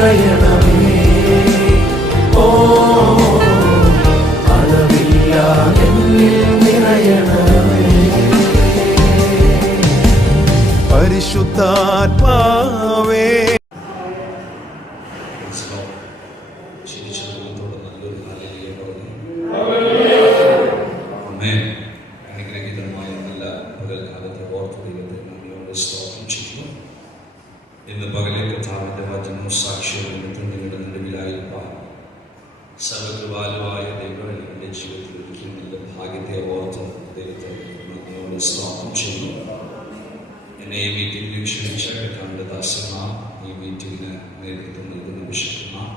നിറയണമേ. ഓ അളവില്ലാതെന്നിൽ നിറയണമേ. പരിശുദ്ധാത്മാവേ ഇന്ന് പകലെ കർത്താവിന്റെ വചനവും സാക്ഷ്യവും നിങ്ങളുടെ നടുവിലായിരിക്കാം. സർവകൃപാലുവായ ദൈവം എൻ്റെ ജീവിതത്തിൽ ഒരിക്കലും നല്ല ഭാഗ്യത്തെ ഓർത്ത് ദൈവത്തെ നന്ദിയോടെ സ്തോത്രം ചെയ്യുന്നു. എന്നെ ഈ മീറ്റിംഗിൽ ക്ഷണിച്ച കർത്താവിന്റെ ദാസന്മാർ, ഈ മീറ്റിംഗിന് നേതൃത്വം നൽകുന്ന ബിഷപ്പുമാർ,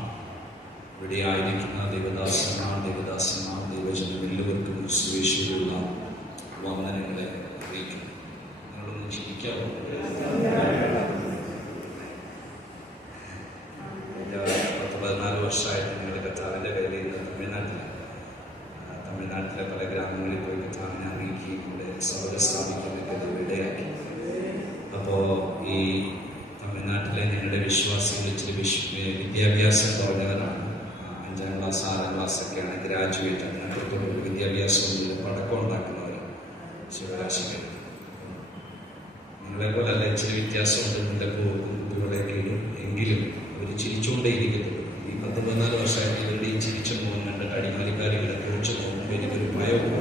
ഇവിടെ ആയിരിക്കുന്ന ദൈവദാസന്മാർ, ദൈവജനം എല്ലാവർക്കും സുവേശിയുള്ള വന്ദനങ്ങളെ അറിയിക്കുന്നു. നിങ്ങളൊന്ന് ജീവിക്കാവോ? 14 വർഷമായിട്ട് നിങ്ങളുടെ കർത്താവിൻ്റെ വേല ഇന്ന് തമിഴ്നാട്ടിലെ പല ഗ്രാമങ്ങളിൽ പോയി കർത്താവിനെ അറിയിക്കുകയും ഇവിടെ സഭ സ്ഥാപിക്കാനൊക്കെ ഇടയാക്കി. അപ്പോൾ ഈ തമിഴ്നാട്ടിലെ ഞങ്ങളുടെ വിശ്വാസികൾ ഇച്ചിരി വിദ്യാഭ്യാസം കുറഞ്ഞവരാണ്. 5ാം ക്ലാസ് 6ാം ക്ലാസ്സൊക്കെയാണ്, ഗ്രാജുവേറ്റ്. അതിനകത്തോട് വിദ്യാഭ്യാസമൊന്നുമില്ല, പടക്കം ഉണ്ടാക്കുന്നവരാണ് ശിവരാശികൾ. നിങ്ങളെ പോലെ അല്ല, ഇച്ചിരി വ്യത്യാസമുണ്ട് നിങ്ങളുടെ കുട്ടികളെയൊക്കെ എങ്കിലും അവർ ചിരിച്ചുകൊണ്ടേയിരിക്കുന്നു. ഈ 14 വർഷമായിട്ട് ഇവരുടെ ഈ ചിരിച്ച മുഖം കണ്ട് അടിമാലിക്കാരികളെ കുറിച്ച് നോക്കുമ്പോൾ എനിക്കൊരു ഭയവും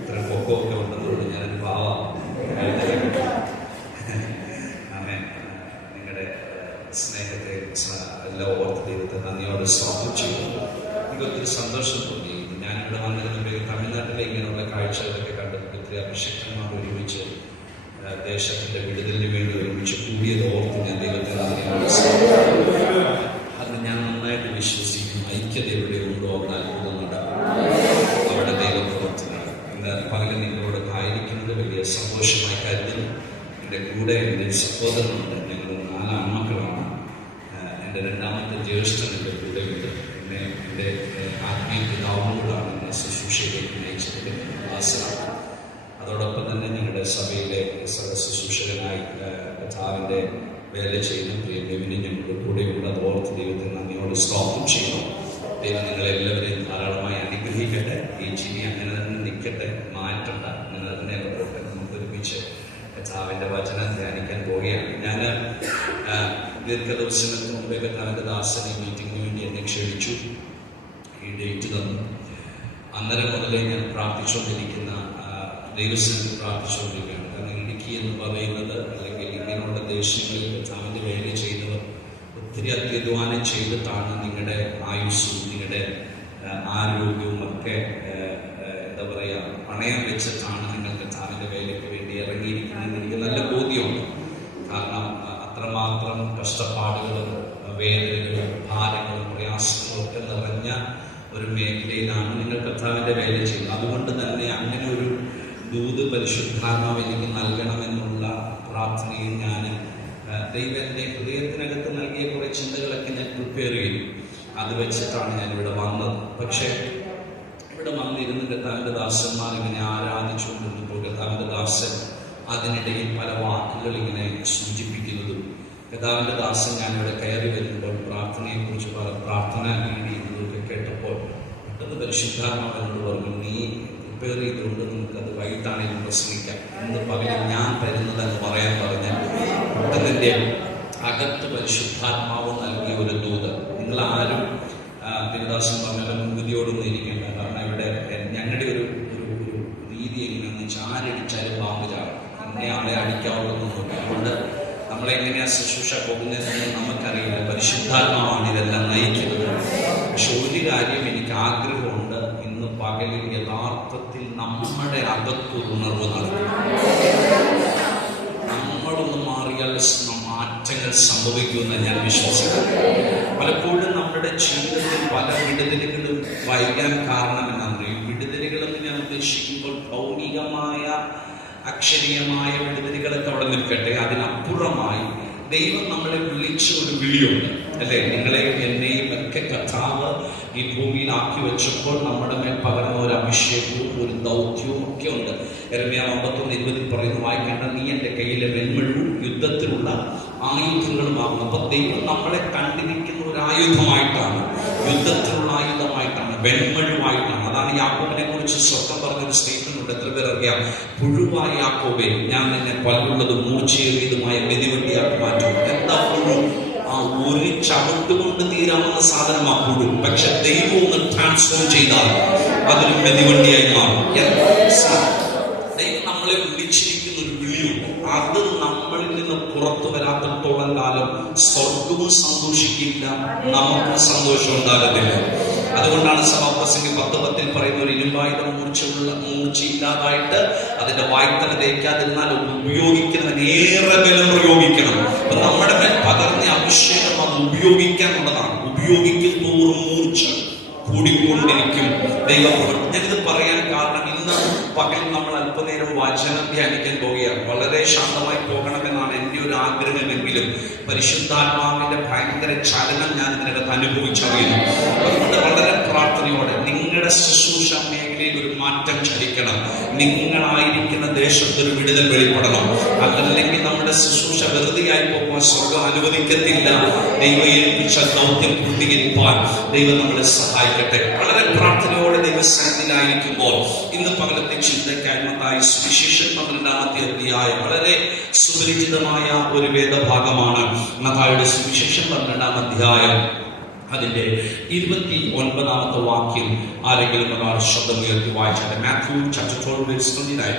ഇത്ര പൊക്കമൊക്കെ ഉണ്ടെന്നുള്ളത് ഞാനൊരു പാവം. ആമേൻ. നിങ്ങളുടെ സ്നേഹത്തെ എല്ലാം ഓർത്ത് ദൈവത്തെ നന്ദിയോടെ സ്വാഗതം ചെയ്യുന്നു. എനിക്ക് ഒത്തിരി സന്തോഷം തോന്നി. ഞാനിവിടെ വന്നതിന് തമിഴ്നാട്ടിലെ ഇങ്ങനെയുള്ള കാഴ്ചകളൊക്കെ കണ്ടപ്പോൾ ഒത്തിരി അഭിഷക്തന്മാർ ഒരുമിച്ച് ദേശത്തിന്റെ വിടുതലിന് വേണ്ടി ഒരുമിച്ച് കൂടിയത് ഓർത്ത് ഞാൻ ദൈവത്തെ നന്ദിയോടെ അത് ഞാൻ നന്നായിട്ട് വിശ്വസിക്കുന്നു. ഐക്യത എവിടെ ഉണ്ടോ അവിടെ അത്ഭുതം നടക്കും, അവിടെ ദൈവം പ്രവർത്തിക്കണം. ഇന്ന് പകരം നിങ്ങളോട് ആയിരിക്കുന്നത് വലിയ സന്തോഷമായി കരുതുന്നു. എൻ്റെ കൂടെ എൻ്റെ സഹോദരനുണ്ട്. ഞങ്ങൾ 4 ആൺമക്കളാണ്. എൻ്റെ 2ാമത്തെ ജ്യേഷ്ഠൻ എൻ്റെ കൂടെ ഉണ്ട്. പിന്നെ എൻ്റെ ആത്മീയ പിതാവിനോടാണ് എന്നെ ശുശ്രൂഷയിലേക്ക് നയിച്ചതിൻ്റെ ആശ്രമം. അതോടൊപ്പം തന്നെ ഞങ്ങളുടെ സഭയിലെ ശുശ്രൂഷകനായി കർത്താവിൻ്റെ വേല ചെയ്യുന്ന പ്രിയ ബെവിനെ ഞങ്ങളുടെ കൂടെയുള്ള ഓർത്ത് ദൈവത്തെ നന്ദിയോട് സ്തോത്രം ചെയ്യുന്നു. ദൈവം നിങ്ങളെല്ലാവരെയും ധാരാളമായി അനുഗ്രഹിക്കട്ടെ. ഈ ചിരി അങ്ങനെ തന്നെ നിൽക്കട്ടെ, മാറ്റണ്ട, അങ്ങനെ തന്നെ പോട്ടെ. നമുക്ക് ഒരുമിച്ച് കർത്താവിൻ്റെ വചനം ധ്യാനിക്കാൻ പോവുകയാണ്. ഞാൻ ദീർഘദിവസങ്ങൾക്ക് മുമ്പേ കർത്താവിൻ്റെ ദാസൻ ഈ മീറ്റിങ്ങിന് വേണ്ടി എന്നെ ക്ഷണിച്ചു, ഈ ഡേറ്റ് തന്നു. അന്നേരം മുതലേ ഞാൻ പ്രാർത്ഥിച്ചുകൊണ്ടിരിക്കുന്ന ദൈവസ്ഥലത്ത് പ്രാർത്ഥിച്ചുകൊണ്ടിരിക്കുകയാണ്. കാരണം ഇടുക്കി എന്ന് പറയുന്നത്, അല്ലെങ്കിൽ ഇങ്ങനെയുള്ള ദേശങ്ങളിൽ കർത്താവിൻ്റെ വേല ചെയ്യുന്നവർ ഒത്തിരി അത്യധ്വാനം ചെയ്തിട്ടാണ് നിങ്ങളുടെ ആയുസ്സും നിങ്ങളുടെ ആരോഗ്യവും ഒക്കെ എന്താ പറയുക പണയം വെച്ചിട്ടാണ് നിങ്ങൾ കർത്താവിൻ്റെ വേലയ്ക്ക് വേണ്ടി ഇറങ്ങിയിരിക്കുന്നതെന്ന് എനിക്ക് നല്ല ബോധ്യമുണ്ട്. കാരണം അത്രമാത്രം കഷ്ടപ്പാടുകളും വേദനകളും ഭാരങ്ങളും പ്രയാസങ്ങളും ഒക്കെ നിറഞ്ഞ ഒരു മേഖലയിലാണ് നിങ്ങൾ കർത്താവിൻ്റെ വേല ചെയ്യുന്നത്. അതുകൊണ്ട് തന്നെ അങ്ങനെ ഒരു ദൂത് പരിശുദ്ധാത്മാവ് എനിക്ക് നൽകണമെന്നുള്ള പ്രാർത്ഥനയിൽ ഞാൻ ദൈവം എൻ്റെ ഹൃദയത്തിനകത്ത് നൽകിയ കുറേ ചിന്തകളൊക്കെ ഞാൻ പ്രിപ്പയർ ചെയ്തു. അത് വെച്ചിട്ടാണ് ഞാനിവിടെ വന്നത്. പക്ഷേ ഇവിടെ വന്നിരുന്ന് കർത്താവിൻ്റെ ദാസന്മാർ ഇങ്ങനെ ആരാധിച്ചുകൊണ്ടിരുന്നപ്പോൾ കർത്താവിൻ്റെ ദാസൻ അതിനിടയിൽ പല വാക്കുകൾ ഇങ്ങനെ സൂചിപ്പിക്കുന്നതും, കർത്താവിൻ്റെ ദാസൻ ഞാനിവിടെ കയറി വരുമ്പോൾ പ്രാർത്ഥനയെക്കുറിച്ച് പ്രാർത്ഥന ചെയ്യുന്നതൊക്കെ കേട്ടപ്പോൾ പെട്ടെന്ന് പരിശുദ്ധാത്മാവിനോട് പറഞ്ഞു, നീ പ്രിപ്പയർ ചെയ്തുകൊണ്ട് നമുക്കത് വൈകിട്ടാണെങ്കിലും പ്രസംഗിക്കാം, ഇന്ന് പകരം ഞാൻ തരുന്നതെന്ന് പറയാൻ പറഞ്ഞാൽ പെട്ടെന്നെ അകത്ത് പരിശുദ്ധാത്മാവ് നൽകിയ ഒരു ദൂത്. നിങ്ങളാരും തിരുദാസൻ പറഞ്ഞ മുൻകുതിയോടൊന്നും ഇരിക്കേണ്ട. കാരണം ഇവിടെ ഞങ്ങളുടെ ഒരു രീതി എങ്ങനെയാണെന്ന് വെച്ചാൽ ആരടിച്ചാലും പാമ്പ് ചാടും, ഇന്നെ ആളെ അടിക്കാവുന്നതൊന്നും. അതുകൊണ്ട് നമ്മളെങ്ങനെയാ ശുശ്രൂഷ പോകുന്നതെന്ന് നമുക്കറിയില്ല. പരിശുദ്ധാത്മാവാണ് ഇതെല്ലാം നയിക്കുന്നത്. പക്ഷെ ഒരു കാര്യം എനിക്ക് ആഗ്രഹമുണ്ട്, ഇന്ന് പകലിൽ യഥാർത്ഥത്തിൽ നമ്മുടെ അകത്തൊരു ഉണർവ് നടക്കും. നമ്മളൊന്ന് മാറിയാൽ മാറ്റങ്ങൾ സംഭവിക്കുമെന്ന് ഞാൻ വിശ്വസിക്കുന്നു. പലപ്പോഴും നമ്മുടെ ജീവിതത്തിൽ പല വിടുതലുകളും വൈകാൻ കാരണം എന്നാണ്. വിടുതലുകളെന്ന് ഞാൻ ഉദ്ദേശിക്കുമ്പോൾ ഭൗമികമായ അക്ഷരീയമായ വിടുതലുകളൊക്കെ അവിടെ നിൽക്കട്ടെ, അതിനപ്പുറമായി ദൈവം നമ്മളെ വിളിച്ച ഒരു വിളിയുണ്ട്, അല്ലെ? നിങ്ങളെ എന്നെയും ഒക്കെ കർത്താവ് ഈ ഭൂമിയിലാക്കി വെച്ചപ്പോൾ നമ്മുടെ മേൽ പകർന്ന ഒരു അഭിഷേകവും ഒരു ദൗത്യവും ഒക്കെ ഉണ്ട്. യെരമ്യാ 51:20 പറയുന്നു, വായിക്കേണ്ട, നീ എൻ്റെ കയ്യിലെ വെൺമഴുവും യുദ്ധത്തിലുള്ള ആയുധങ്ങളുമാകുന്നു. അപ്പൊ ദൈവം നമ്മളെ കണ്ടിരിക്കുന്ന ഒരു ആയുധമായിട്ടാണ്, യുദ്ധത്തിലുള്ള ആയുധമായിട്ടാണ്, വെൺമഴുവായിട്ടാണ്. അതാണ് യാക്കോബിനെ കുറിച്ച് സ്വന്തം പറഞ്ഞൊരു സ്റ്റേറ്റ്മെന്റ് ഉണ്ട്. എത്ര പേർ അറിയാം? പുഴുവായ യാക്കോബേ, ഞാൻ നിന്നെ പല്ലുള്ളതും മൂർച്ചയേറിയതുമായ മെതിവണ്ടിയാക്കി മാറ്റും. എന്താ പുഴു? ആ ഒരു ചവിട്ടുകൊണ്ട് തീരാവുന്ന സാധനമാ പുഴു. പക്ഷെ ദൈവം ഒന്ന് ട്രാൻസ്ഫോം ചെയ്താൽ അതൊരു മെതിവണ്ടിയായി മാറും. ദൈവം നമ്മളെ വിളിച്ചിരിക്കുന്ന ഒരു വിളിയുണ്ട്. അത് നമ്മളിൽ നിന്ന് പുറത്തു വരാത്തത്തോളം കാലം സ്വർഗവും സന്തോഷിക്കില്ല, നമുക്കും സന്തോഷം ഉണ്ടാകത്തില്ല. അതുകൊണ്ടാണ് സഭാപ്രസംഗി 10:10 പറയുന്ന ഒരു ഇരുമ്പായുധം മൂർച്ചയില്ലാതായിട്ട് അതിന്റെ വായ്ത്തല തേക്കാതിരുന്നാൽ ഉപയോഗിക്കുന്നതിന് ഏറെ ബലം പ്രയോഗിക്കണം. അപ്പൊ നമ്മുടെ മേൽ പകർന്ന അഭിഷേകം അത് ഉപയോഗിക്കാനുള്ളതാണ്. ഉപയോഗിക്കും തോറും മൂർച്ച കൂടിക്കൊണ്ടിരിക്കും ദൈവപ്രവൃത്തി. ഞാനിത് പറയാൻ കാരണം, ഇന്ന് പകൽ നമ്മൾ അല്പനേരം വചനം ധ്യാനിക്കാൻ പോവുകയാണ്. വളരെ ശാന്തമായി പോകണമെന്നാണ് എൻ്റെ ഒരു ആഗ്രഹമെങ്കിലും പരിശുദ്ധാത്മാവിന്റെ ഭയങ്കര ചലനം ഞാൻ ഇതിനകത്ത് അനുഭവിച്ചറിയുന്നു. അതുകൊണ്ട് വളരെ പ്രാർത്ഥനയോടെ നിങ്ങളുടെ ശുശ്രൂഷ മേഖലയിൽ ഒരു മാറ്റം ചലിക്കണം. നിങ്ങളായിരിക്കുന്ന ദേശത്തൊരു വിടുതൽ വെളിപ്പെടണം. അതല്ലെങ്കിൽ നമ്മുടെ ശുശ്രൂഷ വെറുതെയായി പോകുവാൻ സ്വർഗം അനുവദിക്കത്തില്ല. ദൈവം ഏൽപ്പിച്ച ദൗത്യം പൂർത്തീകരിക്കാൻ ദൈവം നമ്മളെ സഹായിക്കട്ടെ. വളരെ പ്രാർത്ഥനയോടെ ദൈവസന്നിധിയിലായിരിക്കുമ്പോൾ ഇന്ന് പകലത്തെ ചിന്തയ്ക്കായി മത്തായി സുവിശേഷം 12-ാമത്തെ അധ്യായം വളരെ സുപരിചിതമായ ഒരു വേദഭാഗമാണ്. മത്തായിയുടെ സുവിശേഷം 12-ാം അധ്യായം അതിന്റെ 29-ാമത്തെ വാക്യം ആരെങ്കിലും ഒരാൾ ശബ്ദമുയർത്തി വായിച്ചാൽ. Mathew chapter 12 verse 29.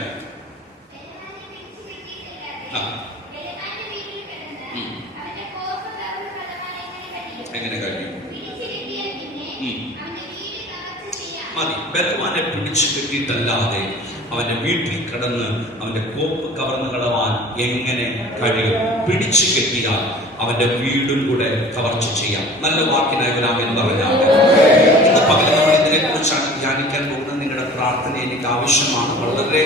എങ്ങനെ കഴിയും? മതി. ബലവാനെ പിടിച്ചു കെട്ടിയിട്ടല്ലാതെ അവന്റെ വീട്ടിൽ കിടന്ന് അവന്റെ കോപ്പ് കവർന്നു കളവാൻ എങ്ങനെ കഴിയും? പിടിച്ചു കെട്ടിയാൽ അവന്റെ വീടും കൂടെ കവർച്ച ചെയ്യാം. നല്ല വാക്കിനായി എന്ന് പറഞ്ഞാൽ ഇന്ന് പകൽ നമ്മൾ ഇതിനെ കുറിച്ചാണ് ധ്യാനിക്കാൻ പോകുന്നത്. നിങ്ങളുടെ പ്രാർത്ഥന എനിക്ക് ആവശ്യമാണ്. വളരെ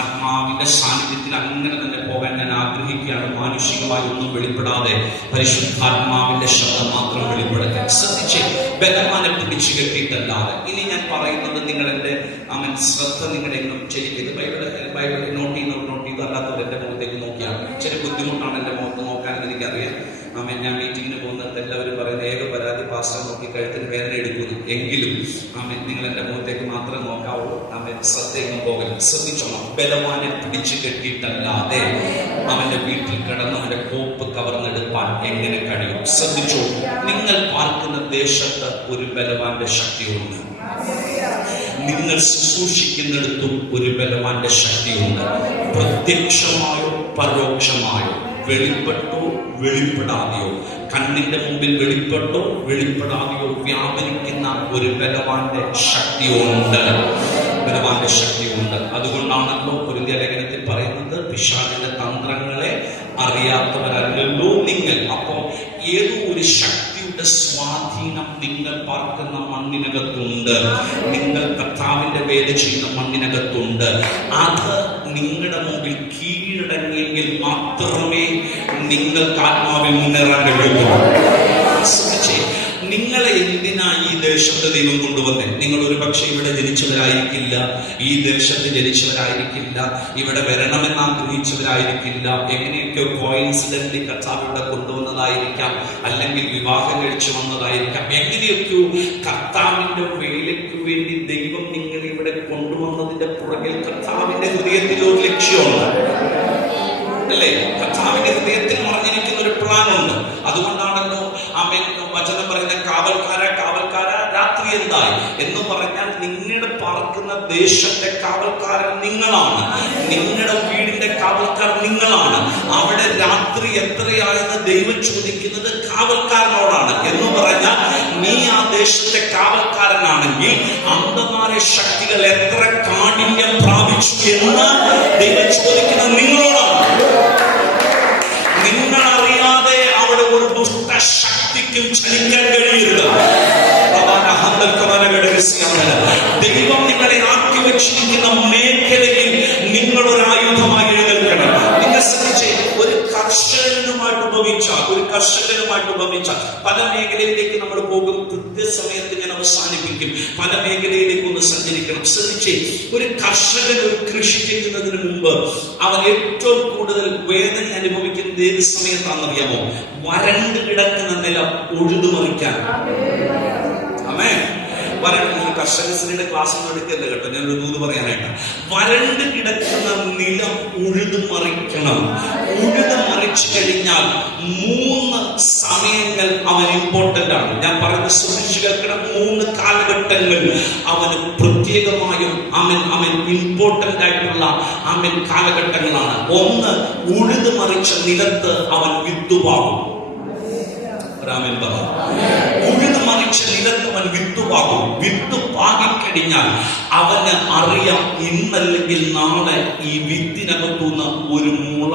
ആത്മാവിന്റെ സാന്നിധ്യത്തിൽ അങ്ങനെ തന്നെ പോകാൻ ഞാൻ ആഗ്രഹിക്കുകയാണ്. മാനുഷികമായി ഒന്നും വെളിപ്പെടാതെ പരിശുദ്ധാത്മാവിന്റെ ശബ്ദം മാത്രം വെളിപ്പെടുത്താൻ ശ്രദ്ധിച്ച്. ബലവാനെ പിടിച്ചു കെട്ടിയിട്ടല്ലാതെ. ഇനി ഞാൻ പറയുന്നത് നിങ്ങൾ എൻ്റെ ശ്രദ്ധ നിങ്ങളുടെ എങ്ങും ചെയ്യിക്കരുത്. ബൈബിൾ നോട്ട് ചെയ്ത് അല്ലാത്തവർ എൻ്റെ മുഖത്തേക്ക് നോക്കിയാൽ ചില ബുദ്ധിമുട്ടാണ് എൻ്റെ മുഖത്ത് നോക്കാൻ എനിക്കറിയാം. ഞാൻ മീറ്റിങ്ങിന് പോകുന്നത് എല്ലാവരും പറയുന്നത് ഏക പരാതി പാസ്റ്റർ നോക്കി കഴുത്തിന് വേദന എടുക്കുന്നു. എങ്കിലും നിങ്ങൾ എൻ്റെ മുഖത്തേക്ക് മാത്രം നോക്കാവൂ. ശ്രദ്ധയെങ്ങും പോകരുത്. ശ്രദ്ധിച്ചോണം. ബലവാനെ പിടിച്ചു കെട്ടിയിട്ടല്ലാതെ അവന്റെ വീട്ടിൽ കിടന്ന് അവന്റെ കോപ്പ് കവർന്നെടുപ്പാൻ എങ്ങനെ കഴിയും? ശ്രദ്ധിച്ചോ. നിങ്ങൾ പാർക്കുന്ന ദേശത്ത് ഒരു ബലവാന്റെ ശക്തിയുണ്ട്. നിങ്ങൾ ശുശ്രൂഷിക്കുന്നിടത്തും ഒരു ബലവാന്റെ ശക്തിയുണ്ട്. പ്രത്യക്ഷമായോ പരോക്ഷമായോ, വെളിപ്പെട്ടോ വെളിപ്പെടാതെയോ, കണ്ണിന്റെ മുമ്പിൽ വെളിപ്പെട്ടോ വെളിപ്പെടാതെയോ വ്യാപരിക്കുന്ന ഒരു ബലവാന്റെ ശക്തിയുണ്ട്. ബലവാന്റെ ശക്തിയുണ്ട്. അതുകൊണ്ടാണല്ലോ കൊരിന്ത്യ ലേഖനത്തിൽ പറയുന്നത്, പിശാചിന്റെ തന്ത്രങ്ങളെ അറിയാത്തവരല്ലല്ലോ നിങ്ങൾ. അപ്പോ ഏതോ ഒരു ശക്തിയുടെ സ്വാധീനം നിങ്ങൾ പാർക്കുന്ന മണ്ണിനകത്തുണ്ട്. നിങ്ങൾ കർത്താവിന്റെ വേല ചെയ്യുന്ന മണ്ണിനകത്തുണ്ട്. അത് നിങ്ങളുടെ മുമ്പിൽ കീഴടങ്ങിയെങ്കിൽ മാത്രമേ നിങ്ങൾക്ക് ആത്മാവിൽ മുന്നേറാൻ കഴിയുള്ളൂ. നിങ്ങളെ എന്തിനാ ഈ ദേശത്ത് ദൈവം കൊണ്ടുവന്നേ? നിങ്ങൾ ഒരു പക്ഷെ ഇവിടെ ജനിച്ചവരായിരിക്കില്ല, ഈ ദേശത്ത് ജനിച്ചവരായിരിക്കില്ല, ഇവിടെ വരണമെന്ന് ആഗ്രഹിച്ചവരായിരിക്കില്ല. എങ്ങനെയൊക്കെയോ കോയിൻസിഡന്റലി കർത്താവ് ഇവിടെ കൊണ്ടുവന്നതായിരിക്കാം, അല്ലെങ്കിൽ വിവാഹം കഴിച്ചു വന്നതായിരിക്കാം. എങ്ങനെയൊക്കെയോ കർത്താവിന്റെ വേലയ്ക്ക് വേണ്ടി ദൈവം നിങ്ങളെ ഇവിടെ കൊണ്ടുവന്നതിന്റെ പുറകിൽ കർത്താവിന്റെ ഹൃദയത്തിൽ ഒരു ലക്ഷ്യമുണ്ട്, അല്ലേ? കർത്താവിന്റെ ഹൃദയത്തിൽ മറിഞ്ഞിരിക്കുന്ന ഒരു പ്ലാനുണ്ട്. അതുകൊണ്ടാണല്ലോ വചനം പറയുന്ന കാവൽക്കാര രാത്രി എന്തായി എന്ന് പറഞ്ഞാൽ നിങ്ങളുടെ പാർക്കുന്ന ദേശത്തെ കാവൽക്കാരൻ നിങ്ങളാണ്. നിങ്ങളുടെ വീടിന്റെ കാവൽക്കാർ നിങ്ങളാണ്. അവിടെ രാത്രി എത്രയായെന്ന് ദൈവം ചോദിക്കുന്നത് കാവൽക്കാരനോടാണ്. എന്ന് പറഞ്ഞാൽ നീ ആ ദേശത്തെ കാവൽക്കാരനാണെങ്കിൽ അന്ധമാരെ ശക്തികൾ എത്ര കാഠിന്യം പ്രാപിച്ചു എന്ന് ദൈവം ചോദിക്കുന്നത് നിങ്ങളോടാണ്. നിങ്ങളറിയാതെ അവിടെ ഒരു ദുഷ്ടശക്തിക്കും ചലിക്കാൻ കഴിയരുത്. ദൈവം നിങ്ങളെ ആക്കി വെച്ചിരിക്കുന്ന മേഖലയിൽ നിങ്ങളൊരു ആയുധമായി എഴുന്നേൽക്കണം. നിങ്ങൾ ശ്രദ്ധിച്ച്, ഒരു കഥ കർഷകനുമായിട്ട് ഉപമിച്ച പല മേഖലയിലേക്ക് നമ്മൾ പോകും. കൃത്യസമയത്ത് ഞാൻ അവസാനിപ്പിക്കും. പല മേഖലയിലേക്ക് ഒന്ന് സഞ്ചരിക്കണം. ശ്രദ്ധിച്ചേ, ഒരു കർഷകൻ ഒരു കൃഷി ചെയ്യുന്നതിന് മുമ്പ് അവൻ ഏറ്റവും കൂടുതൽ വേദന അനുഭവിക്കുന്നത് ഏത് സമയത്താണെന്നറിയാമോ? വരണ്ട് കിടക്കുന്ന നിലം ഉഴുതുമറിക്കാൻ. ആമേൻ. വരണ്ട് കർഷകശ്രീയുടെ ക്ലാസ് ഒന്നും എടുക്കല്ല കേട്ടോ, ഞാൻ ഒരു ദൂത് പറയാനായിട്ട്. വരണ്ട് കിടക്കുന്ന നിലം ഉഴുതുമറിക്കണം. ഉഴുതുമറിച്ചു കഴിഞ്ഞാൽ 3 സമയങ്ങൾ അവൻ ഇമ്പോർട്ടന്റ് ആണ്. ഞാൻ പറയുന്നത് ശ്രദ്ധിച്ചു കേൾക്കണം. 3 കാലഘട്ടങ്ങൾ അവന് പ്രത്യേകമായും അവൻ ഇമ്പോർട്ടന്റ് ആയിട്ടുള്ള കാലഘട്ടങ്ങളാണ്. ഒന്ന്, ഉഴുതുമറിച്ച നിലത്ത് അവൻ വിത്തുപാകും. ഉഴുതുമറിച്ച നിലത്ത് അവൻ വിത്തുപാകും. വിത്ത് പാകിക്കഴിഞ്ഞാൽ അവന് അറിയാം, ഇന്നല്ലെങ്കിൽ നാളെ ഈ വിത്തിനകത്തുനിന്ന് ഒരു മുള,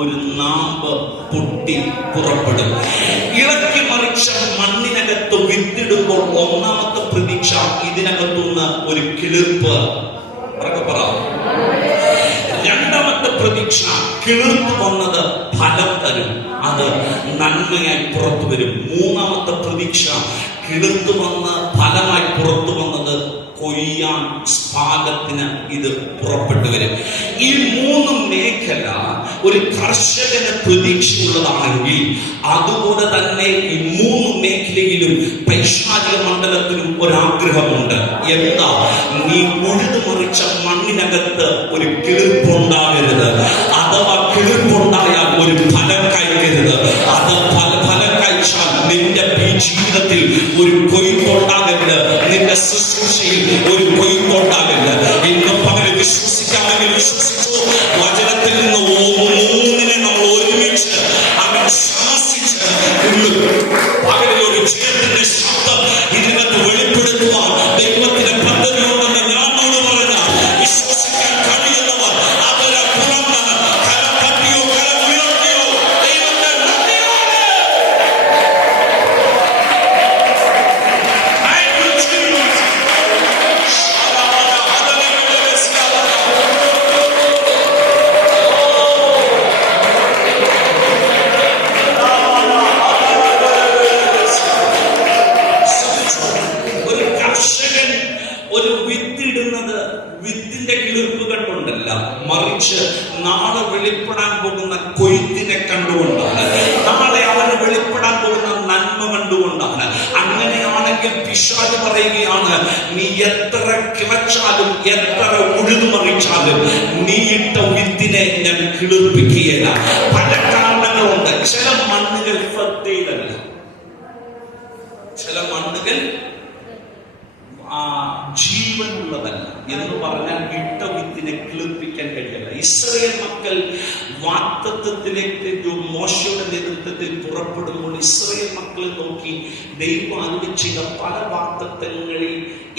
ഒരു നാമ്പ് പൊട്ടി പുറപ്പെടും. ഇളക്കി മറിച്ച മണ്ണിനകത്ത് വിത്തിടുമ്പോൾ ഒന്നാമത്തെ പ്രതീക്ഷ ഇതിനകത്തുനിന്ന് ഒരു കിളിർപ്പ്. പറ. രണ്ടാമത്തെ പ്രതീക്ഷ, കിളിർത്ത് വന്നത് ഫലം തരും, അത് നന്മയായി പുറത്തു വരും. മൂന്നാമത്തെ പ്രതീക്ഷ, കിളിർത്ത് വന്ന് ഫലമായി പുറത്തു വന്നത് കൊയ്യാൻ പാകത്തിന് ഇത് പുറപ്പെട്ടു വരും. ഈ 3 മേഖല ഒരു കർഷകന് പ്രതീക്ഷയുള്ളതാണെങ്കിൽ അതുപോലെ തന്നെ ഈ 3 മേഖലയിലും പൈശാചിക മണ്ഡലത്തിനും ഒരാഗ്രഹമുണ്ട്. എന്താ? നീ ഉഴുതുമറിച്ച മണ്ണിനകത്ത് ഒരു കിളിർപ്പുണ്ടാകരുത്. അഥവാ കിളിർപ്പുണ്ടായാൽ ഒരു ഫലം കഴിക്കരുത്. അത് ഫലം കഴിച്ചാൽ നിന്റെ ജീവിതത്തിൽ ഒരു കൊയ്ത്തുണ്ടാകരുത്. നിന്റെ ശുശ്രൂഷയിൽ ഒരു കൊയ്ത്തുണ്ടാകരുത്. ഇന്ന് പകരം വിശ്വസിക്കാമെങ്കിൽ വിശ്വസിച്ചു. വചനത്തിൽ നിന്ന് 3 നമ്മൾ ഒരുമിച്ച് അവൻ ശാസിച്ച് പകരം ഒരു ജയത്തിന്റെ ശബ്ദം ഇതിനകത്ത് വെളിപ്പെടുത്തുവാൻ ദൈവത്തിന്റെ പദ്ധതിയോടെന്ന് ഞാനോട് പറഞ്ഞ വിശ്വസിക്കാൻ കഴിയുന്നവർ അവരെ പുറന്ന് കരം തട്ടിയോ കരം ഉയർത്തിയോ ദൈവത്തെ വിത്തിന്റെ കിളിർപ്പുകൾ കൊണ്ടല്ല, മറിച്ച് നാളെ വെളിപ്പെടാൻ പോകുന്ന കൊയ്ത്തിനെ കണ്ടുകൊണ്ടാണ്. നാളെ അവന് വെളിപ്പെടാൻ പോകുന്ന നന്മ കണ്ടുകൊണ്ടാണ്. അങ്ങനെയാണെങ്കിൽ പിശാച് പറയുകയാണ്, നീ എത്ര കിളച്ചാലും എത്ര ഉഴുതുമറിച്ചാലും നീ ഇട്ട വിത്തിനെ ഞാൻ കിളിർപ്പിക്കുകയില്ല. പല കാരണങ്ങളുണ്ട്. ചില മണ്ണുകൾ ഫെർട്ടൈലല്ല, ചില മണ്ണുകൾ ജീവനുള്ളതല്ല. എന്ന് പറഞ്ഞാൽ ഇട്ട വിത്തിനെ കിളിർപ്പിക്കാൻ കഴിയില്ല. ഇസ്രായേൽ മക്കൾ വാഗ്ദത്തത്തിലേക്ക് മോശയുടെ നേതൃത്വത്തിൽ പുറപ്പെടുമ്പോൾ ഇസ്രായേൽ മക്കളെ നോക്കി ദൈവം അരുളി ചെയ്ത പല വാഗ്ദത്തങ്ങളിൽ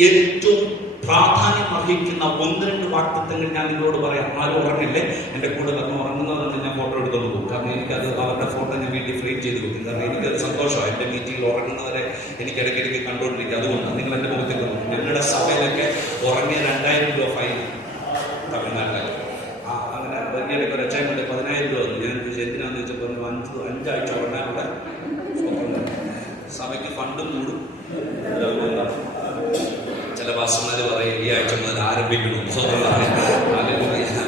ഏറ്റവും പ്രാധാന്യം അർഹിക്കുന്ന 1-2 വാഗ്ദത്തങ്ങൾ ഞാൻ നിങ്ങളോട് പറയാം. ആരും ഉറങ്ങില്ലേ? എന്റെ കൂടെ വന്ന് ഉറങ്ങുന്നതെന്ന് ഞാൻ ഫോട്ടോ എടുത്തോണ്ട് പോകും. കാരണം എനിക്കത് അവരുടെ ഫോട്ടോ ഞാൻ വീട്ടിൽ ഫ്രെയിം ചെയ്ത് കൊടുക്കും. കാരണം എനിക്കത് സന്തോഷമാണ്. എന്റെ മീറ്റിംഗിൽ ഉറങ്ങുന്നവരെ എനിക്ക് ഇടയ്ക്കിടയ്ക്ക് കണ്ടുകൊണ്ടിരിക്കുക. അതുകൊണ്ട് നിങ്ങൾ എന്റെ മുഖത്തിൽ വന്നു. ഞങ്ങളുടെ സഭയിലൊക്കെ ഉറങ്ങിയ 2000 രൂപ ഫൈൻ തമിഴ്നാട്ടിൽ. അങ്ങനെ വലിയൊക്കെ ഒരു അച്ചൈൻമെന്റ് 10000 രൂപ. ഞാൻ എന്തിനാന്ന് വെച്ചപ്പോൾ 5 ആഴ്ച ഉറങ്ങാനുള്ള സഭയ്ക്ക് ഫണ്ടും കൂടും. ചില ഭാഷമാര് പറയും ഈ ആഴ്ച മുതൽ ആരംഭിക്കണം.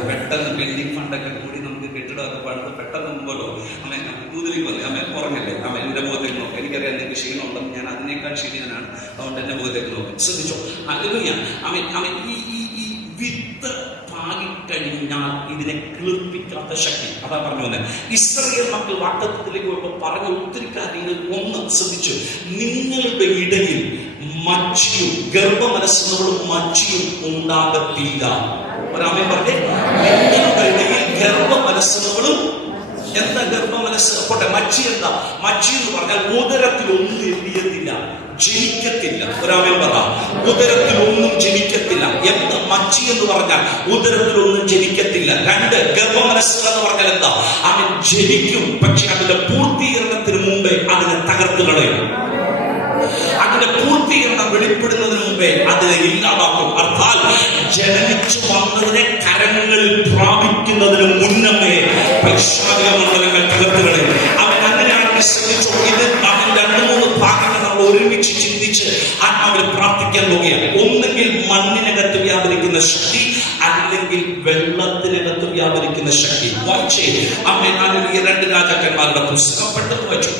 പെട്ടെന്ന് ബിൽഡിംഗ് ഫണ്ടൊക്കെ കൂടി നമുക്ക് കെട്ടിടമൊക്കെ പണിത് പെട്ടെന്ന് മുമ്പോട്ടോ അമ്മ കൂതലി പോലെ അമ്മ ഉറങ്ങില്ലേ? അമ്മ എന്റെ മുഖത്തേക്ക് നോക്കും. എനിക്കറിയാം എന്തെങ്കിലും ക്ഷീണമുണ്ടെന്ന്. ഞാൻ അതിനേക്കാൾ ക്ഷീണിതനാണ്. അതുകൊണ്ട് എന്റെ മുഖത്തേക്ക് നോക്കും. ശ്രദ്ധിച്ചോ? അമ്മ ഈ വിത്ത് പാകിക്കഴിഞ്ഞാൽ ഇതിനെ കിളിർപ്പിക്കാത്ത ശക്തി. അതാ പറഞ്ഞു വന്നത്. ഇസ്രായേൽ മക്കൾ വാഗ്ദത്തത്തിലേക്ക് പോയപ്പോൾ പറഞ്ഞ ഒത്തിരി കാര്യങ്ങൾ ഒന്ന് ശ്രദ്ധിച്ചു. നിങ്ങളുടെ ഇടയിൽ മച്ചിയും ഗർഭമനസ്സുകളും മച്ചിയും ഉണ്ടാകത്തില്ല. ഒരാമൻ പറഞ്ഞേ, നിങ്ങളുടെ ഇടയിൽ ഗർഭമനസ്സുകളും. എന്താ ഗർഭമനസ്സ്? പോട്ടെ, മച്ചി എന്താ? മച്ചി എന്ന് പറഞ്ഞാൽ ഉദരത്തിൽ ഒന്നും എന്തിയത്തില്ല, ജനിക്കത്തില്ല. ഒരാമൻ പറ, ഉദരത്തിൽ ഒന്നും ജനിക്കത്തില്ല. എന്താ മച്ചി എന്ന് പറഞ്ഞാൽ? ഉദരത്തിലൊന്നും ജനിക്കത്തില്ല. 2, ഗർഭമനസ്സ് എന്ന് പറഞ്ഞാൽ എന്താ? അവൻ ജനിക്കും, പക്ഷെ അതിന്റെ പൂർത്തീകരണത്തിന് മുമ്പേ അതിനെ തകർത്ത് കളയും. അതിന്റെ പൂർത്തീകരണം വെളിപ്പെടുന്നതിന് മുമ്പേ അതിനെ ഇല്ലാതാക്കും. അർത്ഥാൽ ജനിച്ചു വന്നതിനെ കരങ്ങളിൽ പ്രാപിക്കുന്നതിന് മുന്നമേ പൈശാചിക മണ്ഡലങ്ങൾ തകർത്തുകളെ. അവൻ അങ്ങനെയാണെങ്കിൽ ശ്രദ്ധിച്ചു. ഇത് അവൻ 2-3 ഭാഗങ്ങൾ നമ്മൾ ഒരുമിച്ച് ചിന്തിച്ച് ആത്മാവിൽ പ്രാർത്ഥിക്കാൻ പോകുകയാണ്. ഒന്നെങ്കിൽ മണ്ണിനകത്ത് വ്യാപരിക്കുന്ന ശക്തി, അല്ലെങ്കിൽ വെള്ളത്തിനകത്ത് വ്യാപരിക്കുന്ന ശക്തി. വായിച്ചേ അമ്മ. 2 രാജാക്കന്മാരുടെ പുസ്തകം പെട്ടെന്ന് വായിച്ചു.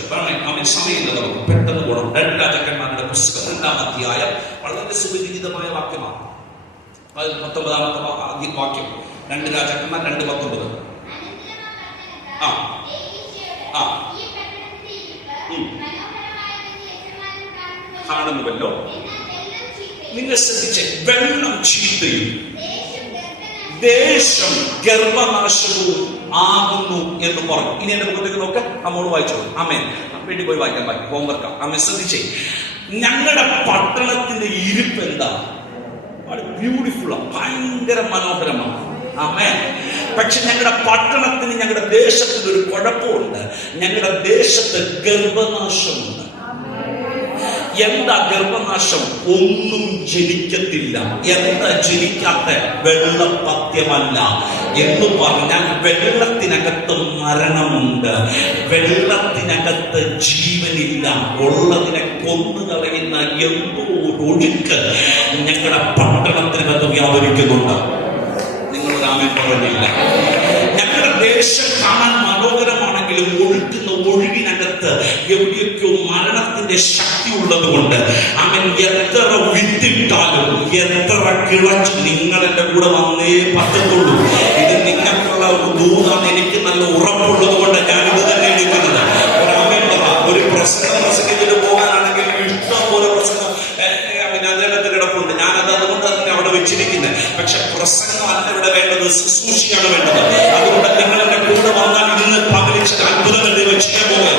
അവൻ സമയമില്ല, നമുക്ക് പെട്ടെന്ന് പോകണം. 2 രാജാക്കന്മാരുടെ പുസ്തകം 2-ാം അധ്യായം. വളരെ സുപരിചിതമായ വാക്യമാണ്. 19-ാമത്തെ വാക്യം. 2 രാജാക്കന്മാർ 2:19. കാണുന്നുവല്ലോ. നിങ്ങൾ ശ്രദ്ധിച്ചേ, വെള്ളം ചീത്തയും ദേശം ഗർഭനാശവും ആകുന്നു എന്ന് പറഞ്ഞു. ഇനി എന്റെ മുഖത്തേക്ക് നോക്കാം, നമ്മോട് വായിച്ചോളൂ. ആമേൻ. വീട്ടിൽ പോയി വായിക്കാൻ ഹോംവർക്കാം. ആമേൻ. ശ്രദ്ധിച്ചേ, ഞങ്ങളുടെ പട്ടണത്തിന്റെ ഇരിപ്പ് എന്താ? ബ്യൂട്ടിഫുള്ളാണ്, ഭയങ്കര മനോഹരമാണ്. ആമേൻ. പക്ഷെ ഞങ്ങളുടെ പട്ടണത്തിന്, ഞങ്ങളുടെ ദേശത്തിന് ഒരു കുഴപ്പമുണ്ട്. ഞങ്ങളുടെ ദേശത്ത് ഗർഭനാശമുണ്ട്. എന്താ ഗർഭനാശം? ഒന്നും ജനിക്കത്തില്ല. എന്താ ജനിക്കാത്ത? വെള്ളപഥ്യമല്ല എന്ന് പറഞ്ഞാൽ വെള്ളത്തിനകത്ത് മരണമുണ്ട്, വെള്ളത്തിനകത്ത് ജീവനില്ല. ഉള്ളതിനെ കൊന്നുകളയുന്ന എന്തോ ഒഴുക്ക് ഞങ്ങളുടെ പട്ടണത്തിനകത്ത് വ്യാപരിക്കുന്നുണ്ട്. നിങ്ങളൊരു ആമേൻ പറഞ്ഞില്ല. ഞങ്ങളുടെ ദേശം കാണാൻ മനോഹരമാണെങ്കിലും ഒഴുക്കുന്ന ഒഴുകിനകത്ത് എവിടെയൊക്കെയോ മരണത്തിന്റെ ശക്തി ഉള്ളത് കൊണ്ട് അവൻ എത്ര വിത്തിട്ടാലും എത്ര കിളച്ച്, നിങ്ങൾ എന്റെ കൂടെ വന്നേ പറ്റത്തുള്ളൂ. ഇത് നിങ്ങൾക്കുള്ള ദൂതാണ്. എനിക്ക് നല്ല ഉറപ്പുള്ളത് കൊണ്ട് ഞാനിത് തന്നെ എടുക്കുന്നത്. ഒരു പ്രസംഗത്തിന് പോകാനാണെങ്കിൽ ഇഷ്ടം പോലെ പ്രസംഗം അതിനകത്ത് കിടപ്പുണ്ട്. ഞാനത് അതുകൊണ്ട് തന്നെ അവിടെ വെച്ചിരിക്കുന്നത്. പക്ഷെ പ്രസംഗം അല്ല ഇവിടെ വേണ്ടത്, ശുശ്രൂഷയാണ് വേണ്ടത്. അതുകൊണ്ട് നിങ്ങൾ എന്റെ കൂടെ വന്നാൽ ഇന്ന് പകലിച്ച അത്ഭുതങ്ങൾ ചെയ്യാൻ പോകുക.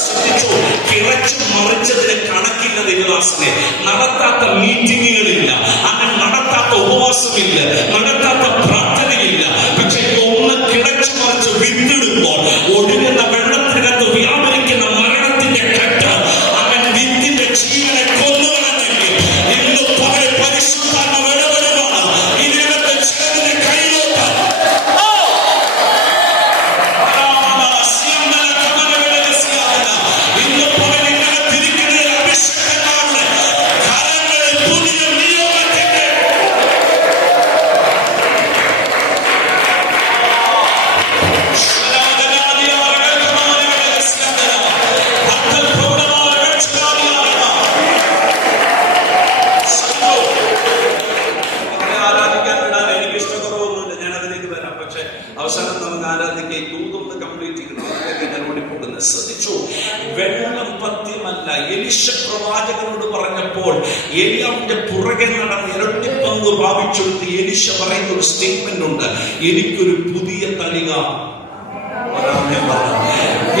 ശ്രദ്ധിച്ചു, കിളച്ചു മറിച്ചതിന് കണക്കില്ല. ദൈവദാസനെ, നടത്താത്ത മീറ്റിങ്ങുകളില്ല, അങ്ങനെ നടത്താത്ത ഉപവാസമില്ല, നടത്താത്ത പ്രാർത്ഥനയില്ല. പക്ഷെ ഒന്ന് കിളച്ചു മറിച്ച് വിത്തിടുമ്പോൾ ഒഴുകുന്ന വെള്ളത്തിനകത്ത് വ്യാപരിക്കുന്ന മരണത്തിന്റെ കെട്ട് അവൻ വിത്തിന്റെ ജീവനെ കൊന്നുകളഞ്ഞെങ്കിൽ ഇന്ന് പകരം പരിശുദ്ധാത്മ ഇടപെടുകയാണ്. ഇതിനകത്ത് ചിലതിന്റെ കൈലോട്ട് ഇന്ന് പകരം തിരിക്കുന്ന അഭിഷേകന്മാരുടെ കരങ്ങളിൽ പുതിയ നിയോഗത്തിന്റെ അവസാനം നമുക്ക് ആരാധിക്കാൻ ദൂതൊന്ന് കംപ്ലീറ്റ് ചെയ്യണം. അതൊക്കെ ഞാൻ ഓടിപ്പോകുന്നത്. ശ്രദ്ധിച്ചു, വെള്ളം പഥ്യമല്ല. എലീശ പ്രവാചകനോട് പറഞ്ഞപ്പോൾ ഏലിയാവിന്റെ പുറകെ നടന്ന് ഇരട്ടിപ്പങ്ക് പ്രാപിച്ചെടുത്ത് എലീശ പറയുന്ന ഒരു സ്റ്റേറ്റ്മെന്റ് ഉണ്ട്. എനിക്കൊരു പുതിയ തളിക,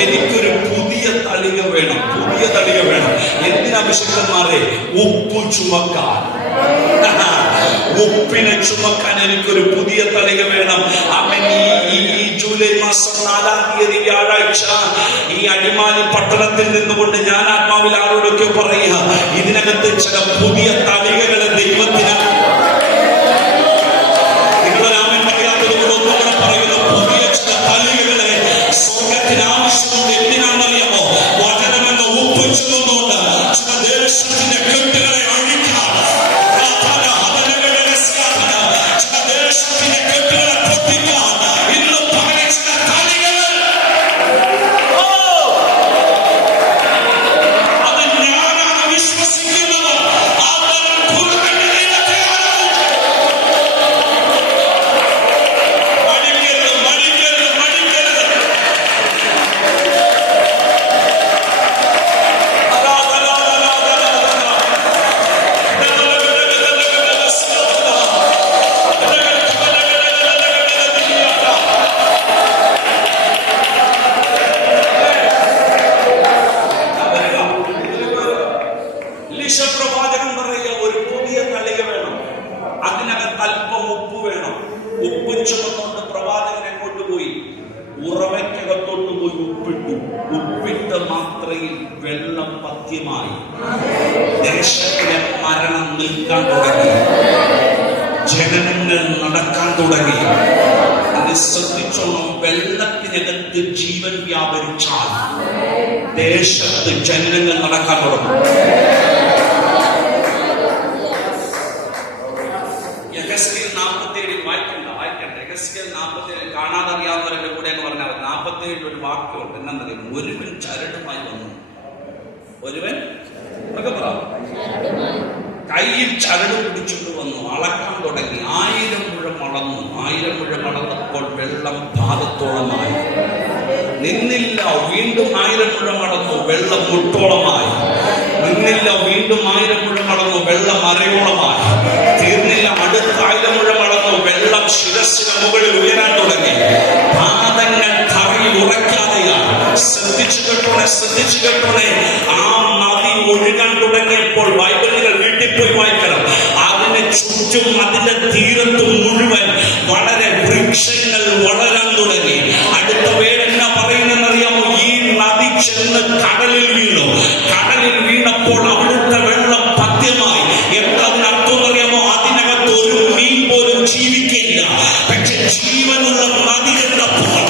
എനിക്കൊരു പുതിയ തളിക വേണം, പുതിയ തളിക വേണം. എന്തിനാ അഭിഷേകന്മാരെ? ഉപ്പ് ചുമക്കാൻ, ഉപ്പിനെ ചുമക്കാൻ എനിക്കൊരു പുതിയ തളിക വേണം. അവൻ ഈ ജൂലൈ മാസം 4-ാം തീയതി വ്യാഴാഴ്ച ഈ അടിമാലി പട്ടണത്തിൽ നിന്നുകൊണ്ട് ഞാൻ ആത്മാവിൽ ആരോടൊക്കെ പറയുക, ഇതിനകത്ത് ചില പുതിയ തളികകളെ ദൈവത്തിന് നിങ്ങളൊരാമൻ പറയാത്തത് കൂടെ ഒന്നുകൂടെ പറയുന്നു. പുതിയ ചില തളികകളെ സ്വർഗത്തിന് ആവശ്യമുണ്ട്. എന്തിനാണെന്നറിയാമോ? വചനമെന്ന ഉപ്പ് ചുമന്നുകൊണ്ട് ചില ദേശത്തിന്റെ കെട്ടുകളെ അഴിക്കാൻ, ദേശത്തിന്റെ കെട്ടുകളെ പൊട്ടിക്കാൻ ഇന്ന് പകരം ചില തളികകൾ അത് ഞാനാണ് വിശ്വസിക്കുന്നത്. പ്രവാചകൻ പറയുക, ഒരു പുതിയ തളിക വേണം, അതിനകത്ത് അല്പം ഉപ്പ് വേണം. ഉപ്പ് ചുമന്നുകൊണ്ട് പ്രവാചകൻ എങ്ങോട്ട് പോയി? ഉറവയ്ക്കകത്തോട്ട് പോയി ഉപ്പിട്ടു. ഉപ്പിട്ട മാത്രയിൽ വെള്ളം പഥ്യമായി. ദേശത്തിലെ മരണം നിൽക്കാൻ തുടങ്ങി. ജനങ്ങൾ നടക്കാൻ തുടങ്ങി. അത് ശ്രദ്ധിച്ചോണം. വെള്ളത്തിനകത്ത് ജീവൻ വ്യാപരിച്ചാൽ ദേശത്ത് ജനങ്ങൾ നടക്കാൻ തുടങ്ങും. യെഹെസ്കേൽ 47 വായിക്കണ്ട. യെഹെസ്കേൽ 47 കാണാതറിയാവുന്നവരുടെ കൂടെ എന്ന് പറഞ്ഞാൽ 47 ഒരു വാക്യമുണ്ട്. എന്നറിയും, ഒരുവൻ ചരടുമായി വന്നു. ഒരുവൻ കയ്യിൽ ചരട് പിടിച്ചുകൊണ്ട് വന്നു, അളക്കാൻ തുടങ്ങി. 1000 മുഴം അളന്നു. 1000 മുഴം അളന്നപ്പോൾ വെള്ളം പാദത്തോളമായി. നിന്നില്ല, വീണ്ടും 1000 മുഴം അളന്നു, വെള്ളം മുട്ടോളമായി. നിന്നില്ല, വീണ്ടും 1000 മുഴം അളന്നു, വെള്ളം അരയോളമായി. തീർന്നില്ല, അടുത്ത 1000 മുഴം അളന്നു, വെള്ളം ശിരസ്സിന് മുകളിൽ ഉയരാൻ തുടങ്ങി. പാദങ്ങൾ തറയിൽ ഉറയ്ക്കാതെയാണ്. ശ്രദ്ധിച്ചു കേട്ടോണേ. ആ നദി ഒഴുകാൻ തുടങ്ങിയപ്പോൾ ബൈബിളുകൾ വീട്ടിൽ പോയി വായിക്കണം. അതിന് ചുറ്റും അതിന്റെ തീരത്ത് മുഴുവൻ വളരെ വൃക്ഷങ്ങൾ വളരാൻ തുടങ്ങി. അടുത്ത പേരെന്നാ പറയുന്നറിയാമോ? ഈ നദി ചെന്ന് കടലിൽ വീണു. കടലിൽ വീണപ്പോൾ അവിടുത്തെ വെള്ളം പഥ്യമായി. എന്താ അതിനർത്ഥം അറിയാമോ? അതിനകത്ത് ഒരു മീൻ പോലും ജീവിക്കില്ല. പക്ഷെ ജീവനുള്ള നദി എന്നപ്പോൾ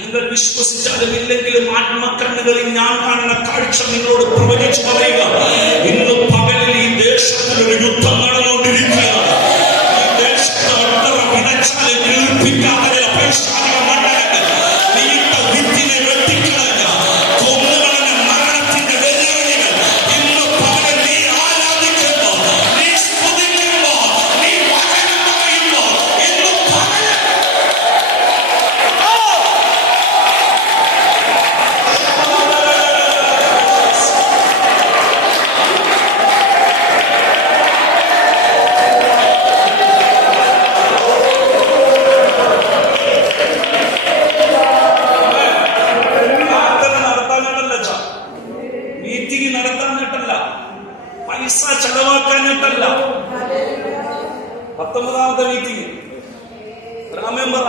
നിങ്ങൾ വിശ്വസിച്ചാലും ഇല്ലെങ്കിലും ആത്മകണ്ണുകളിൽ ഞാൻ കാണുന്ന കാഴ്ച നിങ്ങളോട് പ്രവചിച്ചു പറയുക. ഇന്ന് പകലിൽ ഈ ദേശത്തിൽ ഒരു യുദ്ധം നടന്നുകൊണ്ടിരിക്കുകയാണ്. ഈ ദേശത്ത് വിതച്ചാലും കേൾപ്പിക്കാതെ പൈശാചിക മണ്ഡലങ്ങൾ നീട്ട വിത്തിനെ വെട്ടിക്കളഞ്ഞ കൊന്നുകളഞ്ഞ മരണത്തിന്റെ വെല്ലുവിളികൾ ഇന്ന് പകൽ നീ ആരാധിക്കുമ്പോ, നീ സ്തുതിക്കുമ്പോ, നീ വചനം പറയുമ്പോ ഇന്ന് പകൽ നടത്താനിട്ടല്ല, പൈസ ചെലവാക്കാനിട്ടല്ല. 19ാമത്തെ മീറ്റിംഗ് പറ.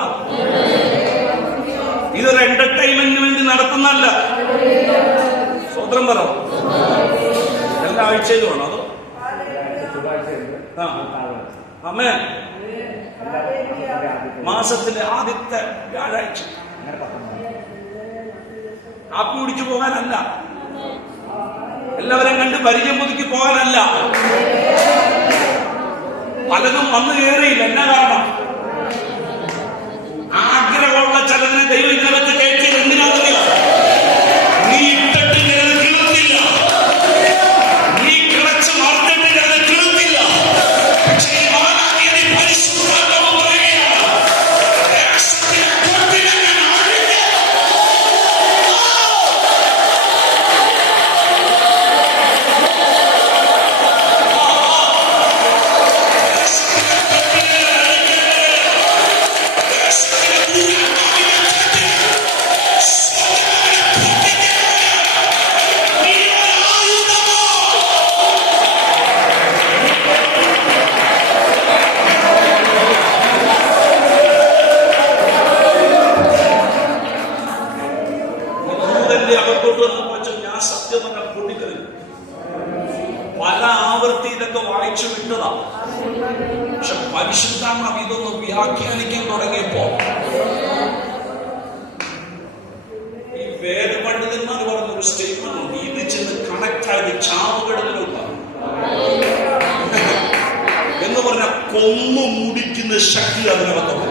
ഇതൊരു എന്റർടൈൻമെന്റിന് വേണ്ടി നടത്തുന്നല്ല. സ്വതന്ത്രം പറ. എല്ലാ ആഴ്ചയിലും ആണോ അതോ? ആമേൻ. മാസത്തിലെ ആദ്യത്തെ വ്യാഴാഴ്ച. കാപ്പി കുടിച്ചു പോകാനല്ല, എല്ലാവരെയും കണ്ട് പരിചയം പുതുക്കി പോകാനല്ല. പലതും വന്നു കയറിയില്ല. എന്നാ കാരണം? ആഗ്രഹമുള്ള ചിലതിനെ ദൈവം ഇതിനകത്ത് കയറ്റിയത് എന്തിനാണെന്നറിയോ? നീ ഇട്ടിട്ട് ചിലത് കിളുത്തില്ല, നീ കിളച്ച് മറന്നിട്ട് ചിലത് കിളുത്തില്ല. പക്ഷേ പരിശുദ്ധാത്മാവ് പറയുകയാണ്, ദേശത്തിലെ കൊട്ടിനെ ഞാൻ അഴിഞ്ഞ് പല ആവർത്തി ഇതൊക്കെ വായിച്ചു വിട്ടതാ. പക്ഷെ പരിശുദ്ധാത്മാവ് ഇതൊന്ന് വ്യാഖ്യാനിക്കാൻ തുടങ്ങിയപ്പോ ഈ വേദപണ്ഡിതന്മാർ പറഞ്ഞൊരു സ്റ്റേറ്റ്മെന്റ് ഉണ്ട്. ഇത് ചെന്ന് കണക്ട് ആയത് ചാവുകടലിലോട്ടാണ് എന്ന് പറഞ്ഞ കൊന്നു മുടിക്കുന്ന ശക്തി അതിനകത്തുണ്ട്.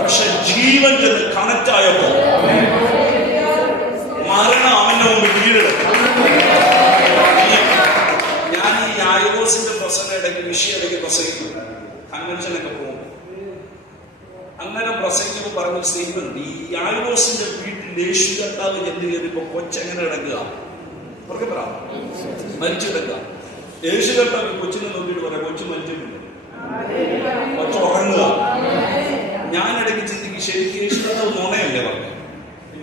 പക്ഷെ ജീവൻ ചെന്ന് കണക്ട് ആയപ്പോ മരണം അവന്റെ മുമ്പ് കീഴടക്കും. ഞാൻ ഈ യായിറോസിന്റെ പ്രസംഗം ഇടയ്ക്ക് വിഷയം ഇടയ്ക്ക് പ്രസംഗിക്കും, കൺവെൻഷനൊക്കെ പോകും. അങ്ങനെ പ്രസംഗിക്കുമ്പോൾ പറഞ്ഞ സ്റ്റേറ്റ്മെന്റ്, ഈ യായിറോസിന്റെ വീട്ടിൽ യേശു കർത്താവ് ചെന്ന് കയറിയപ്പോ കൊച്ചെങ്ങനെ കിടക്കുക, അവർക്ക് പറ മരിച്ചു കിടക്കുക. യേശു കർത്താവ് കൊച്ചിനെ നോക്കിയിട്ട് പറയാം, കൊച്ചു മരിച്ചിട്ടുണ്ട്, കൊച്ചു ഉറങ്ങുക. ഞാനിടയ്ക്ക് ചിന്തിക്കും, ശരിക്കും യേശു കർത്താവ് നുണയല്ലേ പറഞ്ഞു?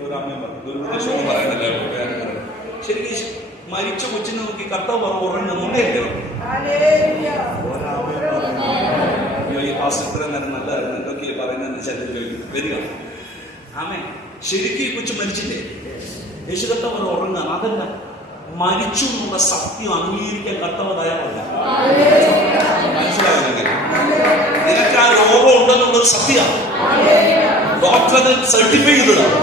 ഒരു അമ്മയും പറഞ്ഞു, ഒരു ദേശവും പറയണല്ലോ, ശരിക്കും മരിച്ച കൊച്ചിനെ നോക്കി കർത്താവ് പറഞ്ഞു ഉറങ്ങുക, നുണയല്ലേ പറഞ്ഞു? ഈ പാസ്റ്റർ നേരം നല്ലതായിരുന്നു, എന്തൊക്കെ പറയുന്നതെന്ന് ശരീരം വരിക. ആമേ, ശരിക്കും ഈ കൊച്ചു മരിച്ചില്ലേ? യേശു കർത്താവ് പറഞ്ഞു ഉറങ്ങുക. അതല്ല, മരിച്ചു എന്നുള്ള സത്യം അംഗീകരിക്കാൻ കർത്താവ് തയ്യാറല്ല. മനസ്സിലായെങ്കിൽ നിനക്ക് ആ രോഗം ഉണ്ടെന്നുള്ളത് സത്യമാണ്, ഡോക്ടർ അത് സർട്ടിഫൈ ചെയ്തതാണ്.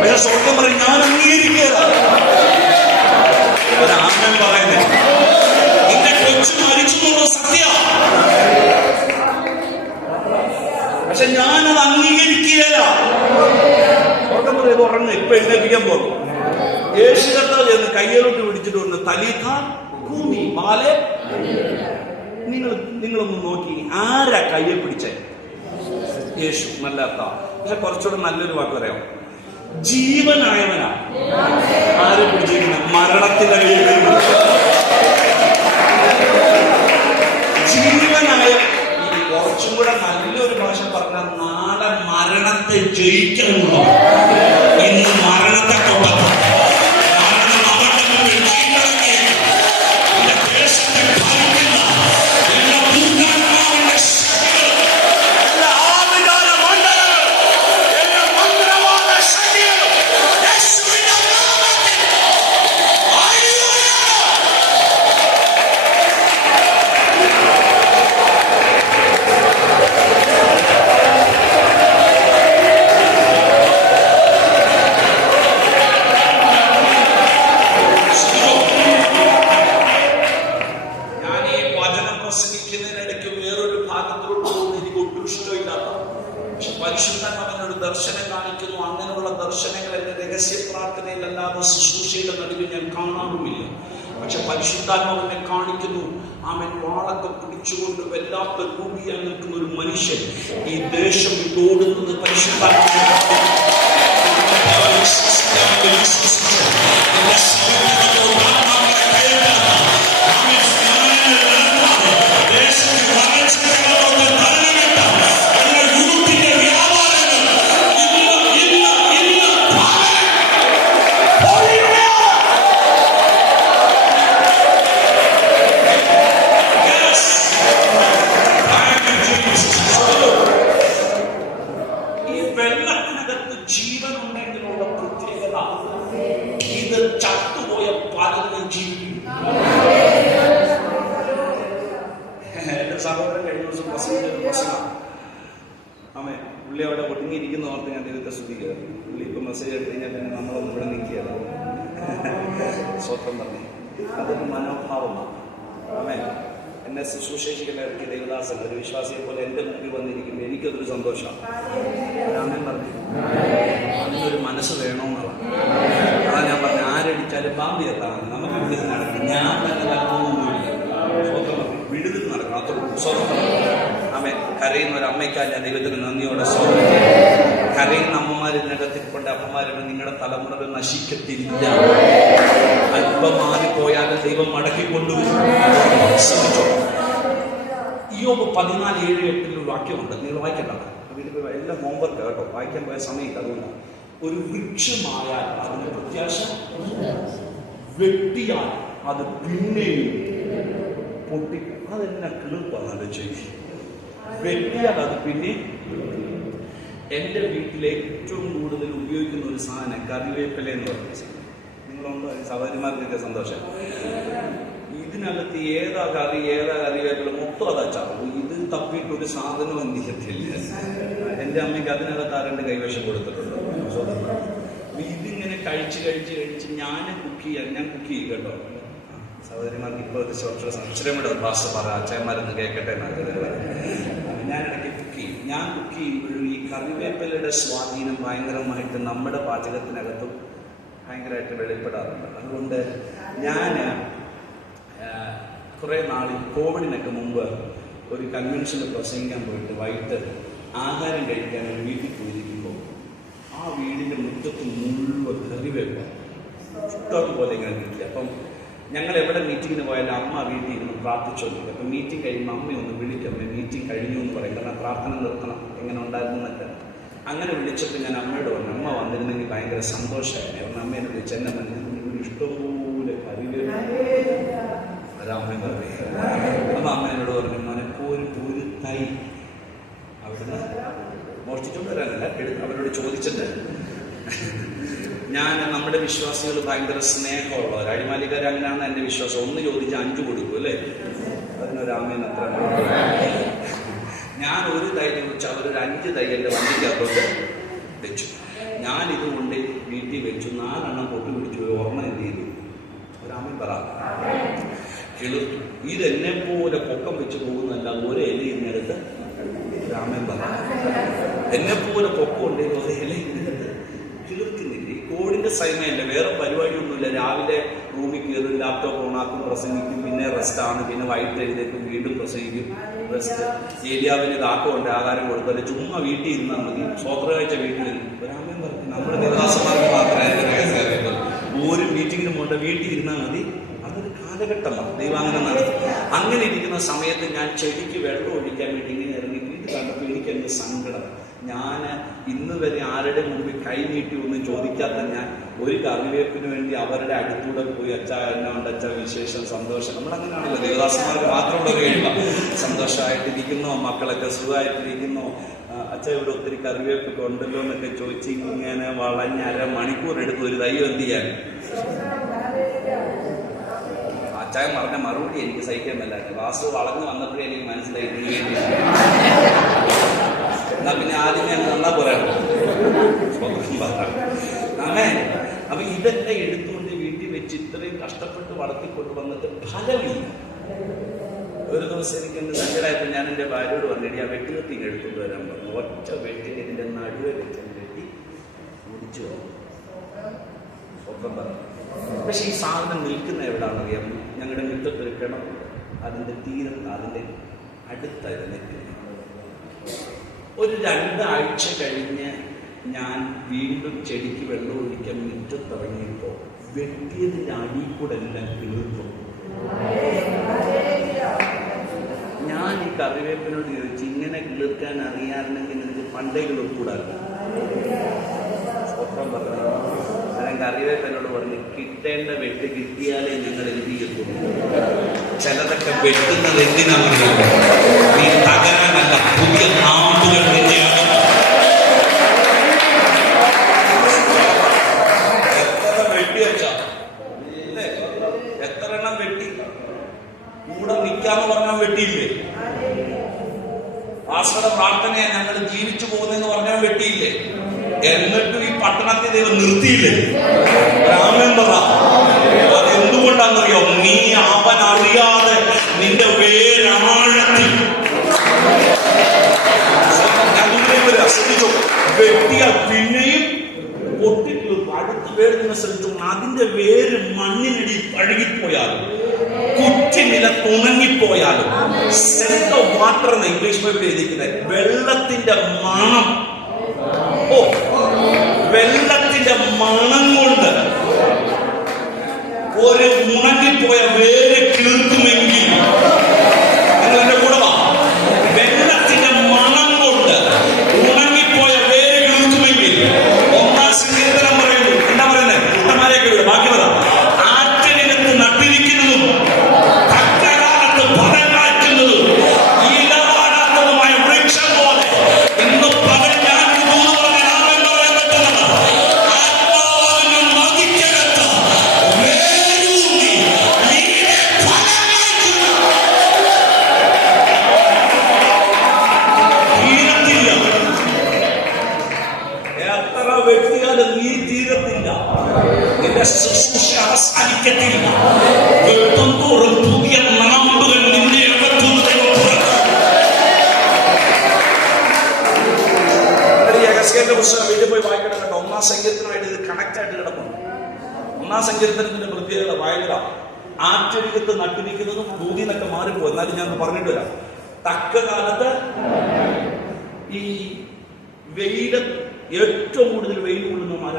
പക്ഷെ സ്വർഗം പറയും ഞാൻ അംഗീകരിക്കുക. ഒരാമൻ പറയുന്നേ, നിന്റെ കൊച്ചു മരിച്ചു എന്നുള്ള സത്യമാണ്, പക്ഷെ ഞാനത് അംഗീകരിക്കുകയല്ല. സ്വർഗം പറയും ഉറങ്ങുക, ഇപ്പൊ എഴുന്നേൽപ്പിക്കാൻ പോകും. യേശു കർത്താവ് ചെന്ന് കയ്യിലോട്ട് പിടിച്ചിട്ട് വന്ന് തലീഥ ഭൂമി ബാലെ. നിങ്ങളൊന്ന് നോക്കി, ആരാ കയ്യെ പിടിച്ചേ? യേശു. നല്ല അർത്ഥ. പക്ഷെ കുറച്ചുകൂടെ നല്ലൊരു വാക്ക് പറയാം, ജീവനായവനാ. ആരെ പിടിച്ചിരിക്കുന്ന? മരണത്തിന്റെ കയ്യിൽ. ജീവനായ. കുറച്ചും കൂടെ നല്ലൊരു ഭാഷ പറഞ്ഞാൽ നാളെ മരണത്തെ ജയിക്കാനുള്ള, ഇന്ന് മരണത്തെ തൊട്ടപ്പോൾ പരിശുദ്ധാത്മാവിനോട് ദർശനം കാണിക്കുന്നു. അങ്ങനെയുള്ള ദർശനങ്ങൾ എന്റെ രഹസ്യ പ്രാർത്ഥനയിലല്ലാതെ ശുശ്രൂഷയുടെ നടുവിൽ ഞാൻ കാണാറുമില്ല. പക്ഷെ പരിശുദ്ധാത്മാവിനെ കാണിക്കുന്നു. അവൻ വാളൊക്കെ പിടിച്ചുകൊണ്ട് വല്ലാത്ത രൂപിയായി നിൽക്കുന്ന ഒരു മനുഷ്യൻ ഈ ദേശം വിട്ടോടുന്നത് പരിശുദ്ധാത്മാവിനെ പുള്ളി അവിടെ ഒടുങ്ങിയിരിക്കുന്ന ഓർത്ത് ഞാൻ ദൈവത്തെ സ്തുതിക്കുക. പുള്ളി ഇപ്പം മെസ്സേജ് എടുത്തു കഴിഞ്ഞാൽ പിന്നെ നമ്മളൊന്നും ഇവിടെ നിൽക്കുകയല്ല. സ്വത്രം പറഞ്ഞു അതൊരു മനോഭാവമാണ്. ആമേ, എന്നെ ശുശ്രൂഷിക്കുന്ന ഇറക്കിയ ദൈവദാസൻ ഒരു വിശ്വാസിയെ പോലെ എൻ്റെ മുമ്പിൽ വന്നിരിക്കുമ്പോൾ എനിക്കതൊരു സന്തോഷമാണ്. ആമേൻ പറഞ്ഞു. അതിനൊരു മനസ്സ് വേണമെന്നുള്ളതാണ്. അതാ ഞാൻ പറഞ്ഞു, ആരടിച്ചാലും പാമ്പ് എത്താണ് നമുക്ക് വിടുതൽ നടക്കണം. ഞാൻ തന്നെ നടക്കുന്നൊന്നുമില്ല. സ്വന്തം വിടുതൽ നടക്കണം, അത്ര സ്വന്തം. ആമേൻ. കരയുന്ന ഒരു അമ്മയ്ക്കാൽ ഞാൻ ദൈവത്തിന് നന്ദിയോടെ സ്വാഗതം. കരയുന്ന അമ്മമാർ ഇതിനകത്തിരിപ്പുണ്ട്. അമ്മമാരുടെ നിങ്ങളുടെ തലമുറകൾ നശിക്കത്തില്ല. അല്പം മാറിപ്പോയാലും ദൈവം മടക്കിക്കൊണ്ടുവരും. ശ്രമിച്ചോ. യോബ് 14:7-8 ഒരു വാക്യമുണ്ട്, നിങ്ങൾ വായിക്കേണ്ടത്. എല്ലാം ഹോംവർക്ക് കേട്ടോ, വായിക്കാൻ പോയ സമയത്ത്. അതുകൊണ്ട് ഒരു വൃക്ഷമായാൽ അതിന് പ്രത്യാശ, വെട്ടിയാൽ അത് പിന്നെയും പൊട്ടി. അതെന്നെ കിളിപ്പാണ് ചെയ്യും. വെട്ടിയാൽ അത് പിന്നെ. എൻ്റെ വീട്ടിൽ ഏറ്റവും കൂടുതൽ ഉപയോഗിക്കുന്ന ഒരു സാധനം കറിവേപ്പില എന്ന് പറഞ്ഞ. നിങ്ങളുണ്ടോ സഹോദരിമാർക്കൊക്കെ സന്തോഷം. ഇതിനകത്ത് ഏതാ കറിവേപ്പില മൊത്തം അതാ ചാവും. ഇത് തപ്പിയിട്ടൊരു സാധനം എന്ത് ചെയ്യത്തില്ല. എൻ്റെ അമ്മയ്ക്ക് അതിനകത്ത് ആരണ്ട് കൈവശം കൊടുത്തിട്ടുണ്ട്. ഇതിങ്ങനെ കഴിച്ച് ഞാൻ കുക്ക് ചെയ്യും കേട്ടോ. സഹോദരിമാർക്ക് ഇപ്പോഴത്തെ സംശയം കൂടെ ഭാഷ പറ, അച്ഛന്മാരൊന്ന് കേൾക്കട്ടെ. ഞാനിടയ്ക്ക് കുക്ക് ചെയ്യും. ഞാൻ കുക്ക് ചെയ്യുമ്പോഴും ഈ കറിവേപ്പിലയുടെ സ്വാധീനം ഭയങ്കരമായിട്ട് നമ്മുടെ പാചകത്തിനകത്തും ഭയങ്കരമായിട്ട് വെളിപ്പെടാറുണ്ട്. അതുകൊണ്ട് ഞാൻ കുറേ നാളിൽ കോവിഡിനൊക്കെ മുമ്പ് ഒരു കൺവെൻഷനിൽ പ്രസംഗിക്കാൻ പോയിട്ട് വൈകിട്ട് ആഹാരം കഴിക്കാൻ ഒരു വീട്ടിൽ പോയിരിക്കുമ്പോൾ ആ വീടിൻ്റെ മുറ്റത്ത് മുഴുവൻ കറിവേപ്പ ഇഷ്ടംപോലെ ഇങ്ങനെ കിട്ടി. അപ്പം ഞങ്ങൾ എവിടെ മീറ്റിങ്ങിന് പോയാലും അമ്മ വീട്ടിൽ ഇരുന്ന് പ്രാർത്ഥിച്ചുകൊണ്ടിരിക്കും. അപ്പം മീറ്റിംഗ് കഴിയുമ്പോൾ അമ്മയൊന്ന് വിളിക്കും, മീറ്റിംഗ് കഴിഞ്ഞു എന്ന് പറയും, കാരണം പ്രാർത്ഥന നിർത്തണം, എങ്ങനെ ഉണ്ടായിരുന്നു എന്നൊക്കെ. അങ്ങനെ വിളിച്ചപ്പോൾ ഞാൻ അമ്മയോട് പറഞ്ഞു, അമ്മ വന്നിരുന്നെങ്കിൽ ഭയങ്കര സന്തോഷമായിരുന്നു. അവരുടെ അമ്മേനെ വിളിച്ച് എന്നെ പറഞ്ഞു, ഇവിടെ ഇഷ്ടംപോലെ കറിവേപ്പ ഒരമ്മയെന്ന് പറയുക. അപ്പം അമ്മ എന്നോട് പറഞ്ഞു, മോനെപ്പോൾ ഒരു തൈ അവിടുന്ന് മോഷ്ടിച്ചുകൊണ്ട് വരാനല്ല, അവരോട് ചോദിച്ചിട്ട്. ഞാൻ നമ്മുടെ വിശ്വാസികൾ ഭയങ്കര സ്നേഹമുള്ളവർ, അടിമാലിക്കാർ അങ്ങനെയാണ് എൻ്റെ വിശ്വാസം. 1 ചോദിച്ചാൽ 5 കൊടുക്കും അല്ലേ? അതിനൊരാമേന് അത്ര. ഞാൻ ഒരു തൈ ചോദിച്ചാൽ അവരൊരു 5 തൈ എൻ്റെ വണ്ടിക്കകത്തോട്ട് വെച്ചു. ഞാനിതുകൊണ്ട് വീട്ടിൽ വെച്ചു, 4 എണ്ണം പൊട്ടി പിടിച്ചു, ഒരെണ്ണം എന്ത് ചെയ്തു? ഒരാമൻ പറ കിളിർത്തു. ഇതെന്നെപ്പോലെ പൊക്കം വെച്ച് പോകുന്നല്ല, ഒരു ഇലയിന്നെടുത്ത് രാമൻ പറ എന്നെപ്പോലെ പൊക്കം ഉണ്ടെങ്കിൽ ഒരു ഇലയിന്നെടുത്ത് കിളിർക്കുന്നില്ല. ഈ കോഡിന്റെ സൈമയല്ല, വേറെ പരിപാടിയൊന്നുമില്ല. രാവിലെ റൂമിൽ കയറും, ലാപ്ടോപ്പ് ഓണാക്കും, പ്രസംഗിക്കും, പിന്നെ റെസ്റ്റാണ്, പിന്നെ വൈകിട്ട് എഴുന്നേക്കും, വീണ്ടും പ്രസംഗിക്കും, റെസ്റ്റ്. ഏരിയാവിന് കാക്കമുണ്ട്, ആഹാരം കൊടുത്താൽ ചുമ്മാ വീട്ടിൽ ഇരുന്നാൽ മതി. സ്വോത്രകാഴ്ച വീട്ടിൽ വരും. രാമൻ പറഞ്ഞു, നമ്മുടെ ദേവദാസന്മാർക്ക് മാത്രമേ ഒരു മീറ്റിങ്ങിനും കൊണ്ട് വീട്ടിൽ ഇരുന്നാൽ മതി. അതൊരു കാലഘട്ടമാണ്. ദൈവം അങ്ങനെ നടത്തും. അങ്ങനെ ഇരിക്കുന്ന സമയത്ത് ഞാൻ ചെടിക്ക് വെള്ളം ഒഴിക്കാൻ വേണ്ടി ഇങ്ങനെ ഇറങ്ങി. ഇത് കണ്ടപ്പോൾ എനിക്ക് എന്ത് സങ്കടം. ഞാൻ ഇന്ന് വരെ ആരുടെ മുമ്പിൽ കൈ നീട്ടി ഒന്നും ചോദിക്കാത്ത ഞാൻ ഒരു കറിവേപ്പിന് വേണ്ടി അവരുടെ അടുത്തൂടെ പോയി, അച്ഛാ എന്നാ ഉണ്ട് അച്ഛാ വിശേഷം, സന്തോഷം. നമ്മളങ്ങനെയാണല്ലോ, ദേവദാസന്മാർക്ക് മാത്രമുള്ള ഒരു കഴിവ. സന്തോഷമായിട്ടിരിക്കുന്നോ, മക്കളൊക്കെ സുഖമായിട്ടിരിക്കുന്നോ, അച്ഛ ഇവിടെ ഒത്തിരി കറിവേപ്പൊക്കെ ഉണ്ടല്ലോ എന്നൊക്കെ ചോദിച്ച് ഇങ്ങനെ വളഞ്ഞ് 1/2 മണിക്കൂർ എടുത്ത് ഒരു തൈ എന്ത് ചെയ്യാൻ. അച്ചായൻ പറഞ്ഞ മറുപടി എനിക്ക് സഹിക്കാൻ പറ്റാതെ വാസ്തു വളർന്ന് വന്നപ്പോഴേ എനിക്ക് മനസ്സിലായി ഇതിന് വേണ്ടി. എന്നാ പിന്നെ ആദ്യമേ നന്നാ പോരാട്ടോ. അപ്പൊ ഇതെല്ലാം എടുത്തുകൊണ്ട് വീട്ടിൽ വെച്ച് ഇത്രയും കഷ്ടപ്പെട്ട് വളർത്തിക്കൊണ്ട് വന്നിട്ട് ഫലമില്ല. ഒരു ദിവസം എനിക്ക് എന്റെ സങ്കടമായപ്പോൾ ഞാൻ എൻ്റെ ഭാര്യയോട് പറഞ്ഞിട്ട് ആ വെട്ടുകത്തി എടുത്തുകൊണ്ട് വരാൻ പറഞ്ഞു. ഒറ്റ വെട്ടിന് ഇതിൻ്റെ നടുവെ വെച്ച് വെട്ടി കുടിച്ചു ഒപ്പം പറഞ്ഞു. പക്ഷെ ഈ സാധനം നിൽക്കുന്ന എവിടാണെന്നറിയാം? ഞങ്ങളുടെ മുറ്റത്തൊരു കിണറുണ്ട്, അതിൻ്റെ തീരത്ത്, അതിൻ്റെ അടുത്തായിരുന്നു നിൽക്കുന്നത്. ഒരു 2 ആഴ്ച കഴിഞ്ഞ് ഞാൻ വീണ്ടും ചെടിക്ക് വെള്ളം ഒഴിക്കാൻ മുറ്റത്തിറങ്ങിയപ്പോൾ വെട്ടിയതിൻ്റെ അടിയിൽ കൂടെ എല്ലാം കിളിർത്തു. ഞാൻ ഈ കറിവേപ്പിനോട് ചോദിച്ചു, ഇങ്ങനെ കിളിർക്കാൻ അറിയാറുണ്ടെങ്കിൽ നിനക്ക് പണ്ടേ കിളിർക്കൂടായിരുന്നു. സ്വപ്നം പറഞ്ഞു. ഞാൻ കറിവേപ്പിനോട് പറഞ്ഞു, കിട്ടേണ്ട വെട്ട് കിട്ടിയാലേ ഞങ്ങൾ എന്ത് ചെയ്യത്തുള്ളൂ. ചിലതൊക്കെ വെട്ടുന്നത് എന്തിനാണെന്നറിയാമോ? നീ തകരാനല്ല, പുതിയ നാമ്പുകൾ തന്നെയാണ്. എത്ര വെട്ടി വെച്ചാ അല്ലേ? എത്ര എണ്ണം വെട്ടി? കൂടെ നിൽക്കാന്ന് പറഞ്ഞാൽ വെട്ടിയില്ലേ? ആശ്രമ പ്രാർത്ഥനയെ ഞങ്ങൾ ജീവിച്ചു പോകുന്നെന്ന് പറഞ്ഞാൽ വെട്ടിയില്ലേ? എന്നിട്ടും ഈ പട്ടണത്തെ ദൈവം നിർത്തിയില്ലേ? രാമൻ പറ. അതെന്തുകൊണ്ടാണെന്നറിയോ? നീ അവൻ അറിയാതെ നിന്റെ വേരാഴത്തിൽ ശ്രദ്ധിച്ചു. വെട്ടിയാൽ പിന്നെയും പൊട്ടിത്തീർക്കും. അടുത്ത വേര് നിങ്ങൾ ശ്രദ്ധിച്ചു. അതിന്റെ വേര് മണ്ണിനടി പഴുകിപ്പോയാലും കുറ്റി നിലത്തുണങ്ങിപ്പോയാലും സെന്റ് ഓഫ് വാട്ടർ എന്ന് ഇംഗ്ലീഷ് ബൈബിളിൽ എഴുതിക്കുന്നത് വെള്ളത്തിന്റെ മണം. വെള്ളത്തിന്റെ മണം കൊണ്ട് ഒരു ഉണങ്ങിപ്പോയ വേര് കിളിർക്കുമെങ്കിൽ നിങ്ങൾ എന്റെ കൂടെ വാ. വെള്ളത്തിന്റെ മണം കൊണ്ട് ഉണങ്ങിപ്പോയ വേര് കിളിർക്കുമെങ്കിൽ 1-ാം സങ്കീർത്തനം പറയുന്നു. എന്താ പറയുന്നത്? കുട്ടന്മാരെയൊക്കെ വിടും. ബാക്കി പറ. ആറ്റനിലത്ത് നട്ടിരിക്കുന്നതും തക്കകാലത്ത് ഫലം കായ്ക്കുന്നതും ഇലവാടാത്തതുമായ വൃക്ഷം പോലെ ഇന്ന് പകൽ ഞാൻ അവസാനിക്കത്തില്ല. വെട്ടുന്തോറും പുതിയ നാമ്പുകൾ നിന്റെ അകത്തുനിന്ന് പുസ്തകം വീട്ടിൽ പോയി വായിക്കണം കേട്ടോ. 1-ാം സങ്കീർത്തനമായിട്ട് ഇത് കണക്ട് ആയിട്ട് കിടക്കുന്നു. 1-ാം സങ്കീർത്തനത്തിന്റെ പ്രത്യേകത വായന ആറ്റരികത്ത് നട്ടിരിക്കുന്നതും ഭൂതിന്നൊക്കെ മാറിപ്പോ. എന്നാലും ഞാൻ പറഞ്ഞിട്ട് വരാം. തക്ക കാലത്ത് ഈ വെയില് ഏറ്റവും കൂടുതൽ വെയിൽ കൊള്ളുന്ന മഴ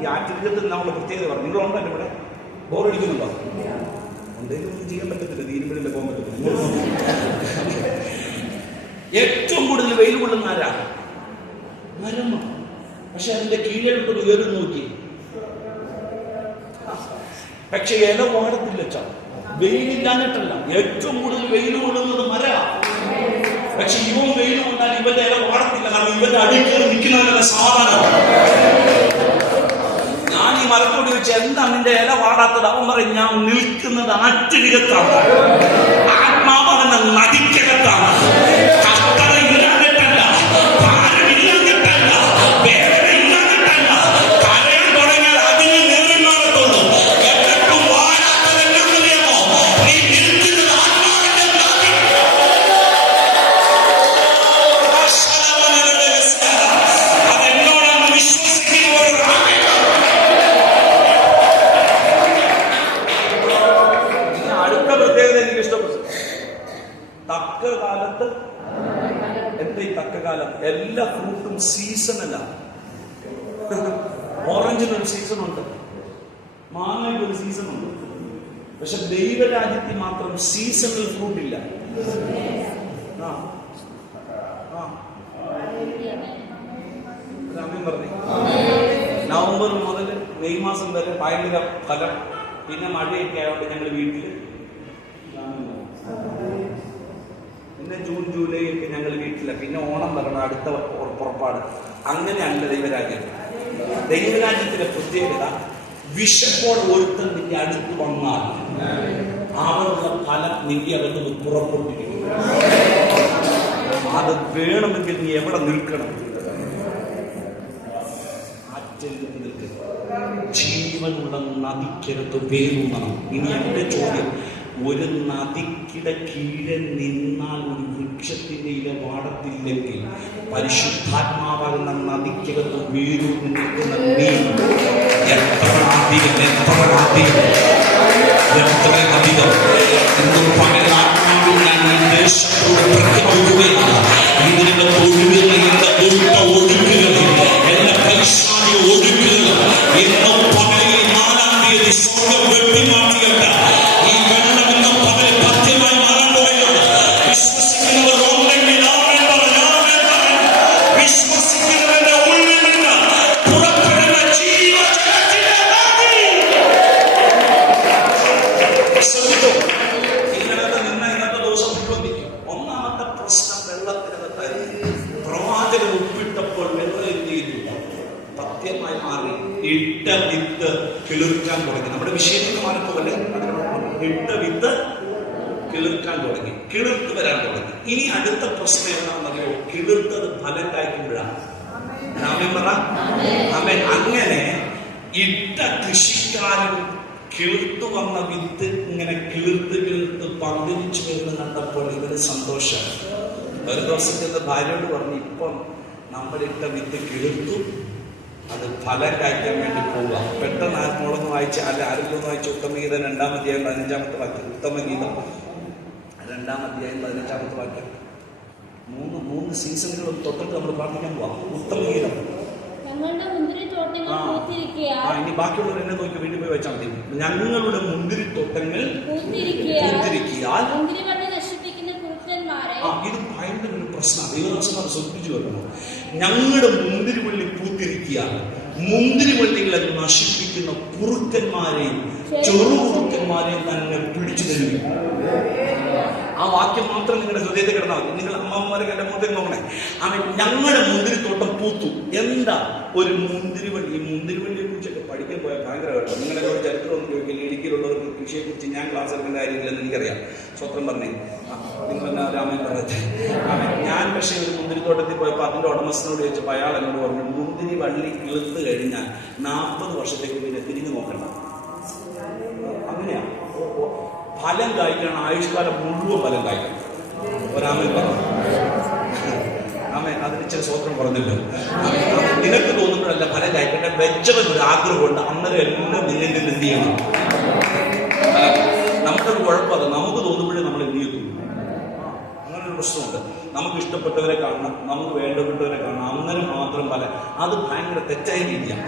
ഈ ആറ്റരികത്തിൽ നമ്മുടെ പ്രത്യേകത പറഞ്ഞു. നിങ്ങളുണ്ടോ എൻ്റെ ഇവിടെ? ബോറടിക്കുന്നുണ്ടോ? എന്തെങ്കിലും ഒന്നും ചെയ്യാൻ പറ്റത്തില്ല, തീരുമ്പോഴല്ലേ പോകാൻ പറ്റത്തില്ല. ഏറ്റവും കൂടുതൽ വെയിൽ കൊള്ളുന്ന ആരാണ്? മരമാണ്. പക്ഷെ അതിന്റെ കീഴിലോട്ട് ഉയർന്നു നോക്കി, പക്ഷെ ഇല വാടത്തില്ല. വെയിലില്ലാഞ്ഞിട്ടല്ല, ഏറ്റവും കൂടുതൽ വെയിൽ കൊള്ളുന്നത് മരമാണ്. പക്ഷെ ഇവൻ വെയിൽ കൊണ്ടാൽ ഇവന്റെ ഇല വാടത്തില്ല. കാരണം ഇവന്റെ അടിക്കൽ നിൽക്കുന്നവരുടെ സമാധാനം. ഞാൻ ഈ മരത്തോട് ചോദിച്ചാൽ എന്താ നിന്റെ ഇല വാടാത്തത്? അവൻ പറയും, ഞാൻ നിൽക്കുന്നത് ആറ്റരികത്താണ്, ആത്മാവെന്ന നദിക്കകത്താണ്. എല്ലാ ഫ്രൂട്ടും സീസണലാണ്. ഓറഞ്ചിനൊരു സീസണുണ്ട്, മാങ്ങയ്ക്കൊരു സീസണുണ്ട്. പക്ഷെ ദൈവരാജ്യത്തിൽ മാത്രം സീസണൽ ഫ്രൂട്ട് ഇല്ല. പറഞ്ഞു നവംബർ മുതൽ മെയ് മാസം വരെ ഭയങ്കര ഫലം. പിന്നെ മഴയൊക്കെ ആയതുകൊണ്ട് ഞങ്ങൾ വീട്ടിൽ, പിന്നെ ജൂൺ ജൂലൈ ഒക്കെ ഞങ്ങൾ വീട്ടില. പിന്നെ ഓണം വരണം, അടുത്ത പുറപ്പാട്. അങ്ങനെയല്ല ദൈവരാജ്യം. ദൈവരാജ്യത്തിന്റെ പ്രത്യേകത, വിശപ്പോടെ ഒരുത്തൻ നിന്റെ അടുത്ത് വന്നാൽ അവനുള്ള ഫലം നിന്റെ അകത്ത് പുറപ്പെട്ടിരിക്കും. അത് വേണമെങ്കിൽ നീ എവിടെ നിൽക്കണം? ജീവനുള്ള നദിക്കകത്ത് വേറുന്നണം. ഇനി എന്റെ ചോദ്യം, ഒരു നദിക്കിടെ കീഴെ നിന്നാൽ ഒരു വൃക്ഷത്തിന്റെ ഇല വാടത്തില്ലെങ്കിൽ പരിശുദ്ധാത്മാവാകുന്ന നദിക്കകത്ത് വേരൂന്നി നിൽക്കുന്ന നീ എത്ര അധികം ഇന്നും പകലാത്മാവിൽ ഞാൻ ഈ ദേശത്തോട് പ്രഖ്യാപിക്കുകയാണ്. ഇതിന്റെ ഒഴുകുന്ന എന്റെ ഒഴുക്കുകൾ, എന്റെ പരിശാലി ഒഴുക്കുകൾ ഇന്നും പകലിൽ 4-ാം തീയതി സ്വർഗ്ഗം വെട്ടിമാറ്റിയിട്ട് ഈ വെള്ളം ഇന്ന് പകലിൽ പഥ്യമായി മാറാൻ തുടങ്ങുന്നു. വിശ്വസിക്കുന്നവർ ഉണ്ടെങ്കിൽ ആമേൻ പറഞ്ഞു. വിശ്വസിക്കുന്നവരുടെ ഉള്ളിൽ നിന്ന് പുറപ്പെടുന്ന ജീവജലത്തിന്റെ നദി. ഇതിനകത്ത് നിന്ന് ഇന്നത്തെ ദിവസം മുഴുവൻ ഒന്നാമത്തെ പ്രശ്നം വെള്ളത്തിനകത്തായിരുന്നു. പ്രവാചകൻ ഉപ്പിട്ടപ്പോൾ വെള്ളം എന്ത് ചെയ്തു? പഥ്യമായി മാറി. ഇട്ട വിത്ത് കിളിർക്കാൻ തുടങ്ങി. നമ്മുടെ വിഷയത്തിൽ മാറിപ്പോലെ ഇട്ട വിത്ത് കിളിർക്കാൻ തുടങ്ങി, കിളിർത്ത് വരാൻ തുടങ്ങി. ഇനി അടുത്ത പ്രശ്നം എന്താണെന്നറിയോ? കിളിർത്തത് ഫലം കായ്ക്കുമ്പോഴാണ്. അങ്ങനെ ഇട്ട കൃഷിക്കാരൻ കിളിർത്തു വന്ന വിത്ത് ഇങ്ങനെ കിളിർത്ത് പന്തിരിച്ചു വരുന്ന കണ്ടപ്പോൾ ഇവര് സന്തോഷം. ഒരു ദിവസത്തെ ഭാര്യയോട് പറഞ്ഞു, ഇപ്പം നമ്മളിട്ട വിത്ത് കിളിർത്തു, അത് ഫലം കായ്ക്കാൻ വേണ്ടി പോവുക. പെട്ടെന്ന് ആത്മോളൊന്ന് വായിച്ച്, അല്ല ആരെങ്കിലും ഒന്ന് വായിച്ച് ഉത്തമഗീതം 2-ാം അധ്യായം 15-ാമത്തെ വാക്യം. ഉത്തമഗീതം 2-ാം അധ്യായം 15-ാമത്തെ വാക്യം. മൂന്ന് സീസണുകളും തൊട്ടിട്ട് നമ്മൾ പ്രാർത്ഥിക്കാൻ പോവാം. ഉത്തമഗീതം. ഇനി ബാക്കിയുള്ളവർ എന്നെ നോക്കി വീട്ടിൽ പോയി വെച്ചാൽ മതി. ഞങ്ങളുടെ മുന്തിരിത്തോട്ടങ്ങൾ പൂത്തിരിക്കിയാൽ. ഇത് ഭയങ്കര ഒരു പ്രശ്നമാണ്. ദൈവദാസന്മാർ ശ്രദ്ധിച്ചു വെക്കണം. ഞങ്ങളുടെ മുന്തിരിവള്ളി പൂത്തിരിക്കിയാൽ മുന്തിരിവള്ളികളെ നശിപ്പിക്കുന്ന കുറുക്കന്മാരെയും ചെറുകുറുക്കന്മാരെയും തന്നെ പിടിച്ചു തരും. ആ വാക്യം മാത്രം നിങ്ങളുടെ ഹൃദയത്തിൽ കിടന്നാൽ മതി. നിങ്ങൾ അമ്മമാരൊക്കെ എന്റെ മുഖത്തേക്ക് നോക്കണേ. ഞങ്ങളുടെ മുന്തിരിത്തോട്ടം പൂത്തു. എന്താ ഒരു മുന്തിരിവള്ളി? ഈ മുന്തിരിവള്ളിയെ കുറിച്ചൊക്കെ പഠിക്കാൻ പോയാൽ ഭയങ്കര കേട്ടോ. നിങ്ങളെ ചരിത്രം ഒന്നും ചോദിക്കില്ല. ഇടുക്കിയിലുള്ളവർക്ക് കൃഷിയെക്കുറിച്ച് ഞാൻ ക്ലാസ് എടുക്കേണ്ട കാര്യമില്ലെന്ന് എനിക്കറിയാം. സ്വത്രം പറഞ്ഞേ, നിങ്ങളെന്നാ രാമൻ പറഞ്ഞത്. ഞാൻ പക്ഷേ ഒരു മുന്തിരിത്തോട്ടത്തിൽ പോയപ്പോൾ അതിന്റെ ഉടമസ്ഥനോട് ചോദിച്ചപ്പോൾ അയാൾ എന്നോട് പറഞ്ഞു, മുന്തിരി വള്ളി കിളുത്ത് കഴിഞ്ഞാൽ 40 വർഷത്തേക്ക് പിന്നെ തിരിഞ്ഞു നോക്കണ്ട. അങ്ങനെയാ ഫലം കായ്ക്കണം. ആയുഷ്കാലം മുഴുവൻ ഫലം കായ്ക്കണം. ഒരാമൻ പറഞ്ഞു. ആമേൻ. അതിന് ചില സ്വതന്ത്രം പറഞ്ഞല്ലോ. നിനക്ക് തോന്നുമ്പോഴല്ല ഫലം കഴിക്കട്ടെ, വെച്ചവൻ ഒരു ആഗ്രഹമുണ്ട്, അന്നേരം എല്ലാം നിന്നിൽ നിന്ന് എന്ത് ചെയ്യണം. നമ്മുടെ ഒരു കുഴപ്പം അത്, നമുക്ക് തോന്നുമ്പോഴേ നമ്മൾ എന്ത് ചെയ്യത്തുള്ളൂ. അങ്ങനെ ഒരു പ്രശ്നമുണ്ട്. നമുക്ക് ഇഷ്ടപ്പെട്ടവരെ കാണണം, നമുക്ക് വേണ്ടപ്പെട്ടവരെ കാണണം, അങ്ങനെ മാത്രം ഫലം. അത് ഭയങ്കര തെറ്റായ രീതിയാണ്.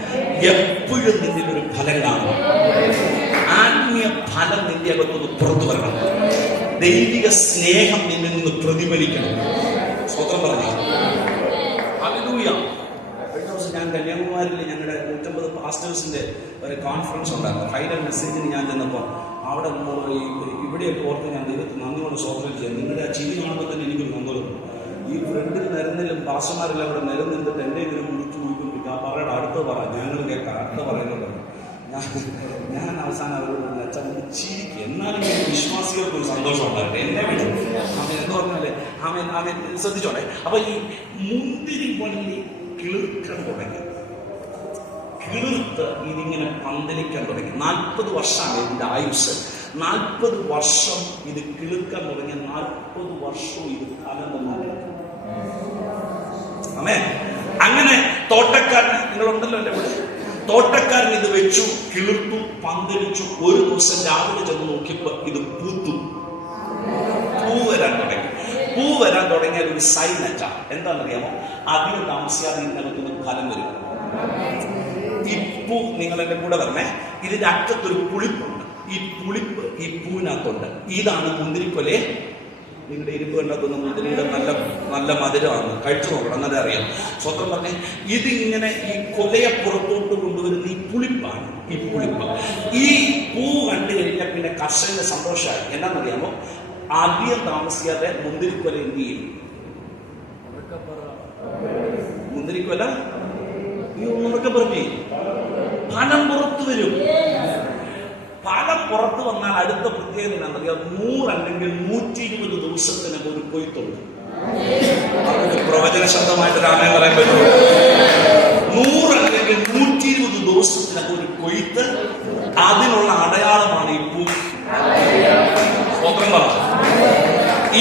എപ്പോഴും നിന്നിൽ ഒരു ഫലം കാണണം. ആത്മീയ ഫലം നിന്റെ അകത്തൊന്ന് പുറത്തു വരണം. ദൈവിക സ്നേഹം നിന്നിൽ നിന്ന് പ്രതിഫലിക്കണം. സ്വതന്ത്രം പറഞ്ഞു. ഹല്ലേലൂയ. കഴിഞ്ഞ ദിവസം ഞാൻ കന്യാകുമാരിയിൽ ഞങ്ങളുടെ 150 പാസ്റ്റേഴ്സിന്റെ ഒരു കോൺഫറൻസ് ഉണ്ടായിരുന്നു. ഫൈനൽ മെസ്സേജിന് ഞാൻ ചെന്നപ്പോൾ അവിടെ ഇവിടെയൊക്കെ ഓർത്ത് ഞാൻ ദൈവത്തിന് നന്ദിയോട് സ്വതന്ത്രം ചെയ്യാം. നിങ്ങളുടെ ആ ചിരി കാണുമ്പോൾ തന്നെ എനിക്കൊരു സന്തോഷമുണ്ട്. ഈ ഫ്രണ്ടിൽ നിരന്നിലും പാസ്റ്റർമാരെല്ലാം അവിടെ നിലനിന്നിട്ട് എൻ്റെ ഇങ്ങനെ കുറിച്ച് നോക്കിക്കൊണ്ടിരിക്കുക. ആ പറയണം, അടുത്ത് പറ, ഞങ്ങൾ കേൾക്കാം, അടുത്ത പറയുന്നുണ്ട്. ഞാൻ അവസാനം അവരോട് വെച്ചാൽ ചിരിക്കുക. എന്നാലും വിശ്വാസികൾക്ക് ഒരു സന്തോഷം ഉണ്ടാകട്ടെ. എന്നെ വിടും അവൻ എന്ന് പറഞ്ഞാലേ അവൻ ശ്രദ്ധിച്ചോട്ടെ. അപ്പൊ ഈ മുന്തിരി വള്ളി കിളിർക്കാൻ തുടങ്ങി, കിളിർത്ത് ഇതിങ്ങനെ പന്തലിക്കാൻ തുടങ്ങി. 40 വർഷമാണ് ഇതിന്റെ ആയുസ്. 40 വർഷം ഇത് കിളിർക്കാൻ തുടങ്ങി. 40 വർഷവും ഇത് കലർന്നുണ്ട്. ആമേൻ. അങ്ങനെ തോട്ടക്കാരൻ, നിങ്ങളുണ്ടല്ലോ എൻ്റെ ഇവിടെ, തോട്ടക്കാരൻ ഇത് വെച്ചു, കിളിർത്തു, പന്തലിച്ചു. ഒരു ദിവസം രാവിലെ ചെന്ന് നോക്കിയപ്പോ ഇത് പൂത്തു, പൂ വരാൻ തുടങ്ങി. പൂ വരാൻ തുടങ്ങിയാൽ ഒരു സൈൻ അറ്റാ എന്താണെന്നറിയാമോ? അധികം താമസിയാതെ ഇതിനകത്തൊന്ന് ഫലം വരും. ഈ പൂ, നിങ്ങൾ എന്റെ കൂടെ വരണേ, ഇതിന്റെ അറ്റത്തൊരു പുളിപ്പുണ്ട്. ഈ പുളിപ്പ് ഈ പൂവിനകത്തുണ്ട്. ഇതാണ് മുന്തിരിക്കൊലെ. നിങ്ങളുടെ ഇരുമ്പ് കണ്ടാക്കുന്ന മുന്തിരിയുടെ നല്ല നല്ല മധുരമാണ്. കഴിച്ചു നോക്കണം, നല്ല അറിയാം. സ്വന്തം പറഞ്ഞേ, ഇതിങ്ങനെ ഈ കൊലയെ പുറത്തോട്ട് കൊണ്ടുവരുന്ന ഈ പുളിപ്പാണ്. ഈ പുളിപ്പ്, ഈ പൂ കണ്ടു കഴിഞ്ഞാൽ പിന്നെ കർഷകന്റെ സന്തോഷമായി. എന്നാന്നറിയാമോ? അധികം താമസിയാതെ മുന്തിരിക്കൊല എന്ത് ചെയ്യും? മുന്തിരിക്കൊല ഒന്നൊക്കെ പറഞ്ഞേ ഫലം പുറത്തു വരും. ഫലം പുറത്തു വന്നാൽ അടുത്ത പ്രത്യേകത എന്താണെന്നറിയാം? 100 അല്ലെങ്കിൽ 120 ദിവസത്തിനൊക്കെ ഒരു കൊയ്ത്തുണ്ട്. പ്രവചന ശബ്ദമായിട്ട് രാമേ പറയാൻ പറ്റുമോ? 100 അല്ലെങ്കിൽ 120 ദിവസത്തിനൊക്കെ ഒരു കൊയ്ത്ത്. അതിനുള്ള അടയാളമാണ് ഈ പൂ.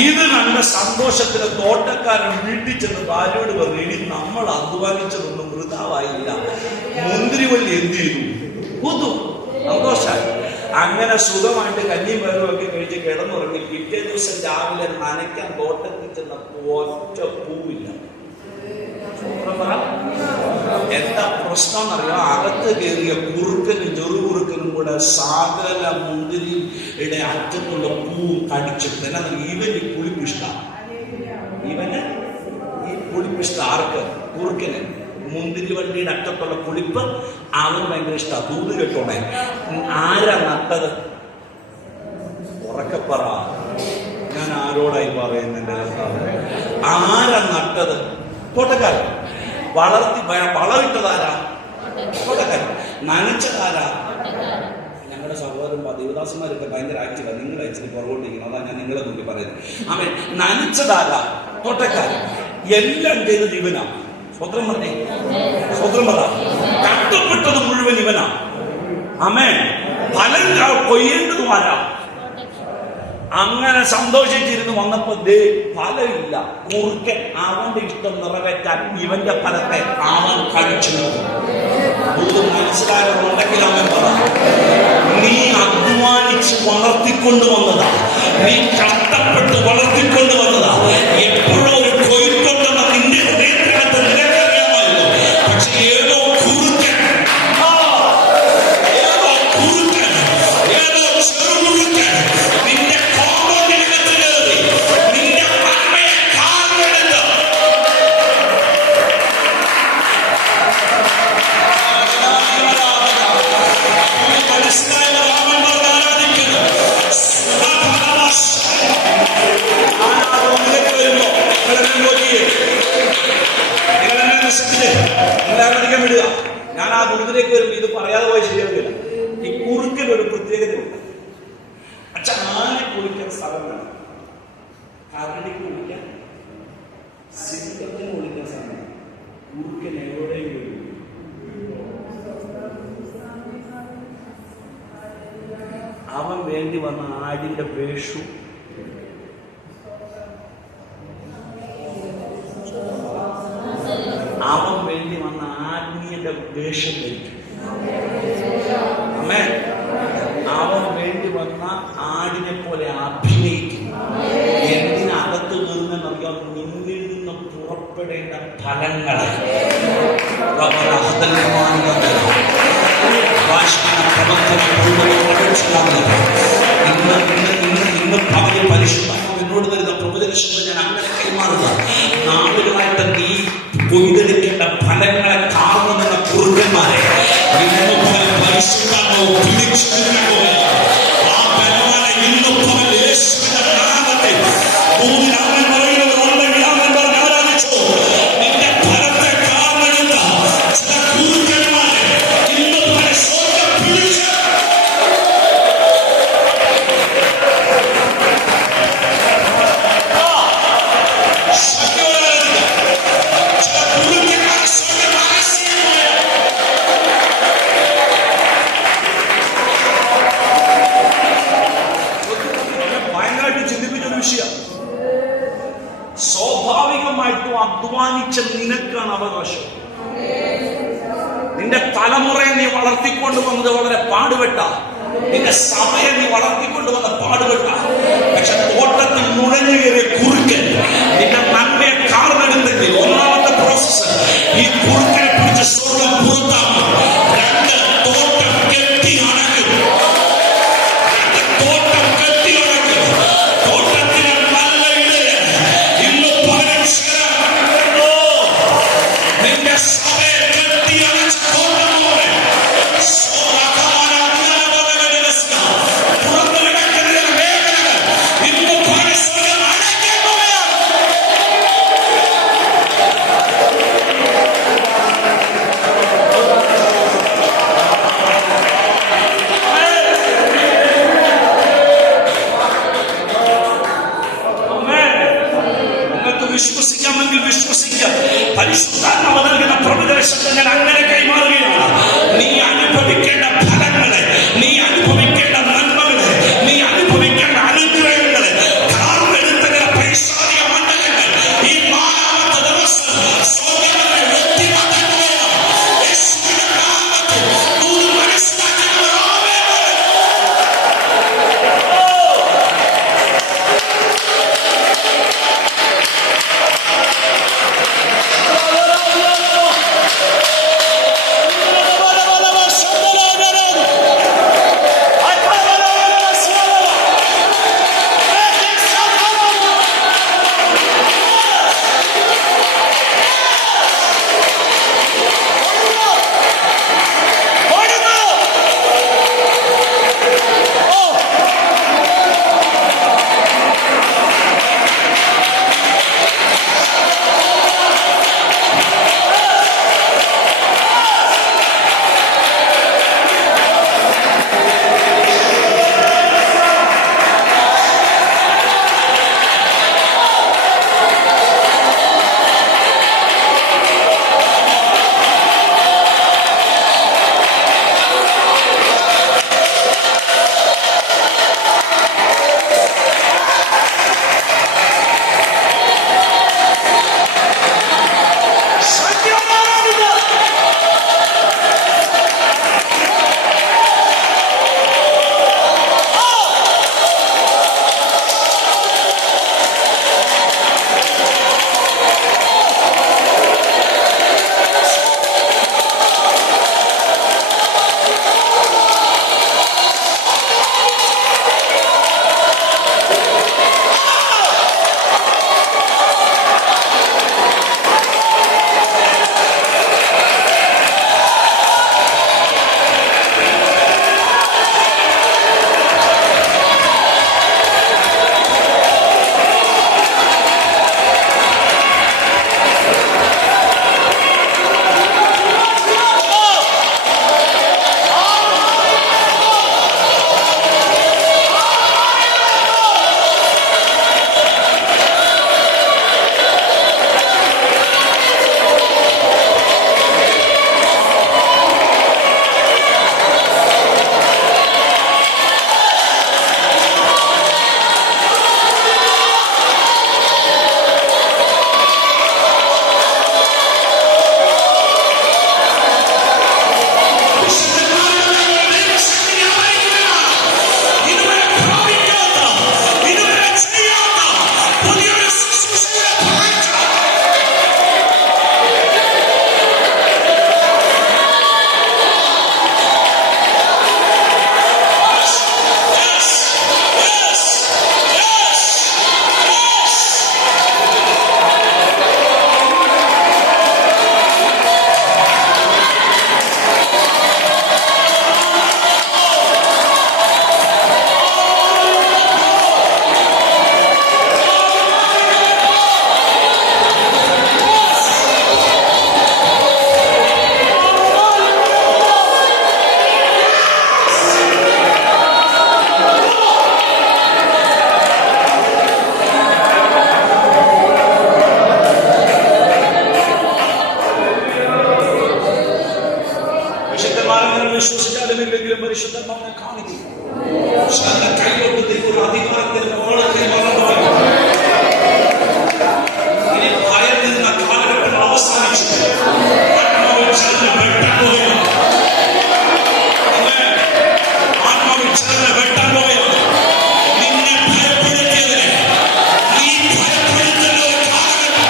ഇത് കണ്ട സന്തോഷത്തിന് തോട്ടക്കാരൻ വീട്ടിൽ ചെന്ന് ഭാര്യയോട് പറഞ്ഞു, ഇനി നമ്മൾ അധ്വാനിച്ചതൊന്നും വൃഥാവായില്ല. മുന്തിരിവള്ളി എന്ത് ചെയ്തു? പൂത്തു. സന്തോഷമായി. അങ്ങനെ സുഖമായിട്ട് കഞ്ഞിയും പയറും ഒക്കെ കഴിച്ച് കിടന്നുറങ്ങി. പിറ്റേ ദിവസം രാവിലെ നനയ്ക്കാൻ തോട്ടത്തിൽ ചെന്നപ്പോൾ ഒറ്റ പൂവില്ല. എന്താ പ്രശ്നം എന്നറിയാം? അകത്ത് കയറിയ കുറുക്കനും ചെറുകുറുക്കനും കൂടെ സകല മുന്തിരിയുടെ അറ്റത്തുള്ള പൂവും കടിച്ചിട്ട്. എന്നാ ഇവന് ഈ പുളിപ്പിഷ്ട, ഇവന് ഈ പുളിപ്പിഷ്ട. ആർക്ക്? കുറുക്കന്. മുന്തിരി വണ്ടിയുടെ അറ്റത്തുള്ള പുളിപ്പ് അവന് ഭയങ്കര ഇഷ്ടമാണ്. ദൂത് കേട്ടോണേ, ആരാ നട്ടത്? ഉറക്കപ്പറ. ഞാൻ ആരോടായി പറയുന്നതിന്റെ ആരാ നട്ടത്? തോട്ടക്കാരൻ. വളമിട്ടതാരാ? തോട്ടക്കാരൻ. നനച്ചതാരാ? ഞങ്ങളുടെ സഹോദരൻ ദേവദാസന്മാരൊക്കെ ഭയങ്കര ആക്റ്റീവാണ്. നിങ്ങൾ അയച്ചിട്ട് പുറകോട്ടിരിക്കണം. അതാ ഞാൻ നിങ്ങളെ നോക്കി പറയുന്നത്. അവൻ നനച്ചതാരാ? തോട്ടക്കാരൻ. എല്ലാം ചെയ്തത് ഇവനാ. സ്വതന്ത്രം പറഞ്ഞേ, സ്വതന്ത്രം പറ. കഷ്ടപ്പെട്ടത് മുഴുവൻ ഇവനാ. ആമേൻ. ഫലം കൊയ്യേണ്ടതും ആരാ? അങ്ങനെ സന്തോഷിച്ചിരുന്ന് വന്നപ്പോ ഫലമില്ല. കുറുക്കൻ അവന്റെ ഇഷ്ടം നിറവേറ്റാൻ ഇവന്റെ ഫലത്തെ അവൻ കഴിച്ചു. മനസ്സിലാകുന്നുണ്ടെങ്കിൽ അവൻ പറ, നീ അധ്വാനിച്ച് വളർത്തിക്കൊണ്ടു വന്നതാ, നീ കഷ്ടപ്പെട്ട് വളർത്തിക്കൊണ്ടു വന്നതാ. എപ്പോഴോ ഒരു കൊയ്ത്തുണ്ടെന്ന് നിന്റെ ഹൃദയത്തിനകത്ത് നിനക്കറിയാമായിരുന്നു. പക്ഷെ ഏതോ കുറുക്കൻ, ഏതോ ചെറുകുറുക്കൻ നിന്റെ കോമ്പൗണ്ടിനകത്ത് കയറി നിന്റെ അമ്മയെ കാലെടുത്ത് മനസ്സിലായ രാമൻ പറഞ്ഞ് ആരാധിക്കുന്നു. നിങ്ങളാരാധിക്കാൻ വിടുക. ഞാൻ ആ ദുരിതത്തിലേക്ക് വരുമ്പോൾ ഇത് പറയാതെ പോയി ശരിയാവില്ല. ഈ കുറുക്കിന് ഒരു പ്രത്യേകതയുണ്ട്. അച്ഛൻ ആനെ കുളിക്കാൻ സ്ഥലം വേണം, കരടിക്ക് കുളിക്കാൻ, സിംഹത്തിന് കുളിക്കാൻ സ്ഥലം, കുറുക്കൻ എവിടെയും വരും. അവൻ വേണ്ടി വന്ന ആടിന്റെ വേഷു അവൻ വേണ്ടി വന്ന ആത്മീയന്റെ വേഷം ധരിക്കും. ആമേൻ. അവൻ വേണ്ടി വന്ന ആടിനെ പോലെ അഭിനയിക്കും. എന്തിനകത്ത് കയറുന്നറിയാം? നിന്നിൽ നിന്ന് പുറപ്പെടേണ്ട ഫലങ്ങളെ ഇന്ന് പകൽ പരിശുദ്ധാത്മാവ് എന്നോട് തരുന്ന പ്രവചനശക്തി ഞാൻ അങ്ങനെ കൈമാറുക. നാളുകളായിട്ട് നീ കൊയ്തെടുക്കേണ്ട ഫലങ്ങളെ കാർന്നു നിന്ന കുറുക്കന്മാരെ ഇന്ന് പകൽ പരിശുദ്ധാത്മാവ് പിടിച്ചു ആ ബലവാനെ ഇന്ന് പകൽ യേശുവിന്റെ നാമത്തിൽ ഭൂമിയിൽ അവൻ പറയുന്നവരുണ്ടെങ്കിൽ അവൻ പറഞ്ഞ് ആരാധിച്ചോ. നിന്റെ ഫലത്തെ കാർന്നെടുത്ത ചില കുറുക്കന്മാരെ ഇന്ന് പകൽ സ്വർഗ്ഗം പിടിച്ച് ഭയങ്കരമായിട്ട് ചിന്തിപ്പിച്ചൊരു വിഷയം. സ്വാഭാവികമായിട്ടും അധ്വാനിച്ച നിനക്കാണ് അവകാശം. നിന്റെ തലമുറയെ നീ വളർത്തിക്കൊണ്ടുവന്നത് വളരെ പാടുപെട്ട, നിന്റെ സഭയെ നീ വളർത്തിക്കൊണ്ടുവന്ന പാടുപെട്ട. പക്ഷെ തോട്ടത്തിൽ നുഴഞ്ഞു കയറിയ കുറുക്കൻ നിന്റെ നന്മയെ കാർന്നെടുത്തെങ്കിൽ ഒന്നാമത്തെ പ്രോസസ് ഈ കുറുക്കനെ പിടിച്ച് സ്വർഗ്ഗം പുറത്താക്കും. രണ്ട്, തോട്ടം കെട്ടി അടക്കും. തോട്ടം കെട്ടി അടക്കും. തോട്ടത്തിന് നല്ല ഇടയിൽ ഇന്ന് പരസ്പരോ നിന്റെ സഭയെ കെട്ടി അടച്ച തോട്ടം പോലെ പുറത്തു കിടക്കുന്ന മേഖലകൾ ഇന്ന് പരസ്പരം അടയ്ക്കാൻ പോവുകയാണ്. നിങ്ങൾക്ക് വിശ്വസിക്കാമെങ്കിൽ വിശ്വസിക്കാം. പരിശുദ്ധാത്മാവ് നൽകുന്ന പ്രവചനശക്തി ഞാൻ അങ്ങനെ കൈമാറുകയാണ്. നീ അനുഭവിക്കേണ്ട ഫലങ്ങളെ, നീ അനുഭവിക്കേണ്ട നന്മകളെ, നീ അനുഭവിക്കേണ്ട അനുഗ്രഹങ്ങളെ കാർന്നെടുത്തങ്ങനെ പൈശാചിക മണ്ഡലങ്ങൾ ഈ 4-ാമത്തെ ദിവസം സ്വർഗ്ഗങ്ങളെ വെട്ടിമാറ്റുകയാണ്. യേശുവിന്റെ നാമത്തിൽ ദൂത് മനസ്സിലാക്കുന്നവർ ആമേൻ പറയൂ. പരിശുദ്ധനെ കാണിക്കും. കൈകൊണ്ട് ദൈവം ഒരു അധികാരത്തിന്റെ മോളെ കൈമാറാൻ തുടങ്ങി. ഇനി ഭയം നിന്ന കാലഘട്ടം അവസാനിച്ചു. ആത്മാവിൽ ചെന്ന് വെട്ടാൻ പോവുകയാണ്. ആത്മാവിൽ ചെന്ന് വെട്ടാൻ പോവുകയാണ്. നിന്നെ ഭയപ്പെടുത്തിയതിനെ നീ ഭയപ്പെടുത്തുന്ന ഒരു കാലഘട്ടം.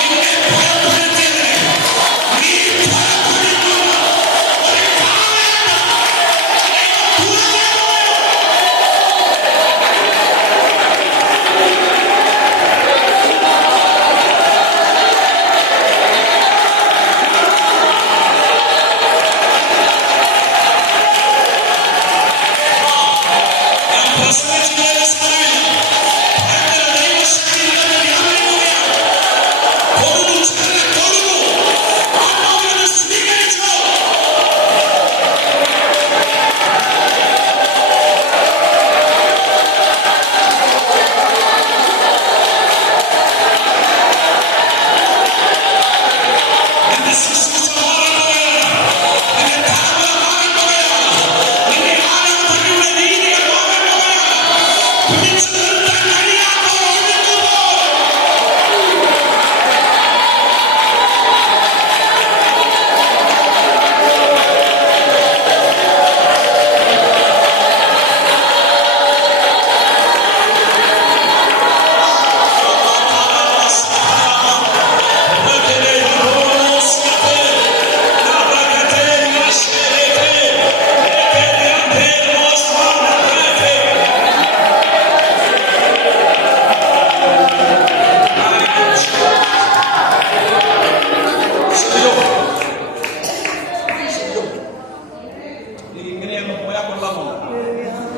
നിന്നെ ഭയപ്പെടുത്തിയതിനെ നീ ഭയപ്പെടുത്തുന്ന ഒരു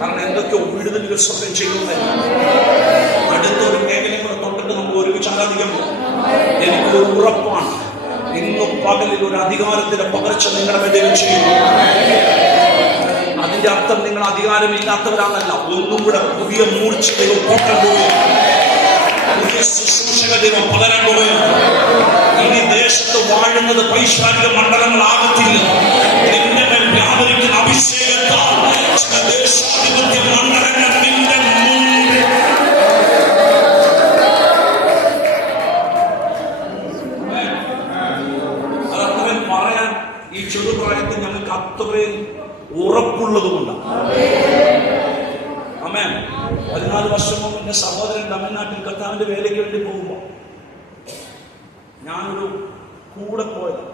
കാരണം എന്തൊക്കെയോ വിടുതലുകൾ സ്വപ്നം ചെയ്യുന്നത്. അടുത്തൊരു മേഖലയും കൂടെ തൊട്ടിട്ട് നമുക്ക് ഒരുമിച്ച് ആരാധിക്കാൻ പോകും. എനിക്കൊരു ഉറപ്പാണ്, ഇന്നും പകലിൽ ഒരു അധികാരത്തിന്റെ പകർച്ച നിങ്ങളുടെ മേൽ ചെയ്യുന്നു. അതിന്റെ അർത്ഥം നിങ്ങൾ അധികാരമില്ലാത്തവരാണല്ല. ഒന്നും കൂടെ പുതിയ മൂർച്ച ദൈവം കൂട്ടാൻ പോവുകയാണ്. പുതിയ ശുശ്രൂഷക ദൈവം പകരാൻ പോവുകയാണ്. ഇനി ദേശത്ത് വാഴുന്നത് പൈശാചിക മണ്ഡലങ്ങളാകത്തില്ല. നിന്റെ മേൽ വ്യാപരിക്കുന്ന അഭിഷേകത്താൽ ചില ദേശാധിപത്യ മണ്ഡലങ്ങൾ നിന്റെ മുന്നിൽ അതത്രയും പറയാൻ ഈ ചെറുപ്രായത്തിൽ ഞങ്ങൾക്ക് അത്രയും ഉറപ്പുള്ളതുകൊണ്ടാണ്. ആമേൻ. 14 വർഷം മുമ്പ് എന്റെ സഹോദരൻ തമിഴ്നാട്ടിൽ കർത്താവിന്റെ വേലയ്ക്ക് വേണ്ടി പോകുമ്പോൾ ഞാനൊരു കൂടെ പോയത്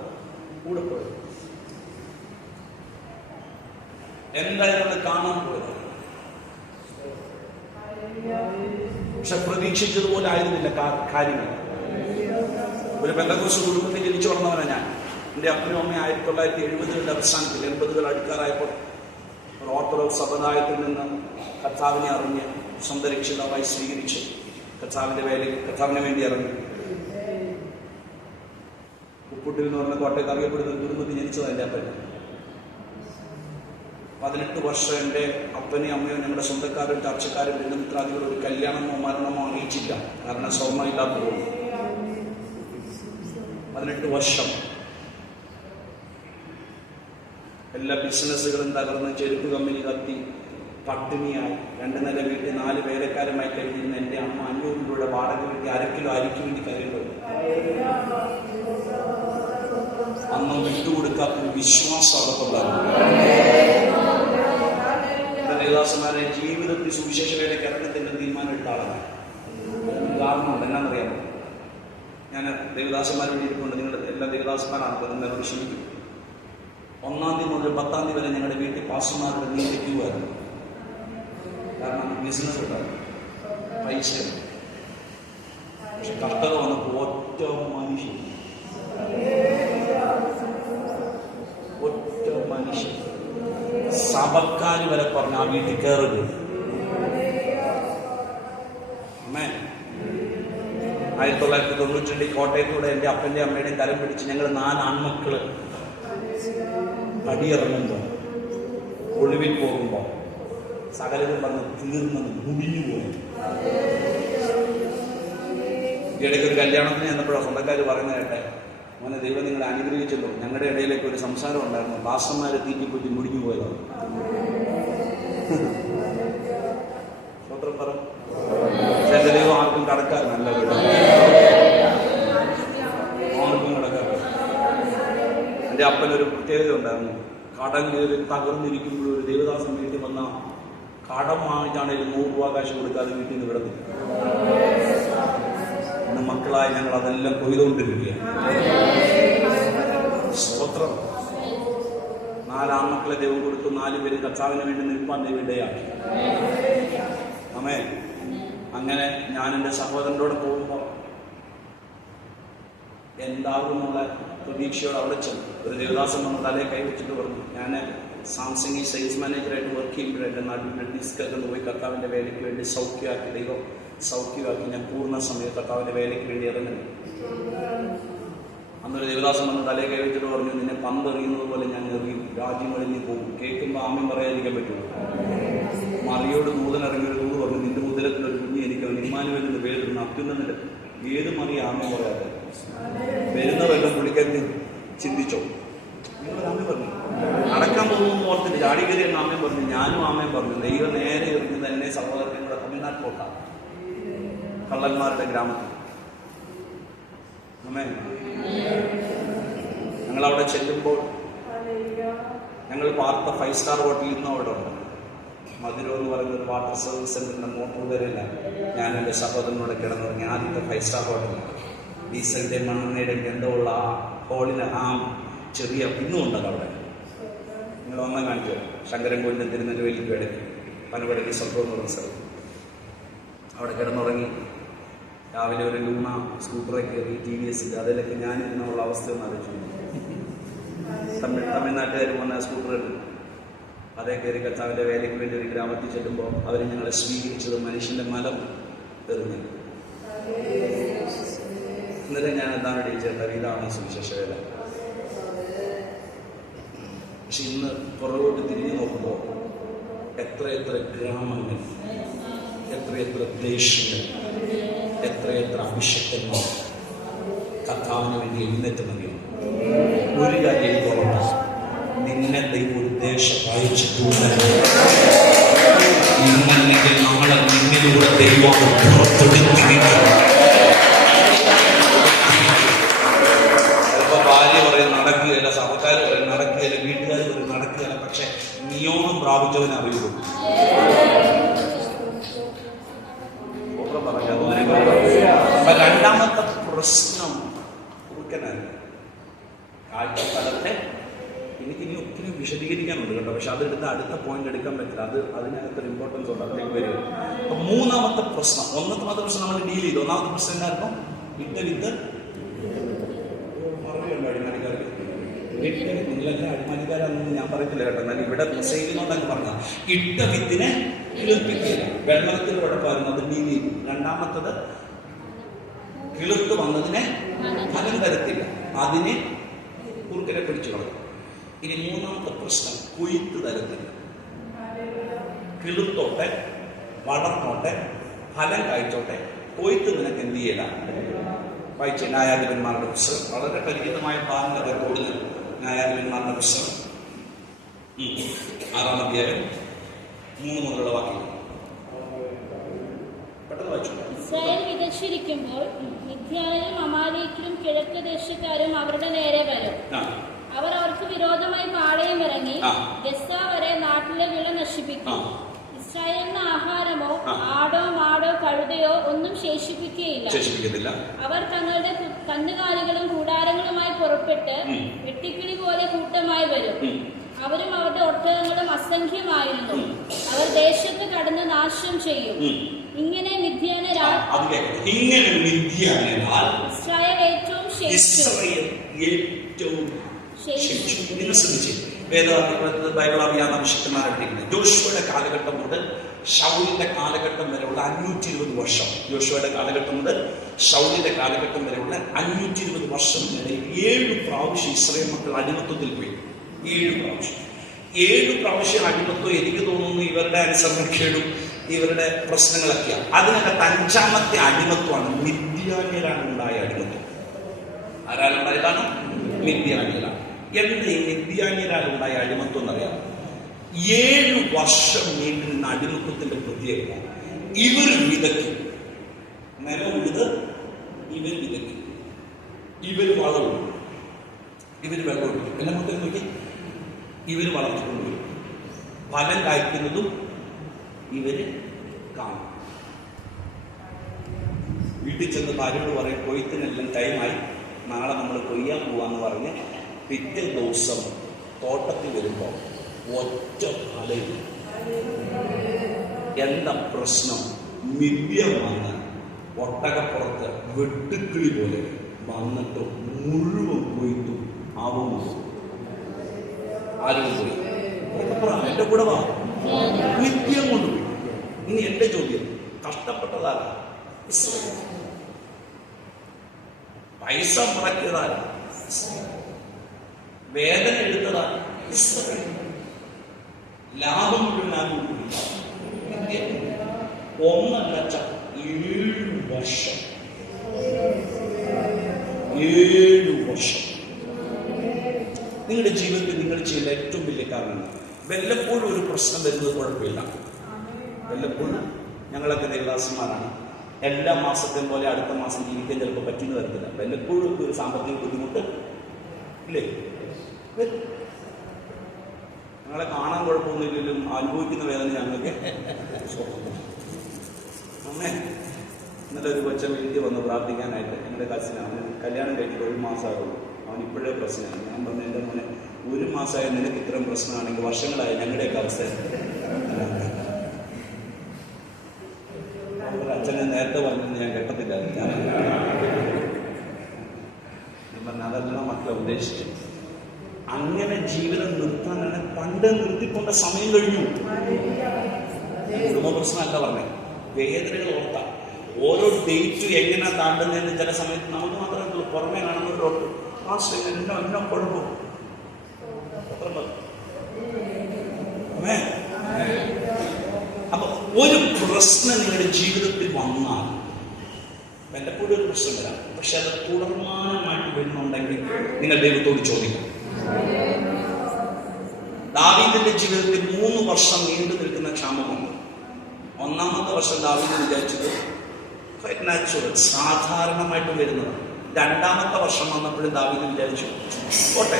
എന്തായിരുന്നു കാണാൻ പോയത്. പക്ഷെ പ്രതീക്ഷിച്ചതുപോലെ ആയിരുന്നില്ല കാര്യങ്ങൾ. ഒരു പെന്തക്കോസ്ത് കുടുംബത്തിൽ ജനിച്ചു വളർന്നവനാണ് ഞാൻ. എൻ്റെ അപ്പനും അമ്മയും 1970 അവസാനത്തിൽ 80 അടുക്കാറായപ്പോൾ ഒരു ഓർത്തഡോക്സ് സമുദായത്തിൽ നിന്ന് കർത്താവിനെ അറിഞ്ഞ് സ്വന്തം രക്ഷിതാവായി സ്വീകരിച്ച് കർത്താവിന് വേണ്ടി ഇറങ്ങി. ഉപ്പുട്ടിൽ എന്ന് പറഞ്ഞ കോട്ടയത്ത് അറിയപ്പെടുന്ന ഒരു കുടുംബത്തിൽ ജനിച്ചതാണ് എൻ്റെ അപ്പൻ. 18 വർഷം എൻ്റെ അപ്പനെയും അമ്മയോ ഞങ്ങളുടെ സ്വന്തക്കാരും ചർച്ചക്കാരും ബന്ധുമിത്രാദികളും ഒരു കല്യാണമോ മരണമോ അറിയിച്ചില്ല. കാരണം സ്വർണ്ണം ഇല്ലാത്തതുകൊണ്ട് 18 വർഷം എല്ലാ ബിസിനസ്സുകളും തകർന്ന് ചെരുപ്പ് കമ്പനി കത്തി പട്ടിണിയായി 2 നില വീട്ടിൽ 4 വേലക്കാരുമായി കഴിഞ്ഞിരുന്ന എൻ്റെ അമ്മ 500 രൂപയുടെ വാടക വീട്ടി 1/2 കിലോ അരിക്ക് വേണ്ടി കയറിയിട്ടുണ്ട്. അന്ന് വിട്ടുകൊടുക്കാത്തൊരു വിശ്വാസം അവർക്കുണ്ടായിരുന്നു. ദേവദാസന്മാരെ ജീവിതത്തിൽ സുവിശേഷ വേലയ്ക്ക് ഇറക്കത്തിന്റെ തീരുമാനം എടുത്ത ആളാണ്. കാരണമുണ്ട്, എന്നാണെന്നറിയാമോ? ഞാൻ ദേവദാസന്മാർ വേണ്ടി ഇരിപ്പുണ്ട്. നിങ്ങളുടെ എല്ലാ ദേവദാസന്മാരാണ്. അപ്പോൾ നിങ്ങളോട് ക്ഷമിക്കും. 1-ാം തീയതി മുതൽ 10-ാം തീയതി വരെ ഞങ്ങളുടെ വീട്ടിൽ പാസ്റ്റർമാരുടെ നീതി ക്യൂവായിരുന്നു. കാരണം ബിസിനസ് ഉണ്ടായിരുന്നു, പൈസ. പക്ഷെ കർത്തക വന്നപ്പോൾ ഒറ്റ മനുഷ്യൻ സഭക്കാര് വരെ പറഞ്ഞ ആ വീട്ടിൽ കയറുക. 1992 കോട്ടയത്തൂടെ എൻ്റെ അപ്പൻ്റെ അമ്മയുടെയും കരം പിടിച്ച് ഞങ്ങൾ 4 ആൺമക്കള് പടിയിറങ്ങുമ്പോൾ ഒളിവിൽ പോകുമ്പോൾ സകലരും പറഞ്ഞ് തീർന്നത് മുടിഞ്ഞു പോകും. ഇടയ്ക്കൊരു കല്യാണത്തിന് ചെന്നപ്പോഴാണ് സ്വന്തക്കാർ പറയുന്ന കേട്ടെ, മോനെ ദൈവം നിങ്ങളെ അനുഗ്രഹിച്ചല്ലോ. ഞങ്ങളുടെ ഇടയിലേക്ക് ഒരു സംസാരം ഉണ്ടായിരുന്നു, പാസ്റ്റർമാരെ തീറ്റിപ്പറ്റി മുടിഞ്ഞു പോയതാണ്. സ്വത്രം പറ. പക്ഷെ എൻ്റെ ദൈവം ആർക്കും കടക്കാരനല്ല കേട്ടോ, ആർക്കും കടക്കാരൻ. എൻ്റെ അപ്പനൊരു പ്രത്യേകത ഉണ്ടായിരുന്നു. കടം കയറി തകർന്നിരിക്കുമ്പോൾ ഒരു ദേവദാസൻ വീട്ടിൽ വന്ന കടം വാങ്ങിച്ചാണെങ്കിലും 100 രൂപ കാശ് കൊടുക്കാതെ വീട്ടിൽ നിന്ന് വിടത്തില്ല. ഇന്ന് മക്കളായി ഞങ്ങൾ അതെല്ലാം കൊയ്തുകൊണ്ടിരിക്കുകയാണ്. സ്തോത്രം. 4 ആൺമക്കളെ ദൈവം കൊടുത്തു. 4 പേര് കർത്താവിന് വേണ്ടി നിൽപ്പാൻ ദൈവം ഇടയാക്കി. ആമേൻ. അങ്ങനെ ഞാൻ എൻ്റെ സഹോദരനോട് പോകുമ്പോൾ എന്താകുന്നുള്ള പ്രതീക്ഷയോട് അവിടെ ചെന്നു. ഒരു ദേവദാസൻ വന്ന് തലയെ കൈവച്ചിട്ട് പറഞ്ഞു, ഞാൻ സാംസങ് സെയിൽസ് മാനേജറായിട്ട് വർക്ക് ചെയ്യുമ്പോഴേ എൻ്റെ നാട്ടിൽ ഡിസ്കൊക്കെ പോയി കർത്താവിൻ്റെ വേലയ്ക്ക് വേണ്ടി സൗഖ്യമാക്കി, ദൈവം സൗഖ്യമാക്കി. ഞാൻ പൂർണ്ണ സമയം കർത്താവിൻ്റെ വേലയ്ക്ക് വേണ്ടി ഇറങ്ങുന്നു. അന്നൊരു ദേവദാസൻ വന്ന് തലയെ കൈവച്ചിട്ട് പറഞ്ഞു, നിന്നെ പന്തെറിയുന്നത് പോലെ ഞാൻ എറിയും, രാജ്യങ്ങളിൽ നീ പോകും. കേൾക്കുമ്പോൾ ആമ്യം പറയാതിരിക്കാൻ പറ്റുമോ? മറിയോട് ദൂതനിറങ്ങിയൊരു ദൂത് പറഞ്ഞു, നിന്റെ മുതലത്തിലൊരു കുഞ്ഞി എനിക്ക് ഇമ്മാനുവേലിന്റെ പേരിടുന്ന അത്യുന്നതിന്റെ. ഏത് മറിയ ആമ്യം പറയാതെ വരുന്ന വല്ലതും പുള്ളിക്കാരി ചിന്തിച്ചോ? നിങ്ങളൊരു ആമ്യം പറഞ്ഞു. നടക്കാൻ പോകുന്നു ഓർത്തിട്ട് ചാടി കയറി എന്ന് ആമ്യം പറഞ്ഞു. ഞാനും ആമ്യം പറഞ്ഞു. ദൈവം നേരെ എറിഞ്ഞത് എന്നെ സഹോദരൻ കൂടെ തമിഴ്നാട്ടിലോട്ടാണ്, കള്ളന്മാരുടെ ഗ്രാമത്തിൽ. അമ്മേ, ഞങ്ങളവിടെ ചെല്ലുമ്പോൾ ഞങ്ങൾ പാർത്ത 5 സ്റ്റാർ ഹോട്ടലിൽ ഇന്നും അവിടെ ഉണ്ട്. മധുരം എന്ന് പറയുന്ന ഒരു വാട്ടർ സർവീസ് സെന്ററിന്റെ മോട്ടോർ വരെയല്ല. ഞാൻ എൻ്റെ സഹോദരനോട് കിടന്നിറങ്ങി. ആദ്യത്തെ 5 സ്റ്റാർ ഹോട്ടലിൽ ഡീസലിന്റെ മണ്ണെണ്ണയുടെയും ഗന്ധമുള്ള ആ ഹോളിന് ആ ചെറിയ ഇന്നും ഉണ്ടല്ലോ അവിടെ. നിങ്ങൾ ഒന്നാം കാണിച്ചു ശങ്കരൻകോവിലിന്റെ തിരുനെല്ലുവേലിക്ക് ഇടയ്ക്ക് പനവടയ്ക്ക് സ്വന്തം എന്ന് പറയുന്ന സ്ഥലം. അവിടെ കിടന്നുറങ്ങി. രാവിലെ ഒരു ലൂണ സ്കൂട്ടറെ കയറി TVS അതിലൊക്കെ ഞാനിരുന്നുള്ള അവസ്ഥ ഒന്ന് ആലോചിച്ചു. തമിഴ്നാട്ടുകാർ പോകുന്ന സ്കൂട്ടറുണ്ട്. അതേ കയറി കർത്താവിൻ്റെ വേലയ്ക്ക് വേണ്ടി ഒരു ഗ്രാമത്തിൽ ചെല്ലുമ്പോൾ അവർ ഞങ്ങളെ സ്വീകരിച്ചത് മനുഷ്യൻ്റെ മലം എറിഞ്ഞു. ഇന്നലെ ഞാൻ എന്താണ് ടീച്ചർ ഇതാണ് സുവിശേഷ വേല. പക്ഷെ ഇന്ന് പുറകോട്ട് തിരിഞ്ഞു നോക്കുമ്പോൾ എത്രയെത്ര ഗ്രാമങ്ങൾ, എത്രയെത്ര ദേശങ്ങൾ, എത്രയെത്ര അഭിഷക്തന്മാർ കർത്താവിന് വേണ്ടി എഴുന്നേറ്റ് നൽകി. ഒരു കാര്യം കുറവ്, നിന്നെ ദൈവം ഒരു ദേശം അയച്ചിട്ടുണ്ട്. ഇന്നല്ലെങ്കിൽ നാളെ നിന്നിലൂടെ ദൈവം പുറത്തെടുത്തിരിക്കും. ചിലപ്പോൾ ഭാര്യ പറയും നടക്കുകയില്ല, സഭക്കാർ പറയും നടക്കുകയില്ല, വീട്ടുകാർ പറയും നടക്കുകയില്ല. പക്ഷെ നിയോഗം പ്രാപിച്ചവനെ അറിയുള്ളൂ. രണ്ടാമത്തെ പ്രശ്നം കുറുക്കനാണ്. കാഴ്ചക്കാലത്തെ എനിക്കിനി ഒത്തിരി വിശദീകരിക്കാനുണ്ട് കേട്ടോ, പക്ഷെ അതെടുത്ത് അടുത്ത പോയിന്റ് എടുക്കാൻ പറ്റില്ല. അതിനകത്തൊരു ഇമ്പോർട്ടൻസ് ഉണ്ട്, അതിലേക്ക് വരും. അപ്പൊ മൂന്നാമത്തെ പ്രശ്നം, ഒന്നാമത്തെ പ്രശ്നം നമ്മൾ ഡീൽ ചെയ്തു. ഒന്നാമത്തെ പ്രശ്നം എന്തായിരുന്നു? വിത്ത് മറുപടിയുണ്ട് അടിമാലിക്കാർക്ക്. നിങ്ങളെല്ലാം അടിമാലിക്കാരാണെന്ന് ഞാൻ പറയത്തില്ല കേട്ടോ, എന്നാൽ ഇവിടെ മെസ്സേജിനോട്ടൊക്കെ പറഞ്ഞാൽ ഇട്ട വിത്തിനെ കിളിപ്പിക്കില്ല. വെള്ളത്തിലൂടെ പറയുന്നത് അത് ഡീൽ ചെയ്തു. രണ്ടാമത്തത് കിളുത്ത് വന്നതിനെ ഫലം തരത്തില്ല, അതിനെ കുറുക്കനെ പിടിച്ചു കളയും. ഇനി മൂന്നാമത്തെ പ്രശ്നം കൊയ്ത്ത് തരത്തില്ല. കിളുത്തോട്ടെ, വളർന്നോട്ടെ, ഫലം കഴിച്ചോട്ടെ, കൊയ്ത്ത് നിനക്ക് എന്ത് ചെയ്യില്ല. വായിച്ച ന്യായാധിപന്മാരുടെ പുസ്തകം, വളരെ പരിചിതമായ ഭാഗങ്ങളെ കൂടുതൽ. ന്യായാധിപന്മാരുടെ പുസ്തകം 6-ാം അധ്യായം 3 മുതലുള്ള വാക്യങ്ങൾ പെട്ടെന്ന് വായിച്ചു. ഇസ്രായേൽ വിതച്ചിരിക്കുമ്പോൾ മിദ്യാനിലും അമാലേക്കിലും കിഴക്ക് ദേശക്കാരും അവരുടെ നേരെ വരും. അവർ അവർക്ക് വിരോധമായി പാളയം ഇറങ്ങി ഗസ്സ വരെ നാട്ടിലെ വിള നശിപ്പിക്കും. ഇസ്രായേലിന് ആഹാരമോ ആടോ മാടോ കഴുതയോ ഒന്നും ശേഷിപ്പിക്കുകയില്ല. അവർ തങ്ങളുടെ കന്നുകാലികളും കൂടാരങ്ങളുമായി പുറപ്പെട്ട് വെട്ടിക്കിളി പോലെ കൂട്ടമായി വരും. അവരും അവരുടെ ഒട്ടകങ്ങളും അസംഖ്യമായിരുന്നു. അവർ ദേശത്ത് കടന്ന് നാശം ചെയ്യും. ഇങ്ങനെ മിദ്യാനരാൽ ഇസ്രായേൽ ഏറ്റവും ബൈബിൾ അറിയാവുന്ന വിശുദ്ധന്മാരായിട്ടിരിക്കുന്നത് ജോഷുവയുടെ കാലഘട്ടം മുതൽ ശൗലിന്റെ കാലഘട്ടം വരെയുള്ള 520 വർഷം. ജോഷുവയുടെ കാലഘട്ടം മുതൽ ശൗലിന്റെ കാലഘട്ടം വരെയുള്ള 520 വർഷം വരെ 7 പ്രാവശ്യം ഇസ്രായേൽ മക്കൾ അടിമത്വത്തിൽ പോയി. 7 പ്രാവശ്യം അടിമത്വം. എനിക്ക് തോന്നുന്നു ഇവരുടെ അനുസരണക്കേടും ഇവരുടെ പ്രശ്നങ്ങളൊക്കെയാണ്. അതിനകത്ത് 5ാമത്തെ അടിമത്വമാണ് മിദ്യാന്യരാണ് ഉണ്ടായ അടിമത്വം. ആരാളുണ്ടായ ഏതാണ്? മിദ്യാന്യരാണ്. എന്ത് ഈ മിദ്യാന്യരാലുണ്ടായ അടിമത്വം എന്നറിയാം? 7 വർഷം നീണ്ടു നിന്ന അടിമത്വത്തിന്റെ പ്രത്യേകത, ഇവർ വിതയ്ക്കും, നിലം ഉഴുത് ഇവർ വിതയ്ക്കും, ഇവർ വളവും, ഇവർ വെള്ളവും എല്ലാം കൊണ്ട് നോക്കി ഇവർ വളർത്തിക്കൊണ്ടുവരും. ഫലം കായ്ക്കുന്നതും ഇവര് കാണും. വീട്ടിൽ ചെന്ന് ഭാര്യയോട് പറയും, കൊയ്ത്തിനെല്ലാം ടൈമായി, നാളെ നമ്മൾ കൊയ്യാൻ പോവാന്ന് പറഞ്ഞ് പിറ്റേ ദിവസം തോട്ടത്തിൽ വരുമ്പോൾ ഒറ്റ ഫലം. എന്താ പ്രശ്നം? മിഥ്യം വന്ന് ഒട്ടകപ്പുറത്ത് വെട്ടുക്കിളി പോലെ വന്നിട്ട് മുഴുവൻ കൊയ്ത്തു ആവും. ആരും പോയി എന്റെ കൂടെ വാ, മിഥ്യം കൊണ്ടുപോയി. ഇനി എന്റെ ചോദ്യം, കഷ്ടപ്പെട്ടതാരാ? പൈസ മുടക്കിയതാരാ? വേദന എടുത്തതാരാ? ലാഭം മുഴുവൻ ഒന്നല്ല 7 വർഷം. 7 വർഷം നിങ്ങളുടെ ജീവിതത്തിൽ നിങ്ങൾ ചെയ്യുന്ന ഏറ്റവും വലിയ കാരണം. വല്ലപ്പോഴും ഒരു പ്രശ്നം വരുന്നത് കുഴപ്പമില്ല. വല്ലപ്പോഴും ഞങ്ങളൊക്കെ ദേവദാസന്മാരാണ്. എല്ലാ മാസത്തെയും പോലെ അടുത്ത മാസം ജീവിക്കാൻ ചിലപ്പോൾ പറ്റുന്ന തരത്തില്ല. വല്ലപ്പോഴും ഒരു സാമ്പത്തിക ബുദ്ധിമുട്ട് ഇല്ലേ? ഞങ്ങളെ കാണാൻ കുഴപ്പമൊന്നുമില്ലെങ്കിലും അനുഭവിക്കുന്ന വേദന ഞങ്ങൾക്ക്. അമ്മേ, ഇന്നലെ ഒരു കൊച്ചൻ വീട്ടിൽ വന്ന് പ്രാർത്ഥിക്കാനായിട്ട്, എൻ്റെ കസിനാണ്, കല്യാണം കഴിഞ്ഞിട്ട് 1 മാസമാകുള്ളൂ. അവൻ ഇപ്പോഴേ പ്രശ്നമാണ്. ഞാൻ പറഞ്ഞു, എൻ്റെ മോനെ 1 മാസമായി നിനക്ക് ഇത്രയും പ്രശ്നമാണെങ്കിൽ വർഷങ്ങളായി ഞങ്ങളുടെയൊക്കെ അവസ്ഥ. അച്ഛനെ നേരത്തെ പറഞ്ഞെന്ന് ഞാൻ കേട്ടത്തില്ലായിരുന്നു. ഞാൻ പറഞ്ഞ അതല്ല മക്കളെ ഉദ്ദേശിച്ചു. അങ്ങനെ ജീവിതം നിർത്താനാണ്. പണ്ട് നിർത്തിക്കൊണ്ട സമയം കഴിഞ്ഞു. കുടുംബ പ്രശ്നമല്ല പറഞ്ഞേ, വേദനകൾ ഓർത്ത ഓരോ ഡേറ്റും എങ്ങനെ താണ്ടുന്നതെന്ന് ചില സമയത്ത് നമുക്ക് മാത്രമേ പുറമേ കാണുന്നവരോട്ട് എന്നെ കുഴപ്പം. അപ്പൊ ഒരു പ്രശ്നം നിങ്ങളുടെ ജീവിതത്തിൽ വന്നാൽ വല്ലപ്പോഴും ഒരു പ്രശ്നം വരാം, പക്ഷെ അത് തുടർമാനമായിട്ട് വരുന്നുണ്ടെങ്കിൽ നിങ്ങൾ ദൈവത്തോട് ചോദിക്കും. ദാവീദിന്റെ ജീവിതത്തിൽ 3 വർഷം നീണ്ടു നിൽക്കുന്ന ക്ഷാമമുണ്ട്. 1ാമത്തെ വർഷം ദാവീദ് വിചാരിച്ചത് നാച്ചുറൽ, സാധാരണമായിട്ട് വരുന്നത്. 2ാമത്തെ വർഷം വന്നപ്പോഴും ദാവീദ് വിചാരിച്ചു, ഓട്ടെ,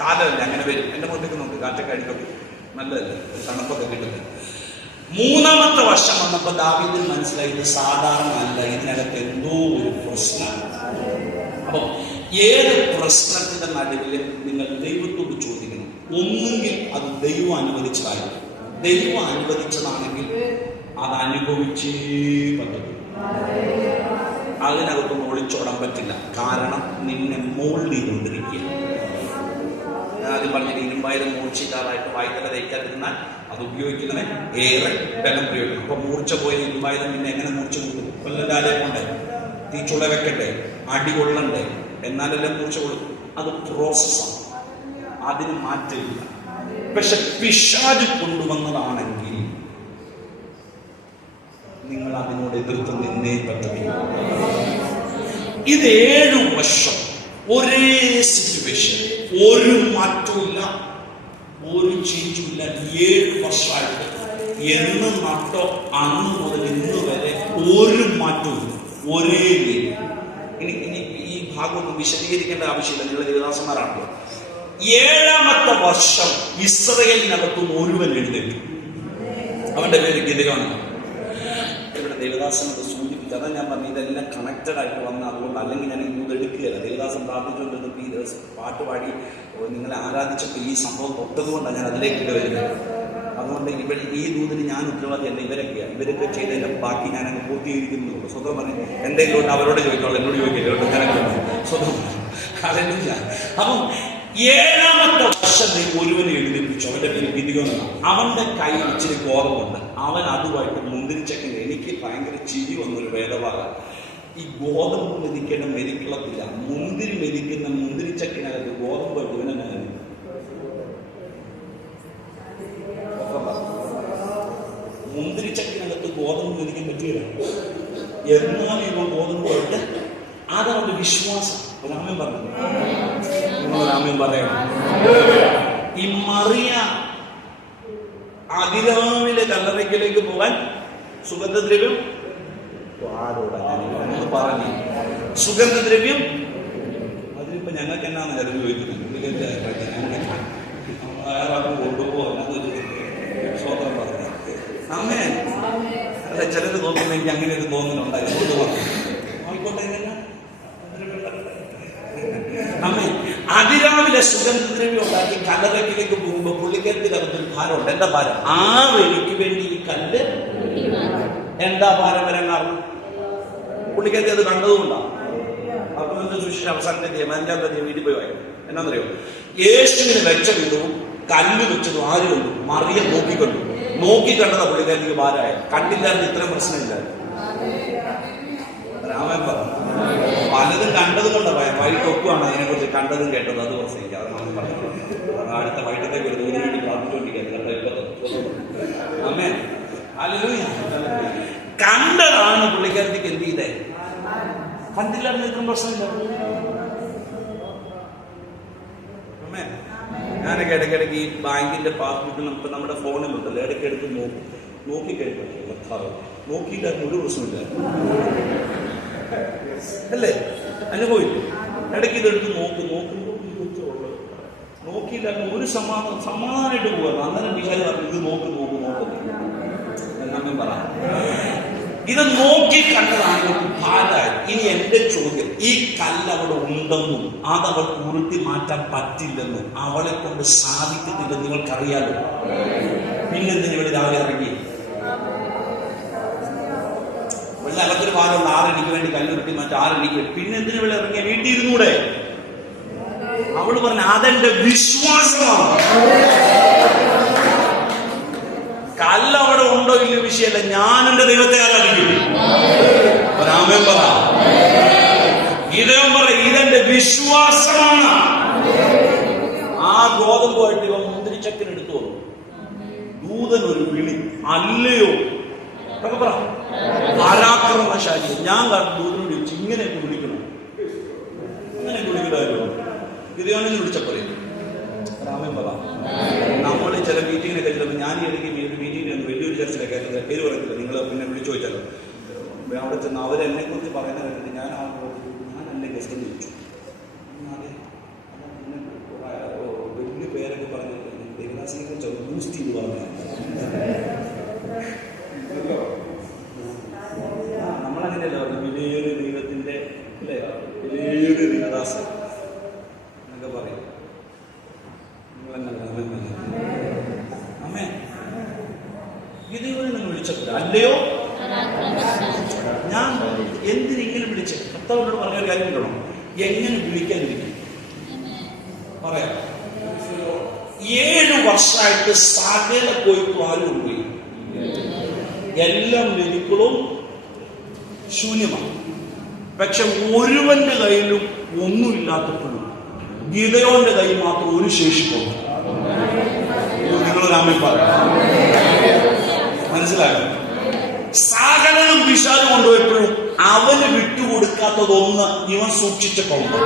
കാലമല്ല, അങ്ങനെ വരും. എന്റെ മുഖത്തേക്ക് നോക്ക്, കാറ്റൊക്കെ അടിക്കൊക്കെ നല്ലതല്ലേ, തണുപ്പൊക്കെ കിട്ടുന്നത്. 3ാമത്തെ വർഷം വന്നപ്പോൾ ദാവീദിന് മനസ്സിലായി, ഇത് സാധാരണ അല്ല, ഇതിനകത്ത് എന്തോ ഒരു പ്രശ്നം. അപ്പൊ ഏത് പ്രശ്നത്തിന്റെ നടുവിൽ നിങ്ങൾ ദൈവത്തോട് ചോദിക്കണം. ഒന്നുകിൽ അത് ദൈവം അനുവദിച്ചതായിരിക്കും. ദൈവം അനുവദിച്ചതാണെങ്കിൽ അത് അനുഭവിച്ചേ പറ്റും. അതിനകത്തൊന്നും ഒളിച്ചോടാൻ പറ്റില്ല. കാരണം നിന്നെ മോൾഡ് ചെയ്തുകൊണ്ടിരിക്കുക. ആദ്യം പറഞ്ഞ ഇരുമ്പായാലും മൂർച്ചയില്ലാതായിട്ട് വായ്ത്തല തയ്ക്കാതിരുന്നാൽ അത് ഉപയോഗിക്കുന്നവൻ ഏറെ ബലം പ്രയോഗിക്കും. അപ്പൊ മൂർച്ച പോയ ഇരുമ്പായാലും പിന്നെ എങ്ങനെ മൂർച്ച കൊടുക്കും? കൊല്ലലാലെ കൊണ്ടേ, തീച്ചുള വെക്കട്ടെ, അടി കൊള്ളണ്ടേ, എന്നാലെല്ലാം മൂർച്ച കൊടുക്കും. അത് പ്രോസസ്സാണ്, അതിന് മാറ്റമില്ല. പക്ഷെ പിശാച് കൊണ്ടുവന്നതാണെങ്കിൽ നിങ്ങൾ അതിനോട് എതിർത്ത് നിന്നേ പറ്റും. ഇത് 7 വർഷം ഒരേ സിറ്റുവേഷൻ, ഒരു മാറ്റമില്ല, ഒരു ചേഞ്ചുമില്ല. 7 വർഷമായിട്ട് എന്ന് നട്ടോ അന്ന് മുതൽ ഇന്ന് വരെ ഒരു മാറ്റവും ഒരേ രീതി. ഇനി ഈ ഭാഗമൊന്നും വിശദീകരിക്കേണ്ട ആവശ്യമില്ല, നിങ്ങളുടെ ദേവദാസന്മാരാണല്ലോ. 7ാമത്തെ വർഷം ഇസ്രായേലിനകത്തുനിന്ന് ഒരുവൻ എഴുന്നേറ്റു. അവന്റെ പേര് ഗിദെയോൻ. ഇവിടെ ദേവദാസനോട് സൂചിപ്പിച്ചു. അതാ ഞാൻ പറഞ്ഞു, ഇതെല്ലാം കണക്റ്റഡ് ആയിട്ട് വന്ന അതുകൊണ്ട്. അല്ലെങ്കിൽ ഞാൻ ഇത് എടുക്കുകയല്ല. ദേവദാസൻ പ്രാർത്ഥിച്ചുകൊണ്ടിരുന്നപ്പോൾ ഈ ദിവസം പാട്ട് പാടി നിങ്ങളെ ആരാധിച്ചപ്പോൾ ഈ സംഭവം തൊട്ടതുകൊണ്ടാണ് ഞാൻ അതിലേക്ക് വരുന്നത്. അതുകൊണ്ട് ഈ ദൂതിന് ഞാൻ ഉത്തരവാദിയല്ല, ഇവരൊക്കെ ചെയ്തതിന്റെ ബാക്കി ഞാൻ അങ്ങ് പൂർത്തീകരിക്കുന്നുള്ളൂ. സ്വന്തം പറഞ്ഞു, എന്തെങ്കിലും അവരോട് ചോദിച്ചോളൂ, എന്നോട് ചോദിക്കില്ല. സ്വന്തം അതല്ല. അപ്പം 7ാമത്തെ വർഷം ഒരുവനെ എഴുന്നേൽപ്പിച്ചു. അവന്റെ പേര് ഗിദെയോൻ. അവന്റെ കയ്യിൽ ഇച്ചിരി ഗോതമ്പുണ്ട്. അവൻ അതുമായിട്ട് മുന്തിരിച്ചക്കിന്, എനിക്ക് ഭയങ്കര ചിരി വന്നൊരു വേദഭാഗം. ഈ ഗോതമ്പ് മെതിക്കേണ്ട മെതിക്കളത്തില്ല, മുന്തിരി മെതിക്കുന്ന മുന്തിരിച്ചക്കിനകത്ത് ഗോതമ്പായിട്ട് ഇവനെന്നെ മുന്തിരിച്ചക്കിനകത്ത് ഗോതമ്പ് മെതിക്കാൻ പറ്റുകയില്ല. എന്നാൽ ഇവ ഗോതമ്പുമായിട്ട് അത് അവന്റെ വിശ്വാസം. ഒരാമൻ പറഞ്ഞു, ഒരാമൻ പറയണം. ഈ മറിയ അതിരാവിലെ കല്ലറയ്ക്കലേക്ക് പോകാൻ സുഗന്ധദ്രവ്യം പറഞ്ഞു. സുഗന്ധദ്രവ്യം അതിലിപ്പോ ഞങ്ങൾക്ക് എന്നാന്ന് കരുതി ചോദിക്കുന്നത്, കൊണ്ടുപോകാൻ സ്വതന്ത്രം പറഞ്ഞു. അമ്മേ അല്ല, ചിലര് തോന്നുന്നു എനിക്ക് അങ്ങനെ ഒരു തോന്നലുണ്ടായി. ആയിക്കോട്ടെ, അമ്മേ അതിരാവിലെ സുഗന്ധദ്രവ്യം ഉണ്ടാക്കി കല്ലറയ്ക്കിലേക്ക് പോകുമ്പോ പുള്ളിക്കാരത്തി കറുത്തൊരു ഭാരമുണ്ട്. എന്താ ഭാരം? ആ വെളിക്ക് വേണ്ടി ഈ കല്ല് എന്താ ഭാരം വരാൻ കാരണം? പുള്ളിക്കാരത്തി അത് കണ്ടതുകൊണ്ടാണ്. അപ്പൊ എന്റെ സുശേഷ അവസാനത്തെ തീയതി 5-ാം തീയതി വീട്ടിൽ പോയി വായിക്കും. എന്നാന്നറിയോ? യേശുവിന് വെച്ച വിധവും കല്ല് വെച്ചതും ആര് കണ്ടു? മറിയം നോക്കിക്കണ്ടു. നോക്കി കണ്ടതാ പുള്ളിക്കാരത്തിക്ക് ഭാരമായ. കണ്ടില്ലായിരുന്നു ഇത്രയും പ്രശ്നമില്ല. രാമൻ പറഞ്ഞു പലതും കണ്ടതും കൊണ്ടാ ഭയം. വൈകിട്ട് ഒക്കുവാണ് അതിനെക്കുറിച്ച് കണ്ടതും കേട്ടത്. അത് പ്രശ്നമില്ല. അത് നമ്മൾ പറഞ്ഞു അടുത്ത വൈകിട്ടത്തേക്ക് ഒരു 3 മിനിറ്റ് പ്രാർത്ഥിച്ചുകൊണ്ടിരിക്കുന്നത്. അമ്മേ ഹല്ലേലൂയ. കണ്ടതാണ് പുള്ളിക്കാരത്തിക്ക് എന്ത് ചെയ്തേ? കണ്ടില്ലായിരുന്നു ഇത്രയും പ്രശ്നമില്ല. അമ്മേ ഞാനൊക്കെ ഇടയ്ക്കിടയ്ക്ക് ഈ ബാങ്കിന്റെ പാസ്ബുക്ക് നമുക്ക് നമ്മുടെ ഫോണിലുണ്ടല്ലോ, ഇടയ്ക്ക് എടുത്ത് നോക്കിക്കഴിഞ്ഞാൽ നോക്കിയില്ലായിരുന്നു ഒരു പ്രശ്നമില്ലായിരുന്നു അല്ലേ? അനുഭവിക്കും. ഇടയ്ക്ക് ഇതെടുത്ത് നോക്കിയില്ലായിരുന്നു ഒരു സമാധാനമായിട്ട് പോകാറ്. അന്നേരം വിചാരം പറഞ്ഞു ഇത് നോക്ക് എന്നമ്മ പറ. ഇത് നോക്കി കണ്ടതാണ് ഭാരായി. ഇനി എന്റെ ചോദ്യം, ഈ കല്ല് അവിടെ ഉണ്ടെന്നും അതവൾ ഉരുട്ടി മാറ്റാൻ പറ്റില്ലെന്നും അവളെ കൊണ്ട് സാധിക്കുന്നില്ലെന്ന് നിങ്ങൾക്കറിയാലോ. പിന്നെന്തിന് ഇവിടെ രാവിലെ ഇറങ്ങി? വെള്ള അകത്തൊരു ഭാരമുണ്ട്. 6 മണിക്ക് വേണ്ടി കല്ലുരുട്ടി മാറ്റാൻ 6 മണിക്ക്. പിന്നെ എന്തിനു ഇവിടെ ഇറങ്ങിയ? വീട്ടിൽ ഇരുന്നൂടെ? അവള് പറഞ്ഞ അതെന്റെ വിശ്വാസമാണ്. കല്ല് അവിടെ ഉണ്ടോ ഇല്ല വിഷയമല്ല, ഞാൻ എന്റെ ദൈവത്തെ ആരാധിക്കും. രാമൻ പറ, ഇതേം പറ, ഇതെന്റെ വിശ്വാസമാണ്. ആ ഗോതമ്പുമായിട്ട് ഇവ മുന്തിരിച്ചക്കൻ എടുത്തു വന്നു. ദൂതൻ ഒരു വിളി, അല്ലയോ പറ, പരാക്രമശാലി. ഞാൻ ദൂതനോട് ചോദിച്ചു, ഇങ്ങനെയൊക്കെ വിളിക്കണം, ഇങ്ങനെയൊക്കെ വിളിക്കണമായിരുന്നു. ഗിദെയോനെ വിളിച്ചപ്പോൾ രാമൻ പറ, നമ്മൾ ചില മീറ്റിങ്ങിനൊക്കെ ചെല്ലുമ്പോൾ ഞാൻ എനിക്ക് മീറ്റിങ്ങിന് വലിയൊരു ചർച്ചിലൊക്കെ പേര് പറയത്തില്ല, നിങ്ങൾ പിന്നെ വിളിച്ചു ചോദിച്ചാലോ. അവിടെ ചെന്ന് അവരെന്നെ കുറിച്ച് പറയുന്ന കേട്ടിട്ട് ഞാൻ എന്നെ ഗസ്റ്റ് ചോദിച്ചു. വലിയ പേരൊക്കെ പറഞ്ഞു ദേവദാസിനെ കുറിച്ച് ബൂസ്റ്റ് ചെയ്ത് പറഞ്ഞു. നമ്മളങ്ങനെയല്ല പറഞ്ഞു, വലിയൊരു ദൈവത്തിന്റെ അല്ലേ, വലിയൊരു ദേവദാസൻ എന്നൊക്കെ പറയും. അമ്മേ ഗിദെയോനെ നിങ്ങൾ വിളിച്ചപ്പോൾ അല്ലയോ? ഞാൻ എന്തിനിങ്ങനെ വിളിച്ച്? കർത്താവിനോട് പറഞ്ഞൊരു കാര്യം കിട്ടണോ? എങ്ങനെ വിളിക്കാതിരിക്കും പറയാം. 7 വർഷമായിട്ട് സകല കൊയ്ത്തും ആരും പോയി, എല്ലാം മെതിക്കളും ശൂന്യമാണ്. പക്ഷെ ഒരുവന്റെ കയ്യിലും ഒന്നുമില്ലാത്തപ്പോഴും ഗിദെയോന്റെ കയ്യിൽ മാത്രം ഒരു ശേഷിപ്പുണ്ട്. നിങ്ങളൊരു ആമേൻ പറ. മനസ്സിലായോ? സകലനും വിശാലം കൊണ്ടുപോയപ്പോഴും അവന് വിട്ടുകൊടുക്കാത്തതൊന്ന് ഇവൻ സൂക്ഷിച്ചിട്ടുണ്ട്.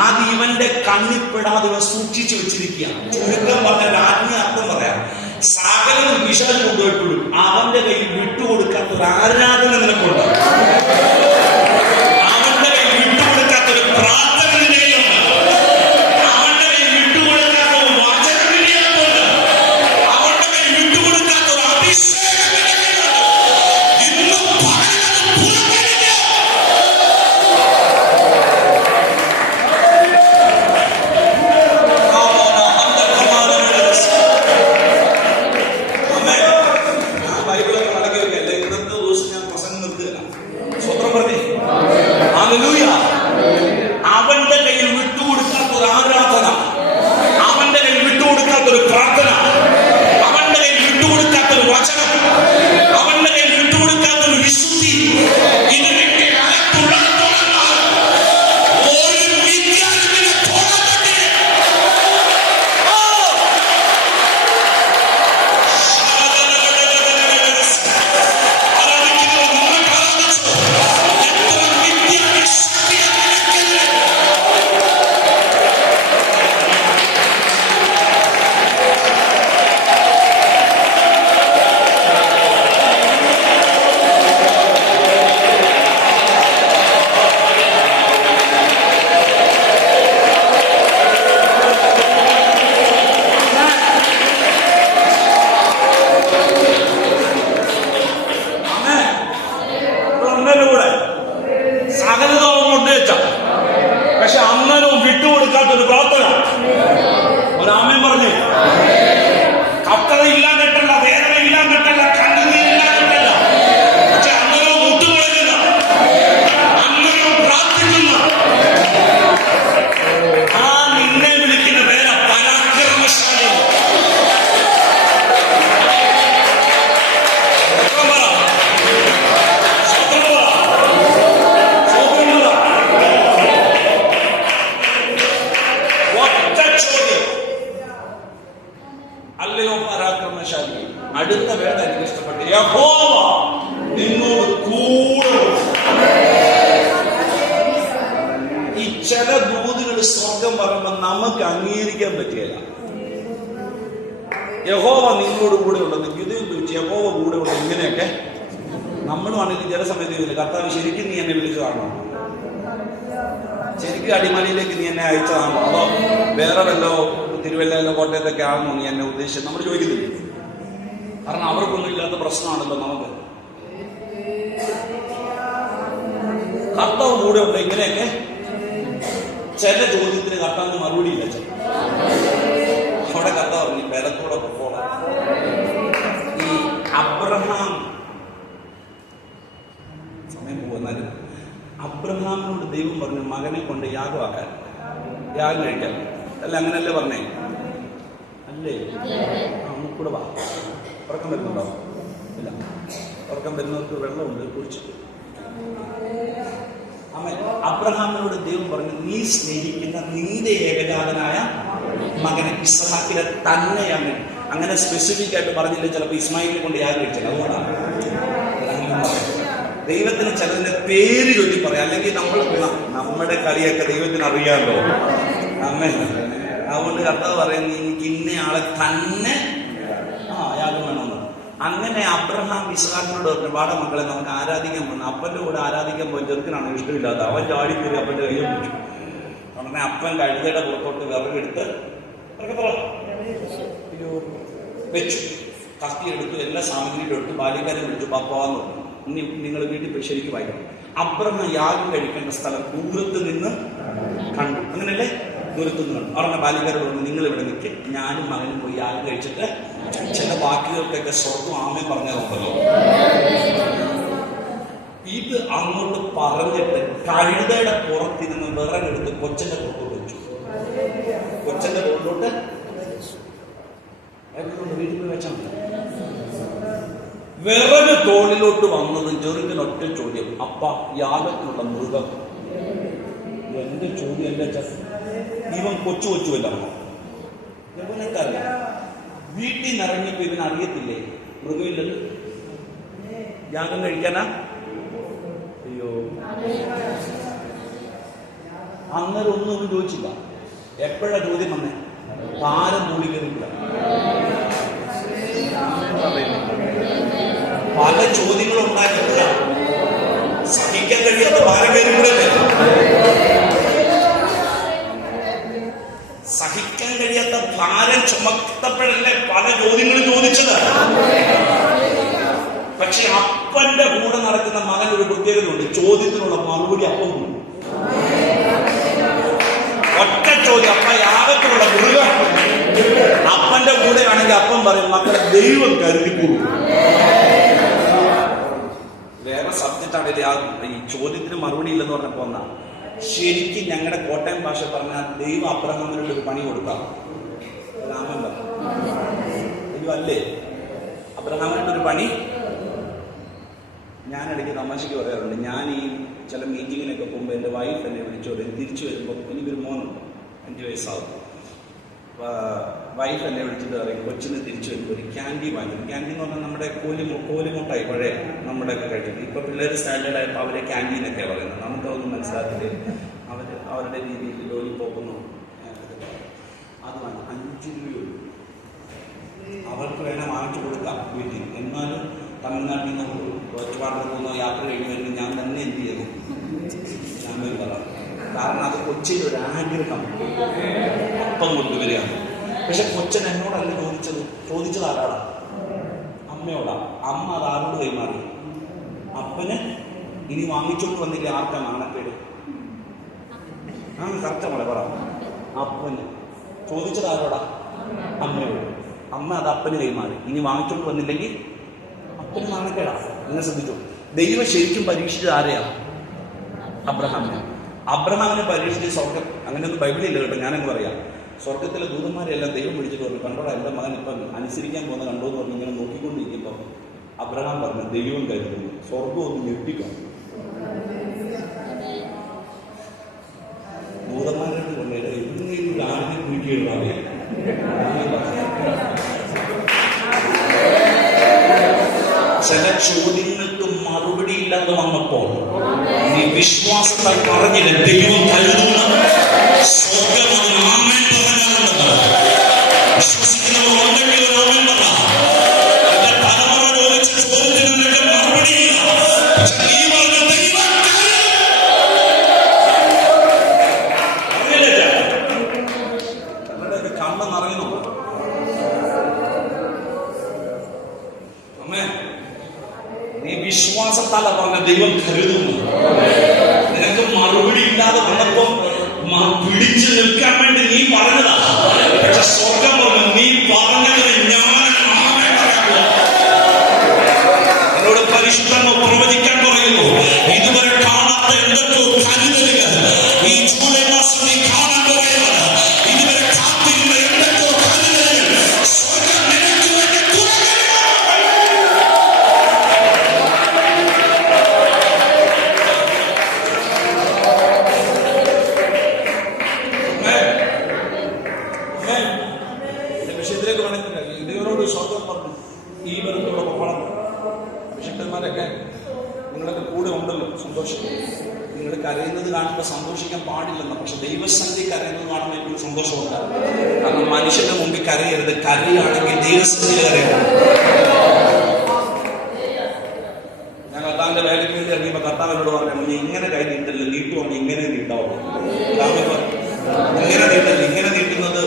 ആദ്യം ഇവന്റെ കണ്ണിപ്പെടാതെ ഇവൻ സൂക്ഷിച്ചു വെച്ചിരിക്കുക. ചുരുക്കം പറഞ്ഞാൽ ആത്മീയാർത്ഥം പറയാം, സകലനും വിശാലം കൊണ്ടുപോയപ്പോഴും അവന്റെ കയ്യിൽ വിട്ടുകൊടുക്കാത്ത ഒരു ആരാധന നിനക്കുണ്ട്. അവന്റെ കയ്യിൽ വിട്ടുകൊടുക്കാത്തൊരു പ്രാർത്ഥന പക്ഷെ അന്നേരവും വിട്ടുകൊടുക്കാത്തൊരു പ്രാർത്ഥന. ഒരാമേൻ പറഞ്ഞേ. കത്തറ ഇല്ലാണ്ടിട്ടല്ല, വേദന ഇല്ലാണ്ടിട്ടല്ല, കണ്ണുനീരില്ലാണ്ടിട്ടല്ല, പക്ഷെ അന്നേരവും മുട്ടുകൊടുക്കുന്ന, അന്നേരവും പ്രാർത്ഥിക്കുന്ന ആ നിന്നെ വിളിക്കുന്ന പേരാ പരാക്രമശാലി. അല്ലയോ പരാക്രമശാലി, അടുത്ത വേദ എനിക്ക് ഇഷ്ടപ്പെട്ടു. യഹോവ നിന്നോട് കൂടെ. ഈ ചില ദൂതുകൾ സ്വർഗം പറയുമ്പോൾ നമുക്ക് അംഗീകരിക്കാൻ പറ്റില്ല. യഹോവ നിന്നോട് കൂടെ ഉള്ളത് ഗിദെയോൻ ചോദിച്ചു, യഹോവ കൂടെ ഉള്ളത് ഇങ്ങനെയൊക്കെ നമ്മളുമാണെങ്കിൽ ചില സമയത്ത് ചോദിച്ചില്ല, കർത്താവ് ശരിക്കും നീ എന്നെ വിളിച്ചതാണോ? ശരിക്കും അടിമലയിലേക്ക് നീ എന്നെ അയച്ചതാണോ? അതോ വേറെ വല്ലോ തിരുവല്ലയിലോ കോട്ടയത്തൊക്കെ ആണോ നീ എന്നെ ഉദ്ദേശിച്ചത്? നമ്മൾ ചോദിക്കുന്നില്ല. കാരണം അവർക്കൊന്നും ഇല്ലാത്ത പ്രശ്നമാണല്ലോ നമുക്ക്. കർത്താവ് കൂടെ ഉണ്ട് ഇങ്ങനെയൊക്കെ ചില ചോദ്യത്തിന് കർത്താവിന് മറുപടി ഇല്ല. അവിടെ കർത്താവ് പറഞ്ഞു ബലത്തോടെ പോകണം. ഈ അബ്രഹാം സമയം പോകുന്നാലും അബ്രഹാമിനോട് ദൈവം പറഞ്ഞു മകനെ കൊണ്ട് യാഗമാക്കാൻ, യാഗം കഴിക്കാൻ. അല്ല അങ്ങനല്ലേ പറഞ്ഞേ? അല്ലേ? കൂടെ വാ. ഉറക്കം വരുന്നുണ്ടോ? ഇല്ല. ഉറക്കം വരുന്നവർക്ക് വെള്ളമുണ്ട്, കുടിച്ചിട്ട്. ആമേൻ. അബ്രഹാമിനോട് ദൈവം പറഞ്ഞു നീ സ്നേഹിക്കുന്ന നിന്റെ ഏകജാതനായ മകനെ ഇസ്ഹാക്കിനെ തന്നെയാണ്. അങ്ങനെ സ്പെസിഫിക് ആയിട്ട് പറഞ്ഞില്ല. ചിലപ്പോൾ ഇസ്മായിലിനെ കൊണ്ട് യാഗം കഴിച്ചത്. അതുകൊണ്ടാണ് ദൈവത്തിന് ചിലതിന്റെ പേര് ചൊല്ലി പറയാം. അല്ലെങ്കിൽ നമ്മുടെ കളിയൊക്കെ ദൈവത്തിന് അറിയാമല്ലോ. ആമേൻ. അതുകൊണ്ട് കർത്താവ് പറയുന്നത് എനിക്ക് ഇന്നയാളെ തന്നെ യാഗം വേണമെന്ന്. അങ്ങനെ അബ്രഹാം ഇസ്ഹാക്കിനോട് പറഞ്ഞു വാടാ മക്കളെ നമുക്ക് ആരാധിക്കാൻ പോകുന്നു. അപ്പന്റെ കൂടെ ആരാധിക്കാൻ പോയി ചെറുക്കനാണ് ഇഷ്ടമില്ലാത്ത. അവൻ ചാടി കയറി അപ്പന്റെ കയ്യിൽ വെച്ചു. ഉടനെ അപ്പൻ കഴുതയുടെ പുറത്തോട്ട് വിറകെടുത്ത് വെച്ചു. കത്തിയെടുത്തു, എല്ലാ സാമഗ്രിയും എടുത്തു, ബാല്യക്കാരെ വിളിച്ചു, പാപ്പാന്ന് പറഞ്ഞു. ഇനി നിങ്ങൾ വീട്ടിൽ പോയി ശരിക്കും വായിക്കണം. അബ്രഹാം യാഗം കഴിക്കേണ്ട സ്ഥലം ദൂരത്ത് നിന്ന് കണ്ടു. അങ്ങനല്ലേ? ദൂരത്ത് നിന്ന് കണ്ടു. അവരുടെ ബാല്യക്കാരോട് പറഞ്ഞു നിങ്ങൾ ഇവിടെ നിൽക്കുക, ഞാനും മകനും പോയി യാഗം കഴിച്ചിട്ട്. ചില വാക്കുകൾക്കൊക്കെ സ്വർഗം ആമേ പറഞ്ഞതുണ്ടല്ലോ. ഇത് അങ്ങോട്ട് പറഞ്ഞിട്ട് കഴുതയുടെ പുറത്തിരുന്ന് വിറകെടുത്ത് കൊച്ചന്റെ പുറത്തോട്ട് വെച്ചു. കൊച്ചന്റെ പുറത്തോട്ട് വീട്ടിൽ പോയി വെച്ചാൽ മതി. വിറക് തോളിലോട്ട് വന്നതും ചെറുക്കനൊറ്റ ചോദ്യം, അപ്പ യാഗത്തിനുള്ള മൃഗം. എന്റെ ചോദ്യം എന്റെ ഇവൻ കൊച്ചു കൊച്ചുവല്ലാണോ? യവനക്കല്ല. വീട്ടിൽ നിന്ന് ഇറങ്ങിയപ്പോ ഇവൻ അറിയത്തില്ലേ മൃഗമില്ലെന്ന്? യാഗം കഴിക്കാനാ? അയ്യോ, അന്നേരം ഒന്നും ഇവൻ ചോദിച്ചില്ല. എപ്പോഴാ ചോദ്യം വന്നേ? താരം മൂടി കയറിയില്ല. പല ചോദ്യങ്ങളും ഉണ്ടായിട്ടില്ല. സഹിക്കാൻ കഴിയാത്ത ഭാരം കയറിവിടല്ലേ? സഹിക്കാൻ കഴിയാത്ത ഭാരം ചുമത്തപ്പോഴല്ലേ പല ചോദ്യങ്ങളും ചോദിച്ചത്. പക്ഷെ അപ്പന്റെ കൂടെ നടക്കുന്ന മകൻ ഒരു പ്രത്യേകതയുണ്ട്, ചോദ്യത്തിനുള്ള മറുപടി അപ്പം. ഒറ്റ ചോദ്യം, അപ്പ യാഗത്തിനുള്ള മൃഗം. അപ്പന്റെ കൂടെ ആണെങ്കിൽ അപ്പം പറയും മക്കളെ ദൈവം കരുതിപ്പോകും. വേറെ സബ്ജക്റ്റാണ് ഈ ചോദ്യത്തിന് മറുപടി ഇല്ലെന്ന് പറഞ്ഞപ്പോ ഒന്നാ. ശരിക്കും ഞങ്ങളുടെ കോട്ടയം ഭാഷ പറഞ്ഞാൽ ദൈവം അബ്രഹാമിനോട് ഒരു പണി കൊടുക്കാം. രാമൻ പറഞ്ഞു ദൈവം അല്ലേ അബ്രഹാമിനോട് ഒരു പണി. ഞാനിടയ്ക്ക് തമാശയ്ക്ക് പറയാറുണ്ട്, ഞാൻ ഈ ചില മീറ്റിങ്ങിനൊക്കെ പോകുമ്പോൾ എൻ്റെ വൈഫ് എന്നെ വിളിച്ചോളൂ. തിരിച്ചു വരുമ്പോൾ എനിക്കൊരു മോനുണ്ട്, 5 വയസ്സാവും. വൈഫ് എന്നെ വിളിച്ചിട്ട് പറയും കൊച്ചിന് തിരിച്ചു വരുമ്പോൾ ഒരു ക്യാൻഡി വാങ്ങിക്കും. ക്യാൻഡി എന്ന് പറഞ്ഞാൽ നമ്മുടെ കോലിമുട്ടായി പഴയ നമ്മുടെയൊക്കെ കഴിച്ചിട്ട്. ഇപ്പൊ പിള്ളേർ സ്റ്റാൻഡേർഡ് ആയപ്പോൾ അവരെ ക്യാൻഡി എന്നൊക്കെ പറയുന്നത്. നമുക്കതൊന്നും മനസ്സിലാക്കില്ലേ. അവരുടെ രീതിയിൽ ലോലിപ്പോക്കുന്നു. അത് 5 രൂപയുള്ളൂ. അവർക്ക് വേണം വാങ്ങിച്ചു കൊടുക്കാം വീട്ടിൽ. എന്നാലും തമിഴ്നാട്ടിൽ നിന്ന് ഒറ്റപ്പാടിൽ പോകുന്ന യാത്ര കഴിഞ്ഞ് വരുമ്പോൾ ഞാൻ തന്നെ എന്ത് ചെയ്തു? ഞാൻ പോയി പറയാം. കാരണം അത് കൊച്ചിൻ്റെ ഒരു ആഗ്രഹം അപ്പം കൊണ്ടുവരികയാണ്. പക്ഷെ കൊച്ചൻ എന്നോടല്ല ചോദിച്ചത് ആരാടാ? അമ്മയോടാ. അമ്മ അത് ആരോട് കൈമാറി? അപ്പന്. ഇനി വാങ്ങിച്ചോണ്ട് വന്നില്ല ആർക്കാ നാണക്കേട്? കറക്റ്റ് മോളെ പറ. അപ്പന് ചോദിച്ചത് ആരോടാ? അമ്മയോട്. അമ്മ അത് അപ്പന് കൈമാറി. ഇനി വാങ്ങിച്ചോണ്ട് വന്നില്ലെങ്കിൽ അപ്പന് നാണക്കേടാ. നിങ്ങൾ ശ്രദ്ധിച്ചു. ദൈവം ശരിക്കും പരീക്ഷിച്ചത് ആരെയാ? അബ്രഹാമിനെ. അബ്രഹാമിനെ പരീക്ഷിച്ച് സ്വർഗം, അങ്ങനെയൊന്നും ബൈബിളില്ല കേട്ടോ, ഞാനങ്ങ് പറയാം. സ്വർഗത്തിലെ ദൂതന്മാരെല്ലാം ദൈവം വിളിച്ചിട്ട് പറഞ്ഞു, കണ്ടോടാ എൻ്റെ മകൻ ഇപ്പം അനുസരിക്കാൻ പോകുന്ന കണ്ടോ എന്ന് പറഞ്ഞ് ഇങ്ങനെ നോക്കിക്കൊണ്ടിരിക്കുമ്പോൾ അബ്രഹാം പറഞ്ഞു, ദൈവം കരുതുന്നു. സ്വർഗം ഒന്ന് ഞെട്ടിക്കണം. ദൂതന്മാരോട് കൊണ്ടേ എന്തെങ്കിലും ആദ്യം കുഴിക്കുകയാണ്. ചില ചോദ്യങ്ങൾക്ക് മറുപടി ഇല്ലാതെ വന്നപ്പോൾ നീ വിശ്വാസത്താൽ പറഞ്ഞില്ല, ദൈവം കരുതുന്ന സ്വർഗം ആമേൻ പറയാറുണ്ട്. വിശ്വസിക്കുന്നവരുണ്ടെങ്കിൽ ആമേൻ പറ. എന്റെ തലമുറ ചോദിച്ച ചോദ്യത്തിനൊക്കെ മറുപടിയില്ല. നീ പറഞ്ഞ ദൈവം അവരുടെയൊക്കെ കണ്ണെന്നറിയുന്നു. അമ്മേ, നീ വിശ്വാസത്താല പറഞ്ഞ ദൈവം കരുതുന്നു. നിനക്ക് മറുപടി ഇല്ലാതെ വന്നപ്പോ പിടിച്ചു നിൽക്കാൻ വേണ്ടി നീ പറഞ്ഞതാ. പക്ഷെ സ്വർഗം പറഞ്ഞു, നീ പറഞ്ഞതിന് ഞാൻ എന്നോട് പരിശുദ്ധമോ പ്രവചിക്കാൻ പറയുന്നു. ഇതുവരെ കാണാത്ത എന്തൊക്കെയോ കരുതലുകൾ ഈ ജൂലൈ മാസം നീ കാണാൻ പോകുകയാണ്. ഇതുവരെ കാത്തിരുന്ന എന്തൊക്കെയോ കരുതലുകൾ സ്വർഗം നിനക്ക് വേണ്ടി തുറന്നു. വിഷയത്തിലേക്ക് വേണമെന്നില്ല. ദൈവനോട് സ്വർഗം പറഞ്ഞു, ഈ ബലത്തോടെ പോകണം. വിശുദ്ധന്മാരൊക്കെ നിങ്ങളൊക്കെ കൂടെ ഉണ്ടല്ലോ, സന്തോഷം. നിങ്ങൾ കരയുന്നത് കാണുമ്പോൾ സന്തോഷിക്കാൻ പാടില്ലെന്ന്. പക്ഷെ ദൈവസന്നിധി കരയുന്നത് കാണുമ്പോൾ എനിക്ക് സന്തോഷമുണ്ട്. കാരണം മനുഷ്യന്റെ മുമ്പിൽ കരയരുത്, കരയാണെങ്കിൽ ദൈവസന്നിധി കരയണം. ഞാൻ കർത്താവിന്റെ വേലയ്ക്ക് വേണ്ടി ഇറങ്ങിയപ്പോൾ കർത്താവിനോട് പറഞ്ഞു, നീ ഇങ്ങനെ കൈ നീട്ടല്ലേ, നീട്ടുവാണ് ഇങ്ങനെ നീട്ടാവും. ഇങ്ങനെ നീട്ടല്ലേ, ഇങ്ങനെ നീട്ടുന്നത്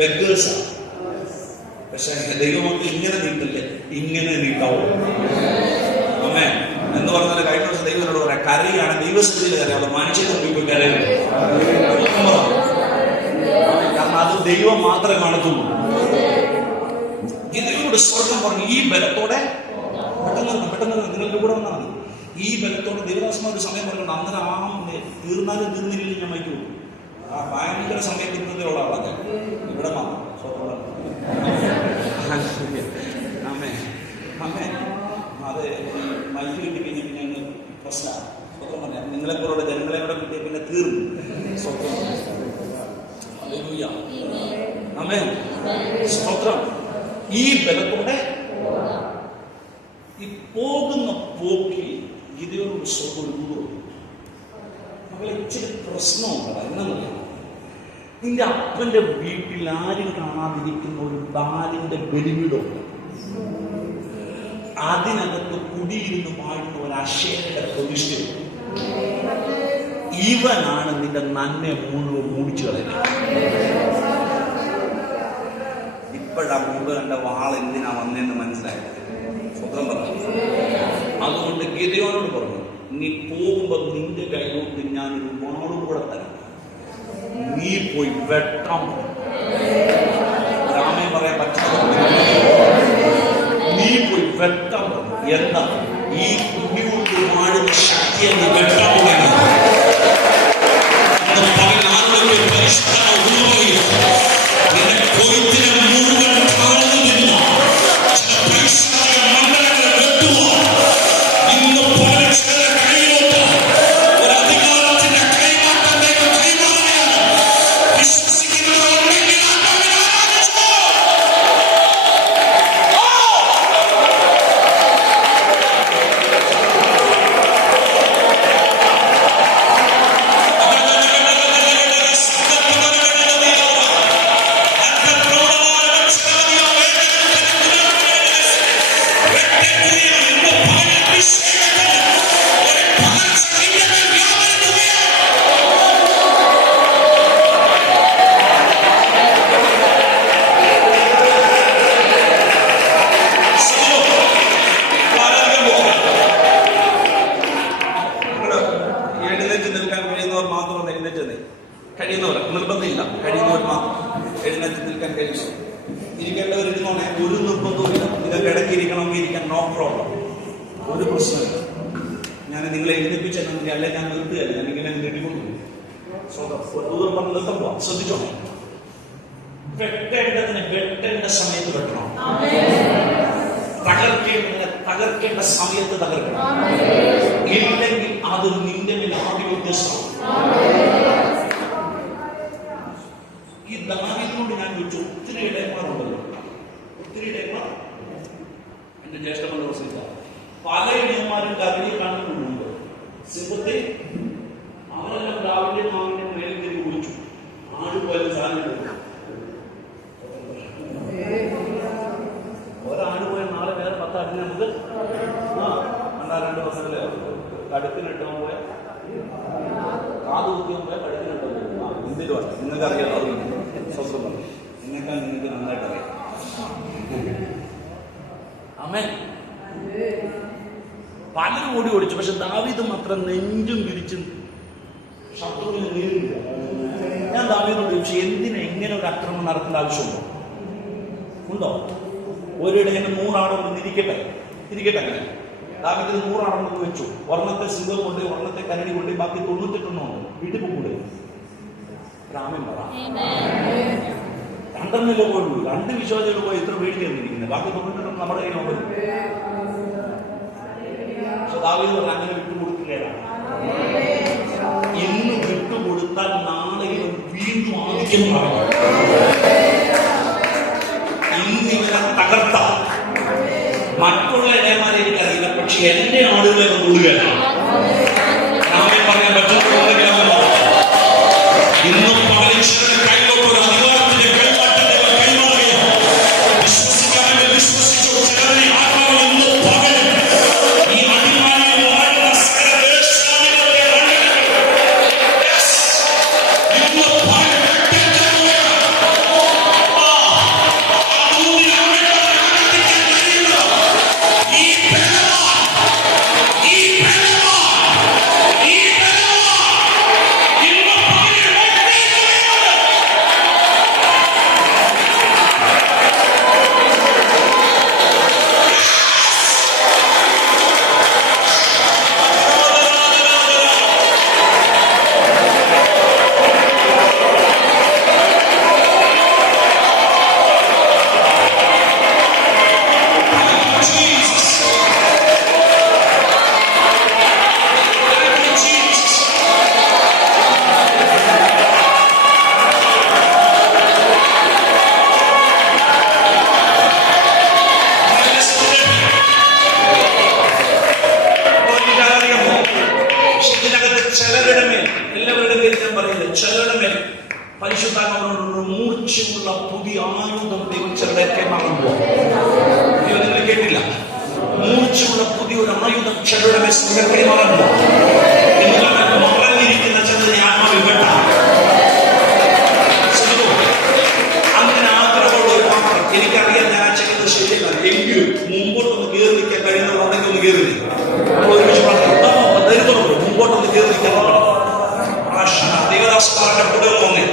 ബെഗേഴ്സാണ്. പക്ഷെ ദൈവമൊക്കെ ഇങ്ങനെ നീട്ടില്ലേ, ഇങ്ങനെ നീട്ടാവും. അമ്മേ എന്ന് പറഞ്ഞാൽ കഴിഞ്ഞ ദിവസം ദൈവനോട് പറയാം, കരയാണ് ദൈവസ്ഥിതിയിൽ കരയാവുള്ളൂ, മനുഷ്യന്റെ മുമ്പിൽ കരയില്ല. കാരണം അത് ദൈവം മാത്രമേ കാണത്തുള്ളൂ. ദൈവനോട് സ്വർഗം പറഞ്ഞു, ഈ ബലത്തോടെ പെട്ടെന്ന് നിങ്ങൾക്ക് കൂടെ വന്നാൽ മതി. ഈ ബലത്തോടെ ദൈവദാസന്മാരുടെ സമയം പറഞ്ഞുകൊണ്ട് അന്നേരം ആ തീർന്നാലും തീർന്നില്ലെങ്കിൽ ഞാൻ വയ്ക്കൂ. ആ ഭയങ്കര സമയം തീർന്നതോടെ ആളാ ഇവിടെ വന്നു. അമ്മേ അമ്മേ അത് മൈക്ക് കിട്ടിക്കഴിഞ്ഞാൽ പിന്നെ അങ്ങ് പ്രശ്നമാണ്. സ്വന്തം പറയാം, നിങ്ങളെപ്പോലുള്ള ജനങ്ങളെ കൂടെ കിട്ടിയ പിന്നെ തീർന്നു. സ്വന്തം അമ്മേ സ്തോത്രം. ഈ ബലത്തോടെ ഈ പോകുന്ന പോക്കിൽ ഗിദെയോനോട് സ്വർഗ്ഗം ഒരു ദൂരം. മകളെ ഇച്ചിരി പ്രശ്നമുണ്ടോ എന്നറിയാം. നിന്റെ അപ്പന്റെ വീട്ടിൽ ആരും കാണാതിരിക്കുന്ന ഒരു ബാലിന്റെ ബലിപീഠമുണ്ട്. അതിനകത്ത് കുടിയിരുന്ന് പാടുന്ന ഒരു അക്ഷയയുടെ പ്രതിഷ്ഠയുണ്ട്. ഇവനാണ് നിന്റെ നന്മയെ മുഴുവൻ മൂടിച്ചു കളയുന്നത്. ഇപ്പോഴാ മുമ്പ് കണ്ട വാൾ എന്തിനാ വന്നതെന്ന് മനസ്സിലായത്. സ്വന്തം പറഞ്ഞു. അതുകൊണ്ട് ഗിദെയോനോട് പറഞ്ഞു, നീ പോകുമ്പോ നിന്റെ കൈകൊണ്ട് ഞാനൊരു വാളും കൂടെ തരാം, നീ പോയി വെട്ടാൻ. രാമയും പറയാൻ പറ്റുന്ന നീ പോയി വെട്ടാൻ. എന്താ ഈ കുടി കൊണ്ട് വാഴുന്ന ശക്തിയെ നീ വെട്ടാൻ തുടങ്ങി. നിന്റെ കൊയ്ത്തിനെ മുഴുവൻ കാണുന്നില്ല. മണ്ഡലങ്ങൾ വെട്ടുക. ഇന്ന് പോലെ ചില കൈയിലോട്ട് ഒരു അധികാരത്തിന്റെ കൈമാറ്റം കൈമാറുകയാണ്. വിശ്വസിക്കുന്നവരുണ്ടെങ്കിൽ കഴിയുന്നവർ, നിർബന്ധമില്ല, കഴിയുന്നവർ മാത്രം എഴുന്നേറ്റ് നിൽക്കാൻ കഴിയും. ഇരിക്കേണ്ടവർ ഇരുന്നോണേ, ഒരു നിർബന്ധവുമില്ല. നിങ്ങൾക്ക് ഇടയ്ക്ക് ഇരിക്കണമെങ്കിൽ ഇരിക്കാൻ, നോ പ്രോബ്ലം, ഒരു പ്രശ്നമില്ല. ഞാൻ നിങ്ങളെ എഴുന്നേപ്പിച്ചെന്നെങ്കിൽ അല്ലെ ഞാൻ നിർത്തുകയല്ല, ഞാൻ ഇങ്ങനെ നീട്ടിക്കൊണ്ടു ദൂരം പറഞ്ഞ് നിർത്തുമ്പോൾ ശ്രദ്ധിച്ചോണേ. വെട്ടേണ്ടതിന് വെട്ടേണ്ട സമയത്ത് വെട്ടണം, തകർക്കേണ്ടതിനെ തകർക്കേണ്ട സമയത്ത് തകർക്കണം. ഇല്ലെങ്കിൽ അത് നിന്റെ മേൽ ആധിപത്യമാണ്. ഈ ദാവീദിനോട് ഞാൻ ചോദിച്ചു, ഒത്തിരി ഇടയന്മാരുണ്ടല്ലോ, ഒത്തിരി ഇടയന്മാർ. എന്റെ ജ്യേഷ്ഠമല്ല പ്രസിദ്ധ പല ഇടയന്മാരും കരടി കാണുന്നുണ്ട്. സിംഹത്തെ അവരെല്ലാം രാവിലെ മാവിന്റെ മേലിൽ കയറി കുടിച്ചു, ആടുപോലെ സാധനം. ഒരാട് പോയ നാളെ വേറെ 10 ആടിനെ നമുക്ക് എന്നാ 2 ദിവസത്തില് കടുക്കിനിട്ടാൻ പോയ, കാത് കുത്തിയാൻ പോയ കടുക്കിനിട്ടാൻ പോയ എന്തിനുമാണ് നിങ്ങൾക്ക് അറിയാം. അത് സ്വന്തം പറഞ്ഞു നിങ്ങൾക്കാൾ നിങ്ങൾക്ക് നന്നായിട്ട് അറിയാം. ആമേൻ. പലരും ഓടി ഓടിച്ചു, പക്ഷെ ദാവീദ് മാത്രം നെഞ്ചും വിരിച്ചും ശത്രുവിനെ നേരിടുക. ഞാൻ ദാവീദിനോട് ചോദിച്ചു, എന്തിനാ ഇങ്ങനെ ഒരു ആക്രമണം നടത്തേണ്ട ആവശ്യമുണ്ടോ? ഉണ്ടോ? ഒരിടയിൽ 100 ആടുകൊണ്ട് ഇരിക്കട്ടെ. അങ്ങനെ ദാവീദിന് 100 ആടുകൊണ്ട് വെച്ചു. ഒരെണ്ണത്തെ സിംഹം കൊണ്ട്, ഒരെണ്ണത്തെ കരടി കൊണ്ട്, ബാക്കി 98 വീട്ടിൽ കൂടെ രാമൻ പറ. 2 പോയുള്ളൂ. 2 വിശ്വാസികൾ പോയി ഇത്ര വീട്ടിൽ കയറിയിരിക്കുന്നത്, ബാക്കി 98 നമ്മുടെ കയ്യിലുണ്ട്. പക്ഷെ ദാവീദ് പറഞ്ഞ അങ്ങനെ വിട്ടുകൊടുക്കില്ല. ഇന്ന് വിട്ടുകൊടുത്താൽ നാളെ ഇവൻ വീണ്ടും ആധിക്യം പറയും. ഇന്ന് ഇവരെ തകർത്ത മറ്റുള്ള ഇടയന്മാരെ എനിക്കറിയില്ല, പക്ഷെ എന്റെ ആളുകളെ കൊണ്ടുകയല്ല. രാമൻ പറയാൻ പറ്റുന്ന ഇന്നും പകലിശ്വരന്റെ കൈകൊണ്ടൊരു അധികാരത്തിന്റെ കൈമാറ്റത്തെ കൈമാറുകയോ വിശ്വസിക്കാമെങ്കിൽ വിശ്വസിച്ചോ. ചിലരെ ആത്മാവ് ഇന്ന് പകൽ ഈ അടിമാലിയിൽ വാഴുന്ന സകല ദേശാദികളുടെ ഇന്ന് പകൽ ചിലരുടെ മേൽ, എല്ലാവരുടെ പേര് ഞാൻ പറയുന്നത്, ചിലരുടെ മേൽ പരിശുദ്ധാത്മാവിനോട് മൂർച്ചയുള്ള പുതിയ ആയുധം ദൈവം ചിലരെ കൈമാറാൻ പോകും. നിങ്ങൾ കേട്ടില്ല? മൂർച്ചയുള്ള പുതിയൊരു ആയുധം ചിലരുടെ മേൽ കൈമാറാൻ പോകും. മറഞ്ഞിരിക്കുന്ന ചിലരെ ആത്മാവിൽ വെട്ടാം. അങ്ങനെ ആഗ്രഹമുള്ള ഒരു പാത്രം എനിക്കറിയാം, ഞാൻ ചെയ്യുന്നത് ശരിയല്ല, എങ്കിലും മുമ്പോട്ടൊന്ന് കയറി നിൽക്കാൻ കഴിയുന്നവരുണ്ടെങ്കിൽ ഒന്ന് കയറി ഒരുമിച്ച് ധൈര്യത്തോടെ മുമ്പോട്ടൊന്ന് കയറി നിൽക്കാൻ ദേവദാസന്മാരുടെ കൂടെ പോകുന്നത്